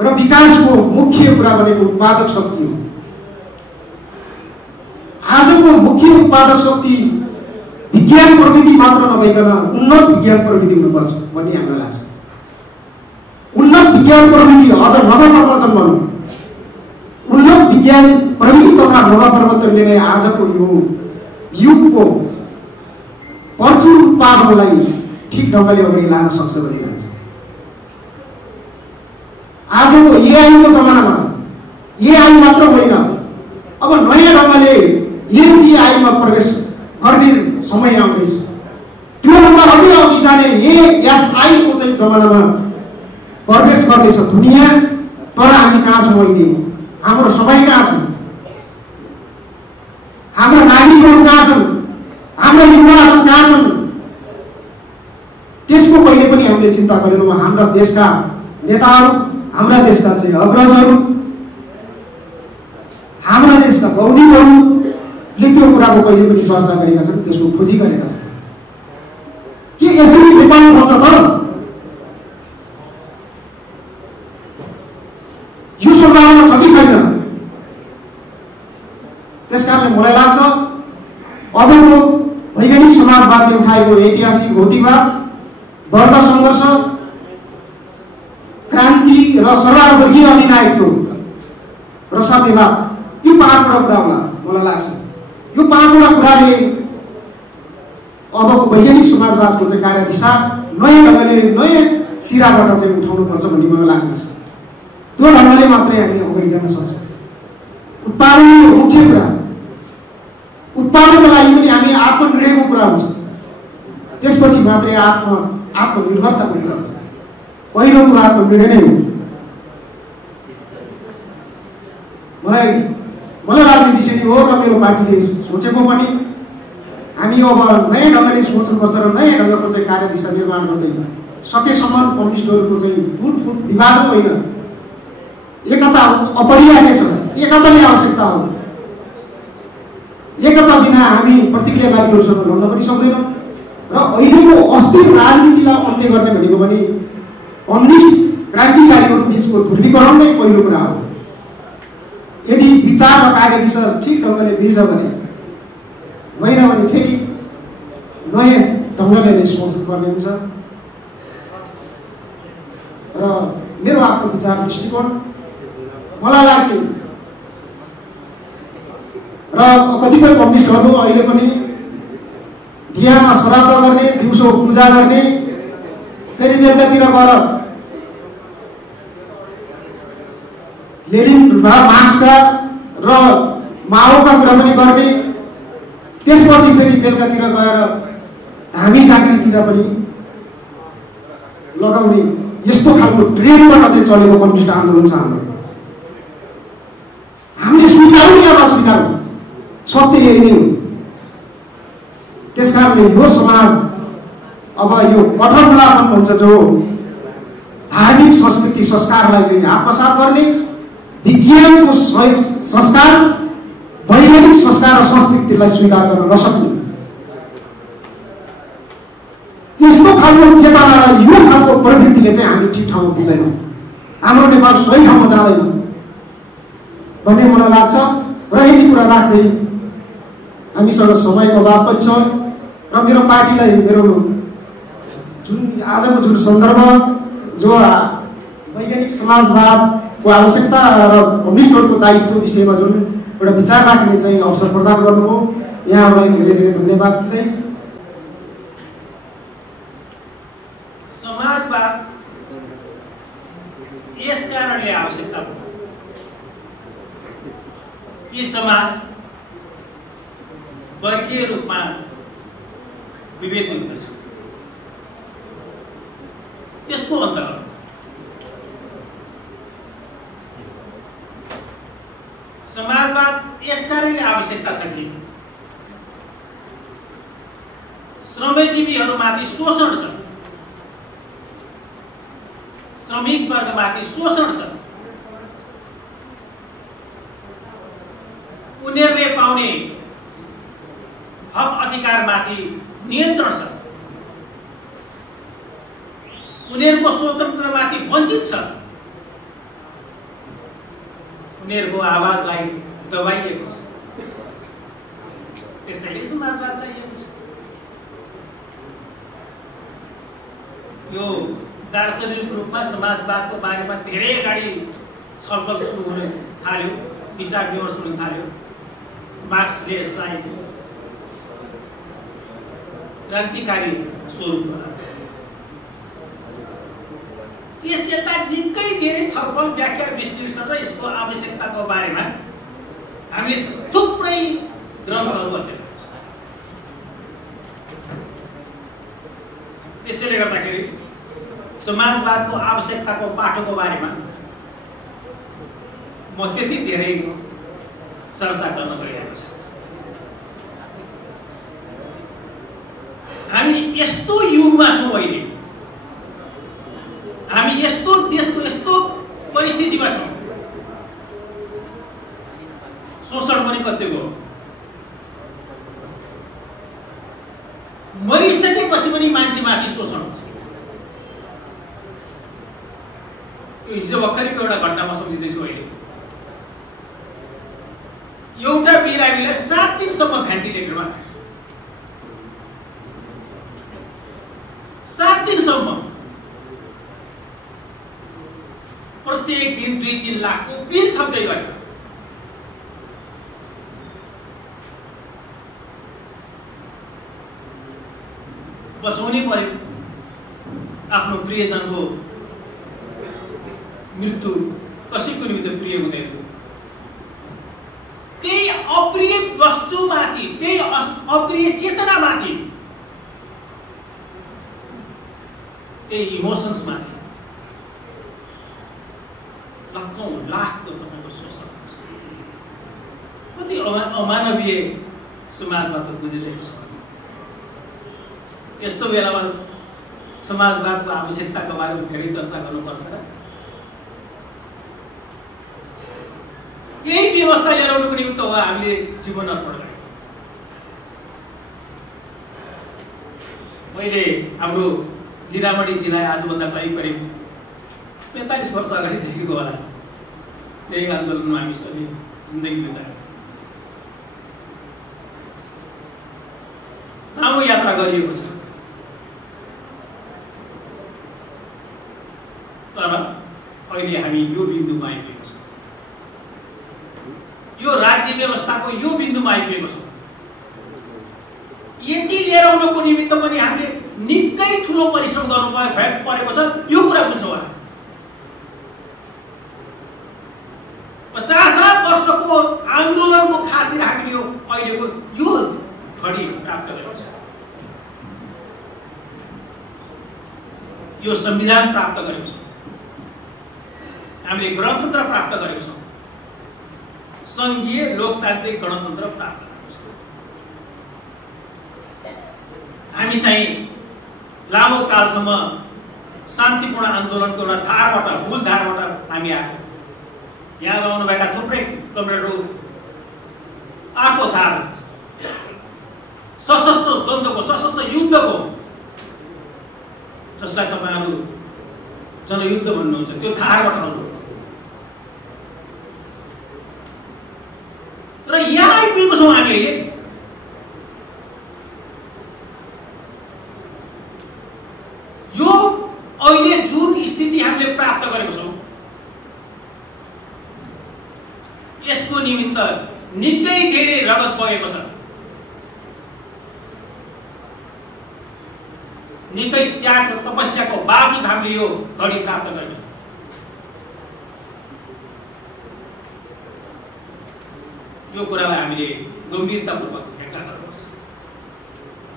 र विकासको मुख्य कुरा भनेको उत्पादक शक्ति हो। आजको मुख्य उत्पादक शक्ति विज्ञान प्रविधि मात्र नभइकन उन्नत विज्ञान प्रविधि हुनुपर्छ भन्ने हामीलाई लाग्छ। उन्नत विज्ञान प्रविधि अझ नवप्रवर्तन गर्नु, उन्नत विज्ञान प्रविधि तथा नवप्रवर्तनले नै आजको यो युगको प्रचुर उत्पादनलाई ठिक ढङ्गले अगाडि लान सक्छ भन्ने लाग्छ। आजको एआईको जमानामा एआई मात्र होइन, अब नयाँ ढङ्गले एजीआईमा प्रवेश गर्ने समय आउँदैछ। त्योभन्दा अझै अघि जाने एएसआईको चाहिँ जमानामा प्रवेश गर्दैछ दुनियाँ। तर हामी कहाँ छौँ अहिले? हाम्रो समय कहाँ छौँ? हाम्रा नागरिकहरू कहाँ छन्? हाम्रा युवाहरू कहाँ छन्? त्यसको कहिले पनि हामीले चिन्ता गरेनौँ। हाम्रा देशका नेताहरू, हाम्रा देशका चाहिँ अग्रजहरू, हाम्रा देशका बौद्धिकहरूले त्यो कुराको कहिले पनि चर्चा गरेका छन्, त्यसको खोजी गरेका छन्। के यसरी नेपाल बन्छ त? यो सम्भावना छ कि छैन? त्यसकारणले मलाई लाग्छ अबको वैज्ञानिक समाजवादले उठाएको ऐतिहासिक भौतिकवाद, वर्ग सङ्घर्ष, क्रान्ति र सर्ववर्गीय अधिनायकत्व र साम्यवाद, यो 5वटा कुरा होला मलाई लाग्छ। यो 5वटा कुराले अबको वैज्ञानिक समाजवादको चाहिँ कार्यदिशा नयाँ ढङ्गले, नयाँ सिराबाट चाहिँ उठाउनुपर्छ भन्ने मलाई लाग्दछ। त्यो ढङ्गले मात्रै हामी अगाडि जान सक्छौँ। उत्पादन मुख्य कुरा, उत्पादनको लागि पनि हामी आत्मनिर्भरको कुरा हुन्छ, त्यसपछि मात्रै आत्मनिर्भरताको कुरा हुन्छ। पहिलो कुरा आत्मनिर्भर नै हो। मलाई लाग्ने विषय हो र मेरो पार्टीले सोचेको पनि हामी अब नयाँ ढङ्गले सोच्नुपर्छ र नयाँ ढङ्गको चाहिँ कार्यदिशा निर्माण गर्दै सकेसम्म कम्युनिस्टहरूको चाहिँ फुट विभाजन होइन, एकता अपरिहार्य छ। एकताले आवश्यकता हो। एकता बिना हामी प्रतिक्रियावादीहरूसँग लड्न पनि सक्दैनौँ र अहिलेको अस्थिर राजनीतिलाई अन्त्य गर्ने भनेको पनि कम्युनिस्ट क्रान्तिकारीहरू बिचको ध्रुवीकरण नै पहिलो कुरा हो। यदि विचार र कार्यदिशा ठिक ढङ्गले मिल्छ भने, होइन भने फेरि नयाँ ढङ्गले नै सोच्नुपर्ने हुन्छ। र मेरो आफ्नो विचार दृष्टिकोण मलाई लाग्ने र कतिपय कम्युनिस्टहरू अहिले पनि बिहामा श्राद्ध गर्ने, दिउँसो पूजा गर्ने, फेरि बेलुकातिर गएर लेनिन र मार्क्सका र माओका कुरा पनि गर्ने, त्यसपछि फेरि बेलुकातिर गएर धामी झाँक्रीतिर पनि लगाउने यस्तो खालको ट्रेनबाट चाहिँ चलेको कम्युनिस्ट आन्दोलन छ हाम्रो। हामीले स्वीकारौँ या नस्वीकारौँ, सत्य यही नै हो। त्यसकारणले यो समाज अब यो कठोरलापन भन्छ जो धार्मिक संस्कृति संस्कारलाई चाहिँ आत्मसात गर्ने, विज्ञानको संस्कार वैज्ञानिक संस्कार र संस्कृतिलाई स्वीकार गर्न नसक्ने, यस्तो खालको चेतनालाई यो खालको प्रवृत्तिले चाहिँ हामी ठिक ठाउँमा पुग्दैनौँ, हाम्रो नेपाल सही ठाउँमा जाँदैन भन्ने मलाई लाग्छ। र यति कुरा राख्दै हामीसँग समयको अभाव पनि छ र मेरो पार्टीलाई मेरो जुन आजको जुन सन्दर्भ जो वैज्ञानिक समाजवादको आवश्यकता र कम्युनिस्टहरूको दायित्व विषयमा जुन एउटा विचार राख्ने चाहिँ अवसर प्रदान गर्नुभयो, यहाँहरूलाई धेरै धेरै धन्यवाद दिँदै समाजवाद यस कारणले आवश्यकता हो कि समाज वर्गीय रूपमा विभेदित छ, त्यसको अन्तर्गत समाजवाद यस कारणले आवश्यकता छ कि श्रमजीवीहरूमाथि शोषण छ, श्रमिक वर्गमाथि शोषण छ, उनीहरूले पाउने हक अधिकारमाथि नियन्त्रण छ, उनीहरूको स्वतन्त्रतामाथि वञ्चित छ, उनीहरूको आवाजलाई दबाइएको छ। त्यसैले समाजवाद चाहिएको छ। यो दार्शनिक रूपमा समाजवादको बारेमा धेरै अगाडि छलफल सुरु हुन थाल्यो, विचार विमर्श हुन थाल्यो। मार्क्सले यसलाई क्रान्तिकारी स्वरूपमा त्यस यता निकै धेरै छलफल व्याख्या विश्लेषण र यसको आवश्यकताको बारेमा हामीले थुप्रै ग्रन्थहरू अध्ययन गर्छौँ। त्यसैले गर्दाखेरि समाजवादको आवश्यकताको पाटोको बारेमा म त्यति धेरै चर्चा गर्न गइरहेको छ। हामी यस्तो युगमा छौँ अहिले, हामी यस्तो देशको यस्तो परिस्थितिमा छौँ, शोषण पनि कतिको मरिसकेपछि पनि मान्छेमाथि शोषण हुन्छ। यो हिजो भर्खरको एउटा घटना म सम्झिँदैछु। अहिले एउटा बिरामीलाई 7 दिनसम्म भेन्टिलेटरमा राख्छ, 7 दिनसम्म, प्रत्येक दिन 2-3 लाखको बिल थप्दै गयो। बचाउनै पर्यो आफ्नो प्रियजनको मृत्यु कसैको निमित्त प्रिय हुँदैन। त्यही अप्रिय वस्तुमाथि, त्यही अप्रिय चेतनामाथि, त्यही इमोसन्समाथि लाखौं लाखको तपाईँको शोषण हुन्छ। कति अमानवीय समाजवाद गुजिरहेको छ। यस्तो बेलामा समाजवादको आवश्यकताको बारेमा धेरै चर्चा गर्नुपर्छ र यही व्यवस्था ल्याउनुको निमित्त हो हामीले जीवन अर्पण गरेको। मैले हाम्रो लिरामणी जिल्ला आजभन्दा करिब 45 वर्ष अगाडिदेखिको होला यही आन्दोलनमा हामी सबै जिन्दगी बितायौँ। लामो यात्रा गरिएको छ, तर अहिले हामी यो बिन्दुमा आइपुगेको छौँ, यो राज्य व्यवस्थाको यो बिन्दुमा आइपुगेको छौँ। यति लिएर आउनुको निमित्त पनि हामीले निकै ठुलो परिश्रम गर्नु परेको छ। यो कुरा बुझ्नु होला। 50 वर्षको आन्दोलनको खातिर हामीले यो अहिलेको यो घडी प्राप्त गरेको छ, यो संविधान प्राप्त गरेको छ, हामीले गणतन्त्र प्राप्त गरेको छौँ, सङ्घीय लोकतान्त्रिक गणतन्त्र प्राप्त गरेको छौँ। हामी चाहिँ लामो कालसम्म शान्तिपूर्ण आन्दोलनको एउटा धारबाट, मूल धारबाट हामी आएको। यहाँ रहनुभएका थुप्रै कमरेडहरू अर्को धार, सशस्त्र द्वन्द्वको, सशस्त्र युद्धको, जसलाई तपाईँहरू जनयुद्ध भन्नुहुन्छ, त्यो धारबाट आउनु र यहाँ आइपुगेको छौँ हामी अहिले। यो अहिले जुन स्थिति हामीले प्राप्त गरेको छौँ, यसको निमित्त निकै धेरै रगत बगेको छ, निकै त्याग र तपस्याको बावजुद हामीले यो घडी प्राप्त गरेको छ। यो कुरालाई हामीले गम्भीरतापूर्वक हेर्दा गर्नुपर्छ।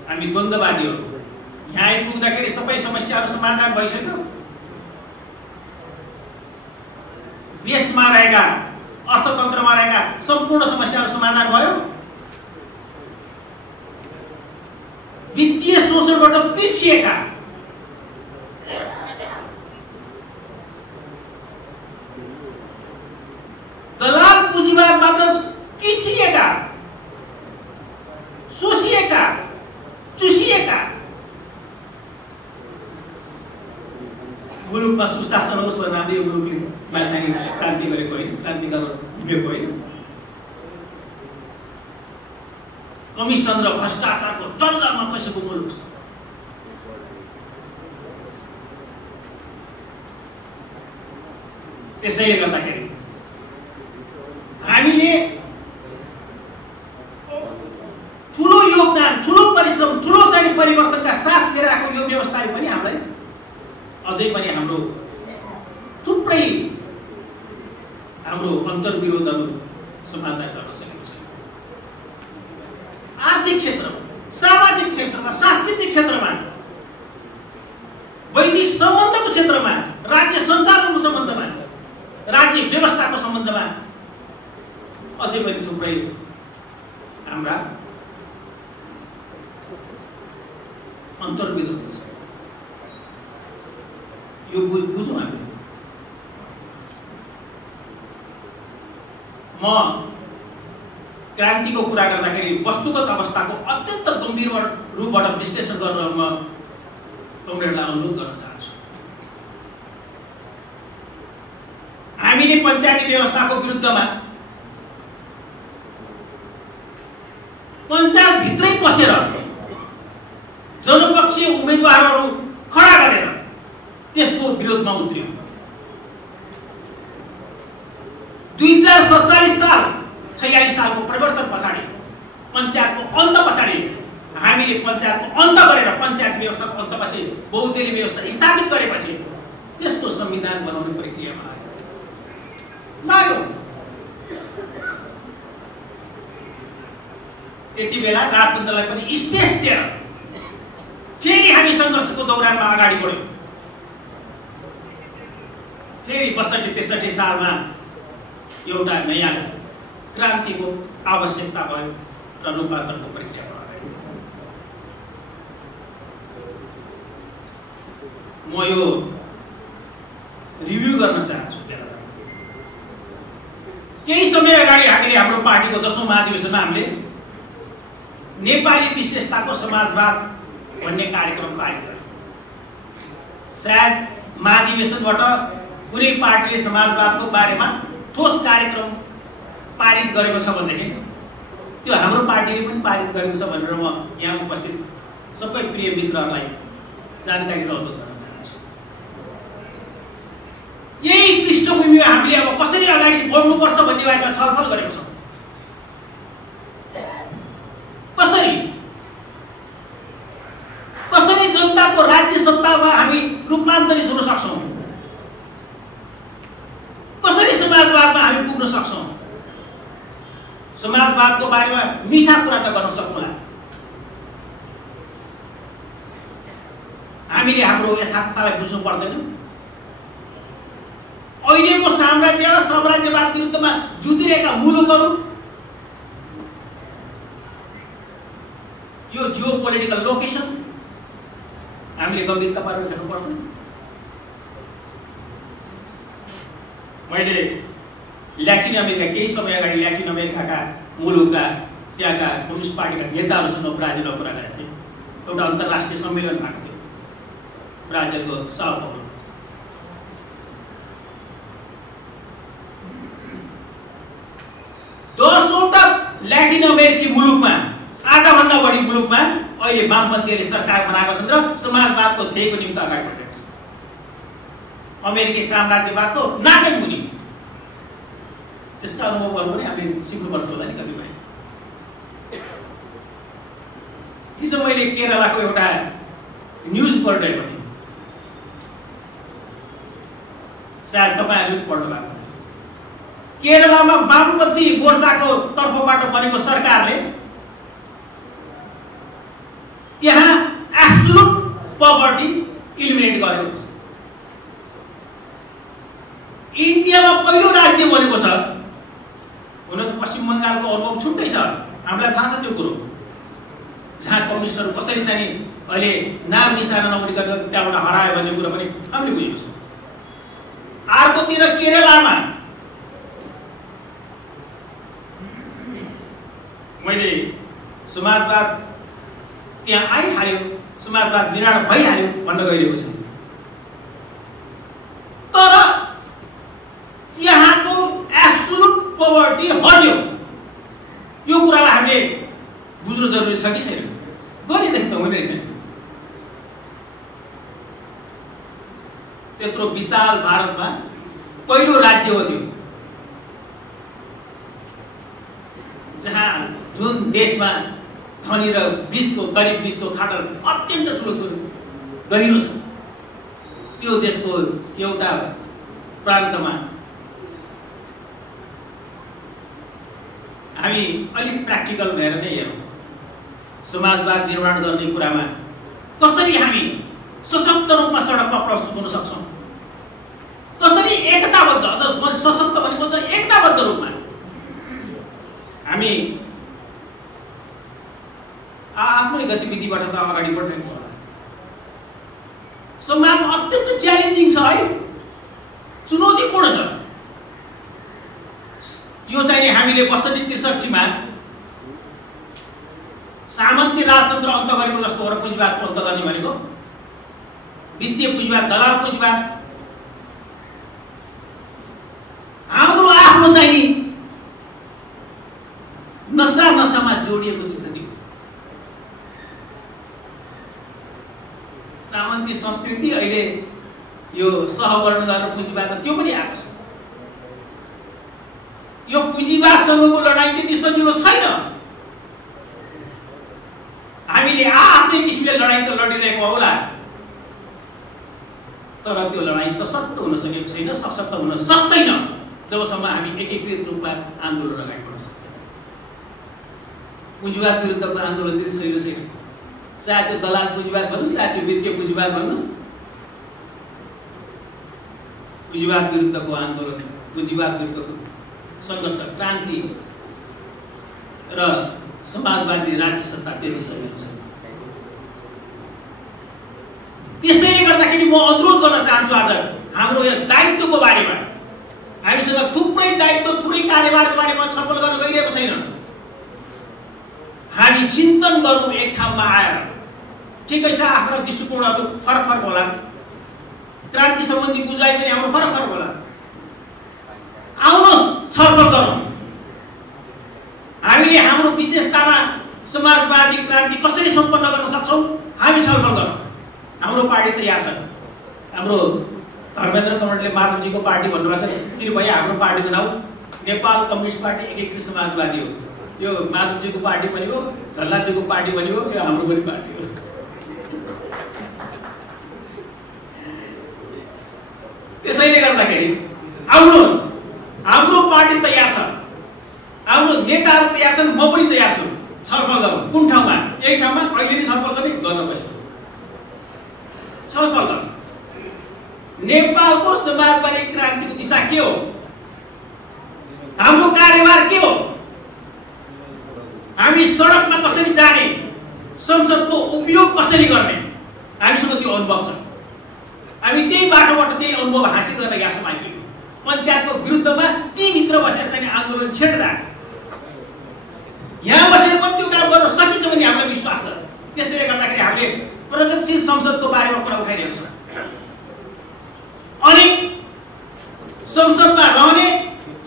हामी द्वन्द्ववादीहरू यहाँ आइपुग्दाखेरि सबै समस्याहरू समाधान भइसक्यो। देशमा रहेका, अर्थतन्त्रमा रहेका सम्पूर्ण समस्याहरू समाधान भयो। वित्तीय शोषणबाट पिछिएका, दलाल पुँजीवादबाट पिछिएका, शोषिएका, चुसिएका मुलुकमा सुशासन होस् भनेर हामीले यो मुलुकले चाहिँ क्रान्ति गरेको होइन, क्रान्तिकार दिएको होइन। कमिसन र भ्रष्टाचारको दलदलमा फसेको मुलुक छ। त्यसैले गर्दाखेरि हामीले ठुलो योगदान, ठुलो परिश्रम, ठुलो चाहिँ परिवर्तनका साथ लिएर आएको यो व्यवस्थाले पनि हामीलाई अझै पनि हाम्रो थुप्रै हाम्रो अन्तर्विरोधहरू समाधान गर्न सकेको छैन। आर्थिक क्षेत्रमा, सामाजिक क्षेत्रमा, सांस्कृतिक क्षेत्रमा, वैदिक सम्बन्धको क्षेत्रमा, राज्य सञ्चालनको सम्बन्धमा, राज्य व्यवस्थाको सम्बन्धमा अझै पनि थुप्रै हाम्रा अन्तर्विरोध छ। यो बुझौँ हामीले। म क्रान्तिको कुरा गर्दाखेरि वस्तुगत अवस्थाको अत्यन्त गम्भीर रूपबाट विश्लेषण गरेर म कमरेडलाई अनुरोध गर्न चाहन्छु। हामीले पञ्चायती व्यवस्थाको विरुद्धमा पञ्चायत भित्रै पसेर जनपक्षीय उम्मेदवारहरू खडा गरेर त्यसको विरोधमा उत्रियो। 2047 साल 46 सालको परिवर्तन पछाडि, पञ्चायतको अन्त पछाडि हामीले पञ्चायतको अन्त गरेर पञ्चायत व्यवस्थाको अन्तपछि बहुदलीय व्यवस्था स्थापित गरेपछि त्यसको संविधान बनाउने प्रक्रियामा लाग्यो। त्यति बेला राजतन्त्रलाई पनि स्पेस दिएर फेरि हामी सङ्घर्षको दौरानमा अगाडि बढ्यौँ। फेरि 62-63 सालमा एउटा नयाँ क्रान्तिको आवश्यकता भयो र रूपान्तरको प्रक्रिया भयो। म यो रिभ्यू गर्न चाहन्छु। केही समय अगाडि हामीले हाम्रो पार्टीको 10औं महाधिवेशनमा हामीले नेपाली विशेषताको समाजवाद भन्ने कार्यक्रम पारित गर्यो। सायद महाधिवेशनबाट कुनै पार्टीले समाजवादको बारेमा ठोस कार्यक्रम पारित गरेको छ भनेदेखि त्यो हाम्रो पार्टीले पनि पारित गरेको छ भनेर म यहाँ उपस्थित सबै प्रिय मित्रहरूलाई जानकारी र अनुरोध गर्न चाहन्छु। यही पृष्ठभूमिमा हामीले अब कसरी अगाडि बढ्नुपर्छ भन्ने बारेमा छलफल गरेको छौँ। कसरी जनताको राज्य सत्तामा हामी रूपान्तरित हुन सक्छौँ, कसरी समाजवादमा हामी पुग्न सक्छौँ, समाजवादको बारेमा मिठा कुरा त गर्न सक्नुला। हामीले हाम्रो यथार्थतालाई बुझ्नु पर्दैन। अहिलेको साम्राज्य र साम्राज्यवाद विरुद्धमा जुधिरहेका मुलुकहरू यो जियो पोलिटिकल लोकेसन हामीले गम्भीरता पारेर हेर्नु पर्दैन। मैले ल्याटिन अमेरिका केही समय अगाडि ल्याटिन अमेरिकाका मुलुकका त्यहाँका कम्युनिस्ट पार्टीका नेताहरूसँग ब्राजिलमा कुरा गरेको थिएँ। एउटा अन्तर्राष्ट्रिय सम्मेलन भएको थियो ब्राजिलको साओ पाउलो। दसवटा ल्याटिन अमेरिकी मुलुकमा आधाभन्दा बढी मुलुकमा अहिले वामपन्थीहरूले सरकार बनाएको छन् र समाजवादको ध्येयको निम्ति अगाडि बढेको छ। अमेरिकी साम्राज्यवादको नाकै मुनि त्यसका अनुभवहरू पनि हामीले सिक्नुपर्छ होला नि कतिपय। हिजो मैले केरलाको एउटा न्युज पढिरहेको थिएँ, सायद तपाईँहरूले पनि पढ्नु भएको। केरलामा वामपन्थी मोर्चाको तर्फबाट बनेको सरकारले त्यहाँ एब्सोल्युट पवर्टी इलिमिनेट गरेको छ। इन्डियामा पहिलो राज्य बनेको छ। हुन त पश्चिम बङ्गालको अनुभव छुट्टै छ, हामीलाई थाहा छ त्यो कुरो, जहाँ कम्युनिस्टहरू कसरी चाहिँ अहिले नाम निशाना नगरिकन त्यहाँबाट हरायो भन्ने कुरो पनि हामीले बुझेको छ। अर्कोतिर केरलामा मैले समाजवाद त्यहाँ आइहाल्यो, समाजवाद विराट भइहाल्यो भन्न गइरहेको छ। तर त्यहाँको एब्सोल्युट पोभर्टी हट्यो। यो कुरालाई हामीले बुझ्नु जरुरी छ कि छैन? गरिदेखि त हुने रहेछ। त्यत्रो विशाल भारतमा पहिलो राज्य हो त्यो, जहाँ जुन देशमा धनी र बीचको गरिब बीचको खाडल अत्यन्त ठुलो गहिरो छ, त्यो देशको एउटा प्रान्तमा हामी अलिक प्र्याक्टिकल भएर नै हेरौँ। समाजवाद निर्माण गर्ने कुरामा कसरी हामी सशक्त रूपमा सडकमा प्रस्तुत हुन सक्छौँ, कसरी एकताबद्ध, सशक्त भनेको चाहिँ एकताबद्ध रूपमा हामी आफ्नै गतिविधिबाट त अगाडि बढिरहेको होला। समाज अत्यन्त च्यालेन्जिङ छ है, चुनौतीपूर्ण छ। यो चाहिँ हामीले 62-63 सामन्ती राजतन्त्र अन्त गरेको जस्तो हो र पुँजीवादको अन्त गर्ने भनेको वित्तीय पुँजीवाद, दलाल पुँजीवाद। हाम्रो आफ्नो चाहिँ नि नसामा जोडिएको चिज नि सामन्ती संस्कृति अहिले यो सहवर्ण गर्न पुँजीवादमा त्यो पनि आएको छ। यो पुँजीवादसँगको लडाईँ त्यति सजिलो छैन। हामीले आफ्नै किसिमले लडाईँ त लडिरहेको होला, तर त्यो लडाईँ सशक्त हुन सकेको छैन, सशक्त हुन सक्दैन जबसम्म हामी एकीकृत रूपमा आन्दोलन अगाडि बढ्न सक्दैनौँ। पुँजीवाद विरुद्धको आन्दोलन त्यति सजिलो छैन। चाहे त्यो दलाल पुँजीवाद भन्नुहोस्, चाहे त्यो वित्तीय पुँजीवाद भन्नुहोस्, पुँजीवाद विरुद्धको आन्दोलन, पुँजीवाद विरुद्धको सङ्घर्ष, क्रान्ति र समाजवादी राज्य सत्ता त्यति सजिलो छैन। त्यसैले गर्दाखेरि म अनुरोध गर्न चाहन्छु आज हाम्रो यो दायित्वको बारेमा, हामीसँग थुप्रै दायित्व, थुप्रै कार्यभारको बारेमा छलफल गर्न गइरहेको छैन। हामी चिन्तन गरौँ एक ठाउँमा आएर। ठिकै छ, आफ्ना दृष्टिकोणहरू फरक फरक होला, क्रान्ति सम्बन्धी बुझाइ पनि हाम्रो फरक फरक होला। आउनुहोस् छलफल गरौँ। हामीले हाम्रो विशेषतामा समाजवादी क्रान्ति कसरी सम्पन्न गर्न सक्छौँ हामी छलफल गरौँ। हाम्रो पार्टी तयार छ। हाम्रो धर्मेन्द्र कमरेडले माधवजीको पार्टी भन्नुभएको छ, कृपया हाम्रो पार्टी बनाऊ। नेपाल कम्युनिस्ट पार्टी एकीकृत समाजवादी हो। यो माधवजीको पार्टी पनि हो, झल्लाजीको पार्टी पनि हो, यो हाम्रो पनि पार्टी हो। त्यसैले गर्दाखेरि आउनुहोस्, हाम्रो पार्टी तयार छ। हाम्रो नेताहरू तयार छन्, म पनि तयार छु छलफल गरौँ। कुन ठाउँमा? यही ठाउँमा अहिले नै छलफल गर्ने, गर्न बस्नु छलफल गर्नु। नेपालको समाजवादी क्रान्तिको दिशा के हो? हाम्रो कार्यभार के हो? हामी सडकमा कसरी जाने, संसदको उपयोग कसरी गर्ने, हामीसँग त्यो अनुभव छ। हामी त्यही बाटोबाट त्यही अनुभव हासिल गरेर यहाँसम्म आइपुग्यौँ। पञ्चायतको विरुद्धमा ती भित्र बसेर चाहिँ आन्दोलन छेड्दा यहाँ बसेर पनि त्यो काम गर्न सकिन्छ भन्ने हामीलाई विश्वास छ। त्यसैले गर्दाखेरि हामीले प्रगतिशील संसदको बारेमा कुरा उठाइरहेको छौँ। अनि संसदमा रहने,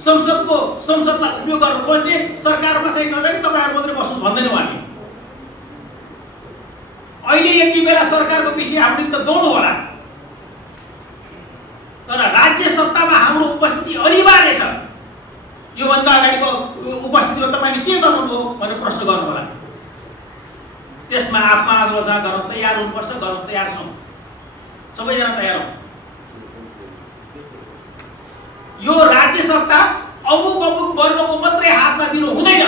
संसदलाई उपयोग गर्न खोज्ने, सरकारमा चाहिँ नजाने तपाईँहरू मात्रै बस्नु भन्दैनौँ हामी। अहिले यति बेला सरकारको विषय हामीले त दौड्नु होला, तर राज्य सत्तामा हाम्रो उपस्थिति अनिवार्य छ। योभन्दा अगाडिको उपस्थितिमा तपाईँले के गर्नुभयो भनेर प्रश्न गर्नु होला। त्यसमा आत्मआलोचना गर्न तयार हुनुपर्छ, गर्न तयार छौँ, सबैजना तयार हौँ। यो राज्य सत्ता अमुक वर्गको मात्रै हातमा दिनु हुँदैन।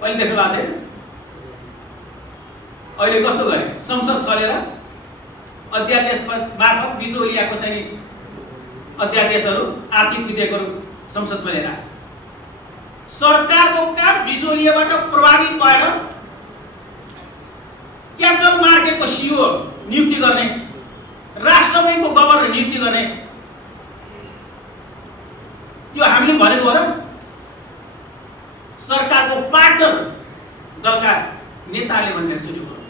अहिले देख्नु भएको छैन अहिले कस्तो गरे? संसद छलेर अध्यादेश मार्फत बिचौलियाको चाहिँ अध्यादेशहरू, आर्थिक विधेयकहरू संसदमा लिएर सरकारको काम बिचौलियाबाट प्रभावित भएर क्यापिटल मार्केटको सिइओ नियुक्ति गर्ने, राष्ट्र बैङ्कको गभर्नर नियुक्ति गर्ने, यो हामीले भनेको हो र? सरकारको पार्टनर दलका नेताले भनिरहेको छ यो कुरो।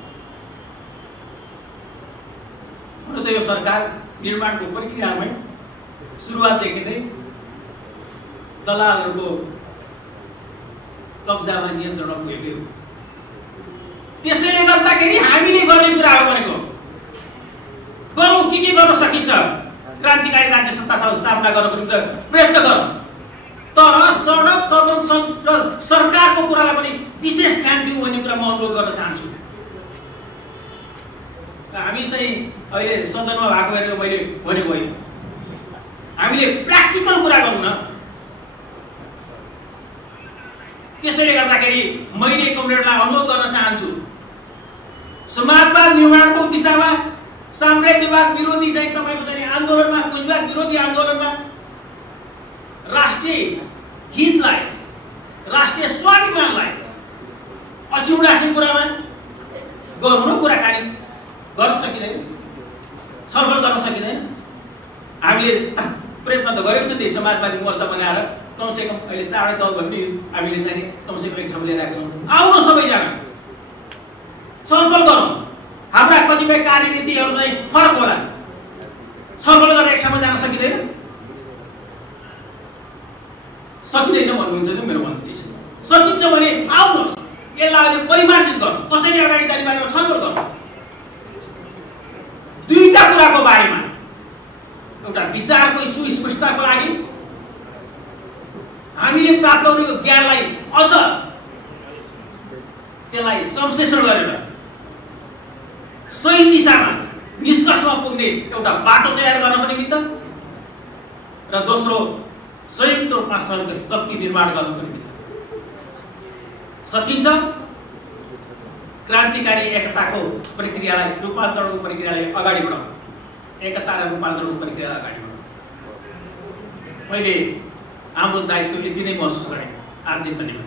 हुन त यो सरकार निर्माणको प्रक्रियामै सुरुवातदेखि नै दलालहरूको कब्जामा नियन्त्रणमा पुगेकै हो। त्यसैले गर्दाखेरि हामीले गर्ने कुराहरू भनेको गरौँ, के गर्न सकिन्छ, क्रान्तिकारी राज्य सत्ता स्थापना गर्नको निम्ति प्रयत्न गरौँ। तर सडक संरक्षण र सरकारको कुरालाई पनि विशेष ध्यान दिउँ भन्ने कुरा म अनुरोध गर्न चाहन्छु। हामी चाहिँ अहिले सदनमा भएको भएर मैले भनेको होइन, हामीले प्र्याक्टिकल कुरा गरौँ न। त्यसैले गर्दाखेरि मैले कमरेडलाई अनुरोध गर्न चाहन्छु, समाजवाद निर्माणको दिशामा साम्राज्यवाद विरोधी चाहिँ तपाईँको चाहिँ आन्दोलनमा, पुँजीवाद विरोधी आन्दोलनमा राष्ट्रिय हितलाई, राष्ट्रिय स्वाभिमानलाई अछुट राख्ने कुरामा गर्नु न, कुराकानी गर्न सकिँदैन, छलफल गर्न सकिँदैन। हामीले प्रयत्न त गरेको छ त्यही समाजवादी मोर्चा बनाएर कमसेकम अहिले 4 दल भन्ने हामीले चाहिँ कमसेकम एक ठाउँ लिएर आएको छौँ। आउनु सबैजना छलफल गरौँ। हाम्रा कतिपय कार्यनीतिहरू चाहिँ फरक होला, छलफल गरेर एक ठाउँमा जान सकिँदैन? सकिँदैन भन्नुहुन्छ कि मेरो भन्नु केही छैन। सकिन्छ भने आउनुहोस्, यसलाई अहिले परिमार्जित गरौँ, कसरी अगाडि जाने बारेमा छलफल गरौँ। दुईटा कुराको बारेमा, एउटा विचारको सुस्पष्टताको लागि हामीले प्राप्त गरेको ज्ञानलाई अझ त्यसलाई संश्लेषण गरेर सही दिशामा निष्कर्षमा पुग्ने एउटा बाटो तयार गर्नको निमित्त, र दोस्रो संयुक्त रूपमा शक्ति निर्माण गर्नको निमित्त सकिन्छ। क्रान्तिकारी एकताको प्रक्रियालाई, रूपान्तरणको प्रक्रियालाई अगाडि बढाउँ, एकता र रूपान्तरणको प्रक्रियालाई अगाडि बढाउँ। मैले हाम्रो दायित्व यति नै महसुस गरेँ। 8 दिन धन्यवाद।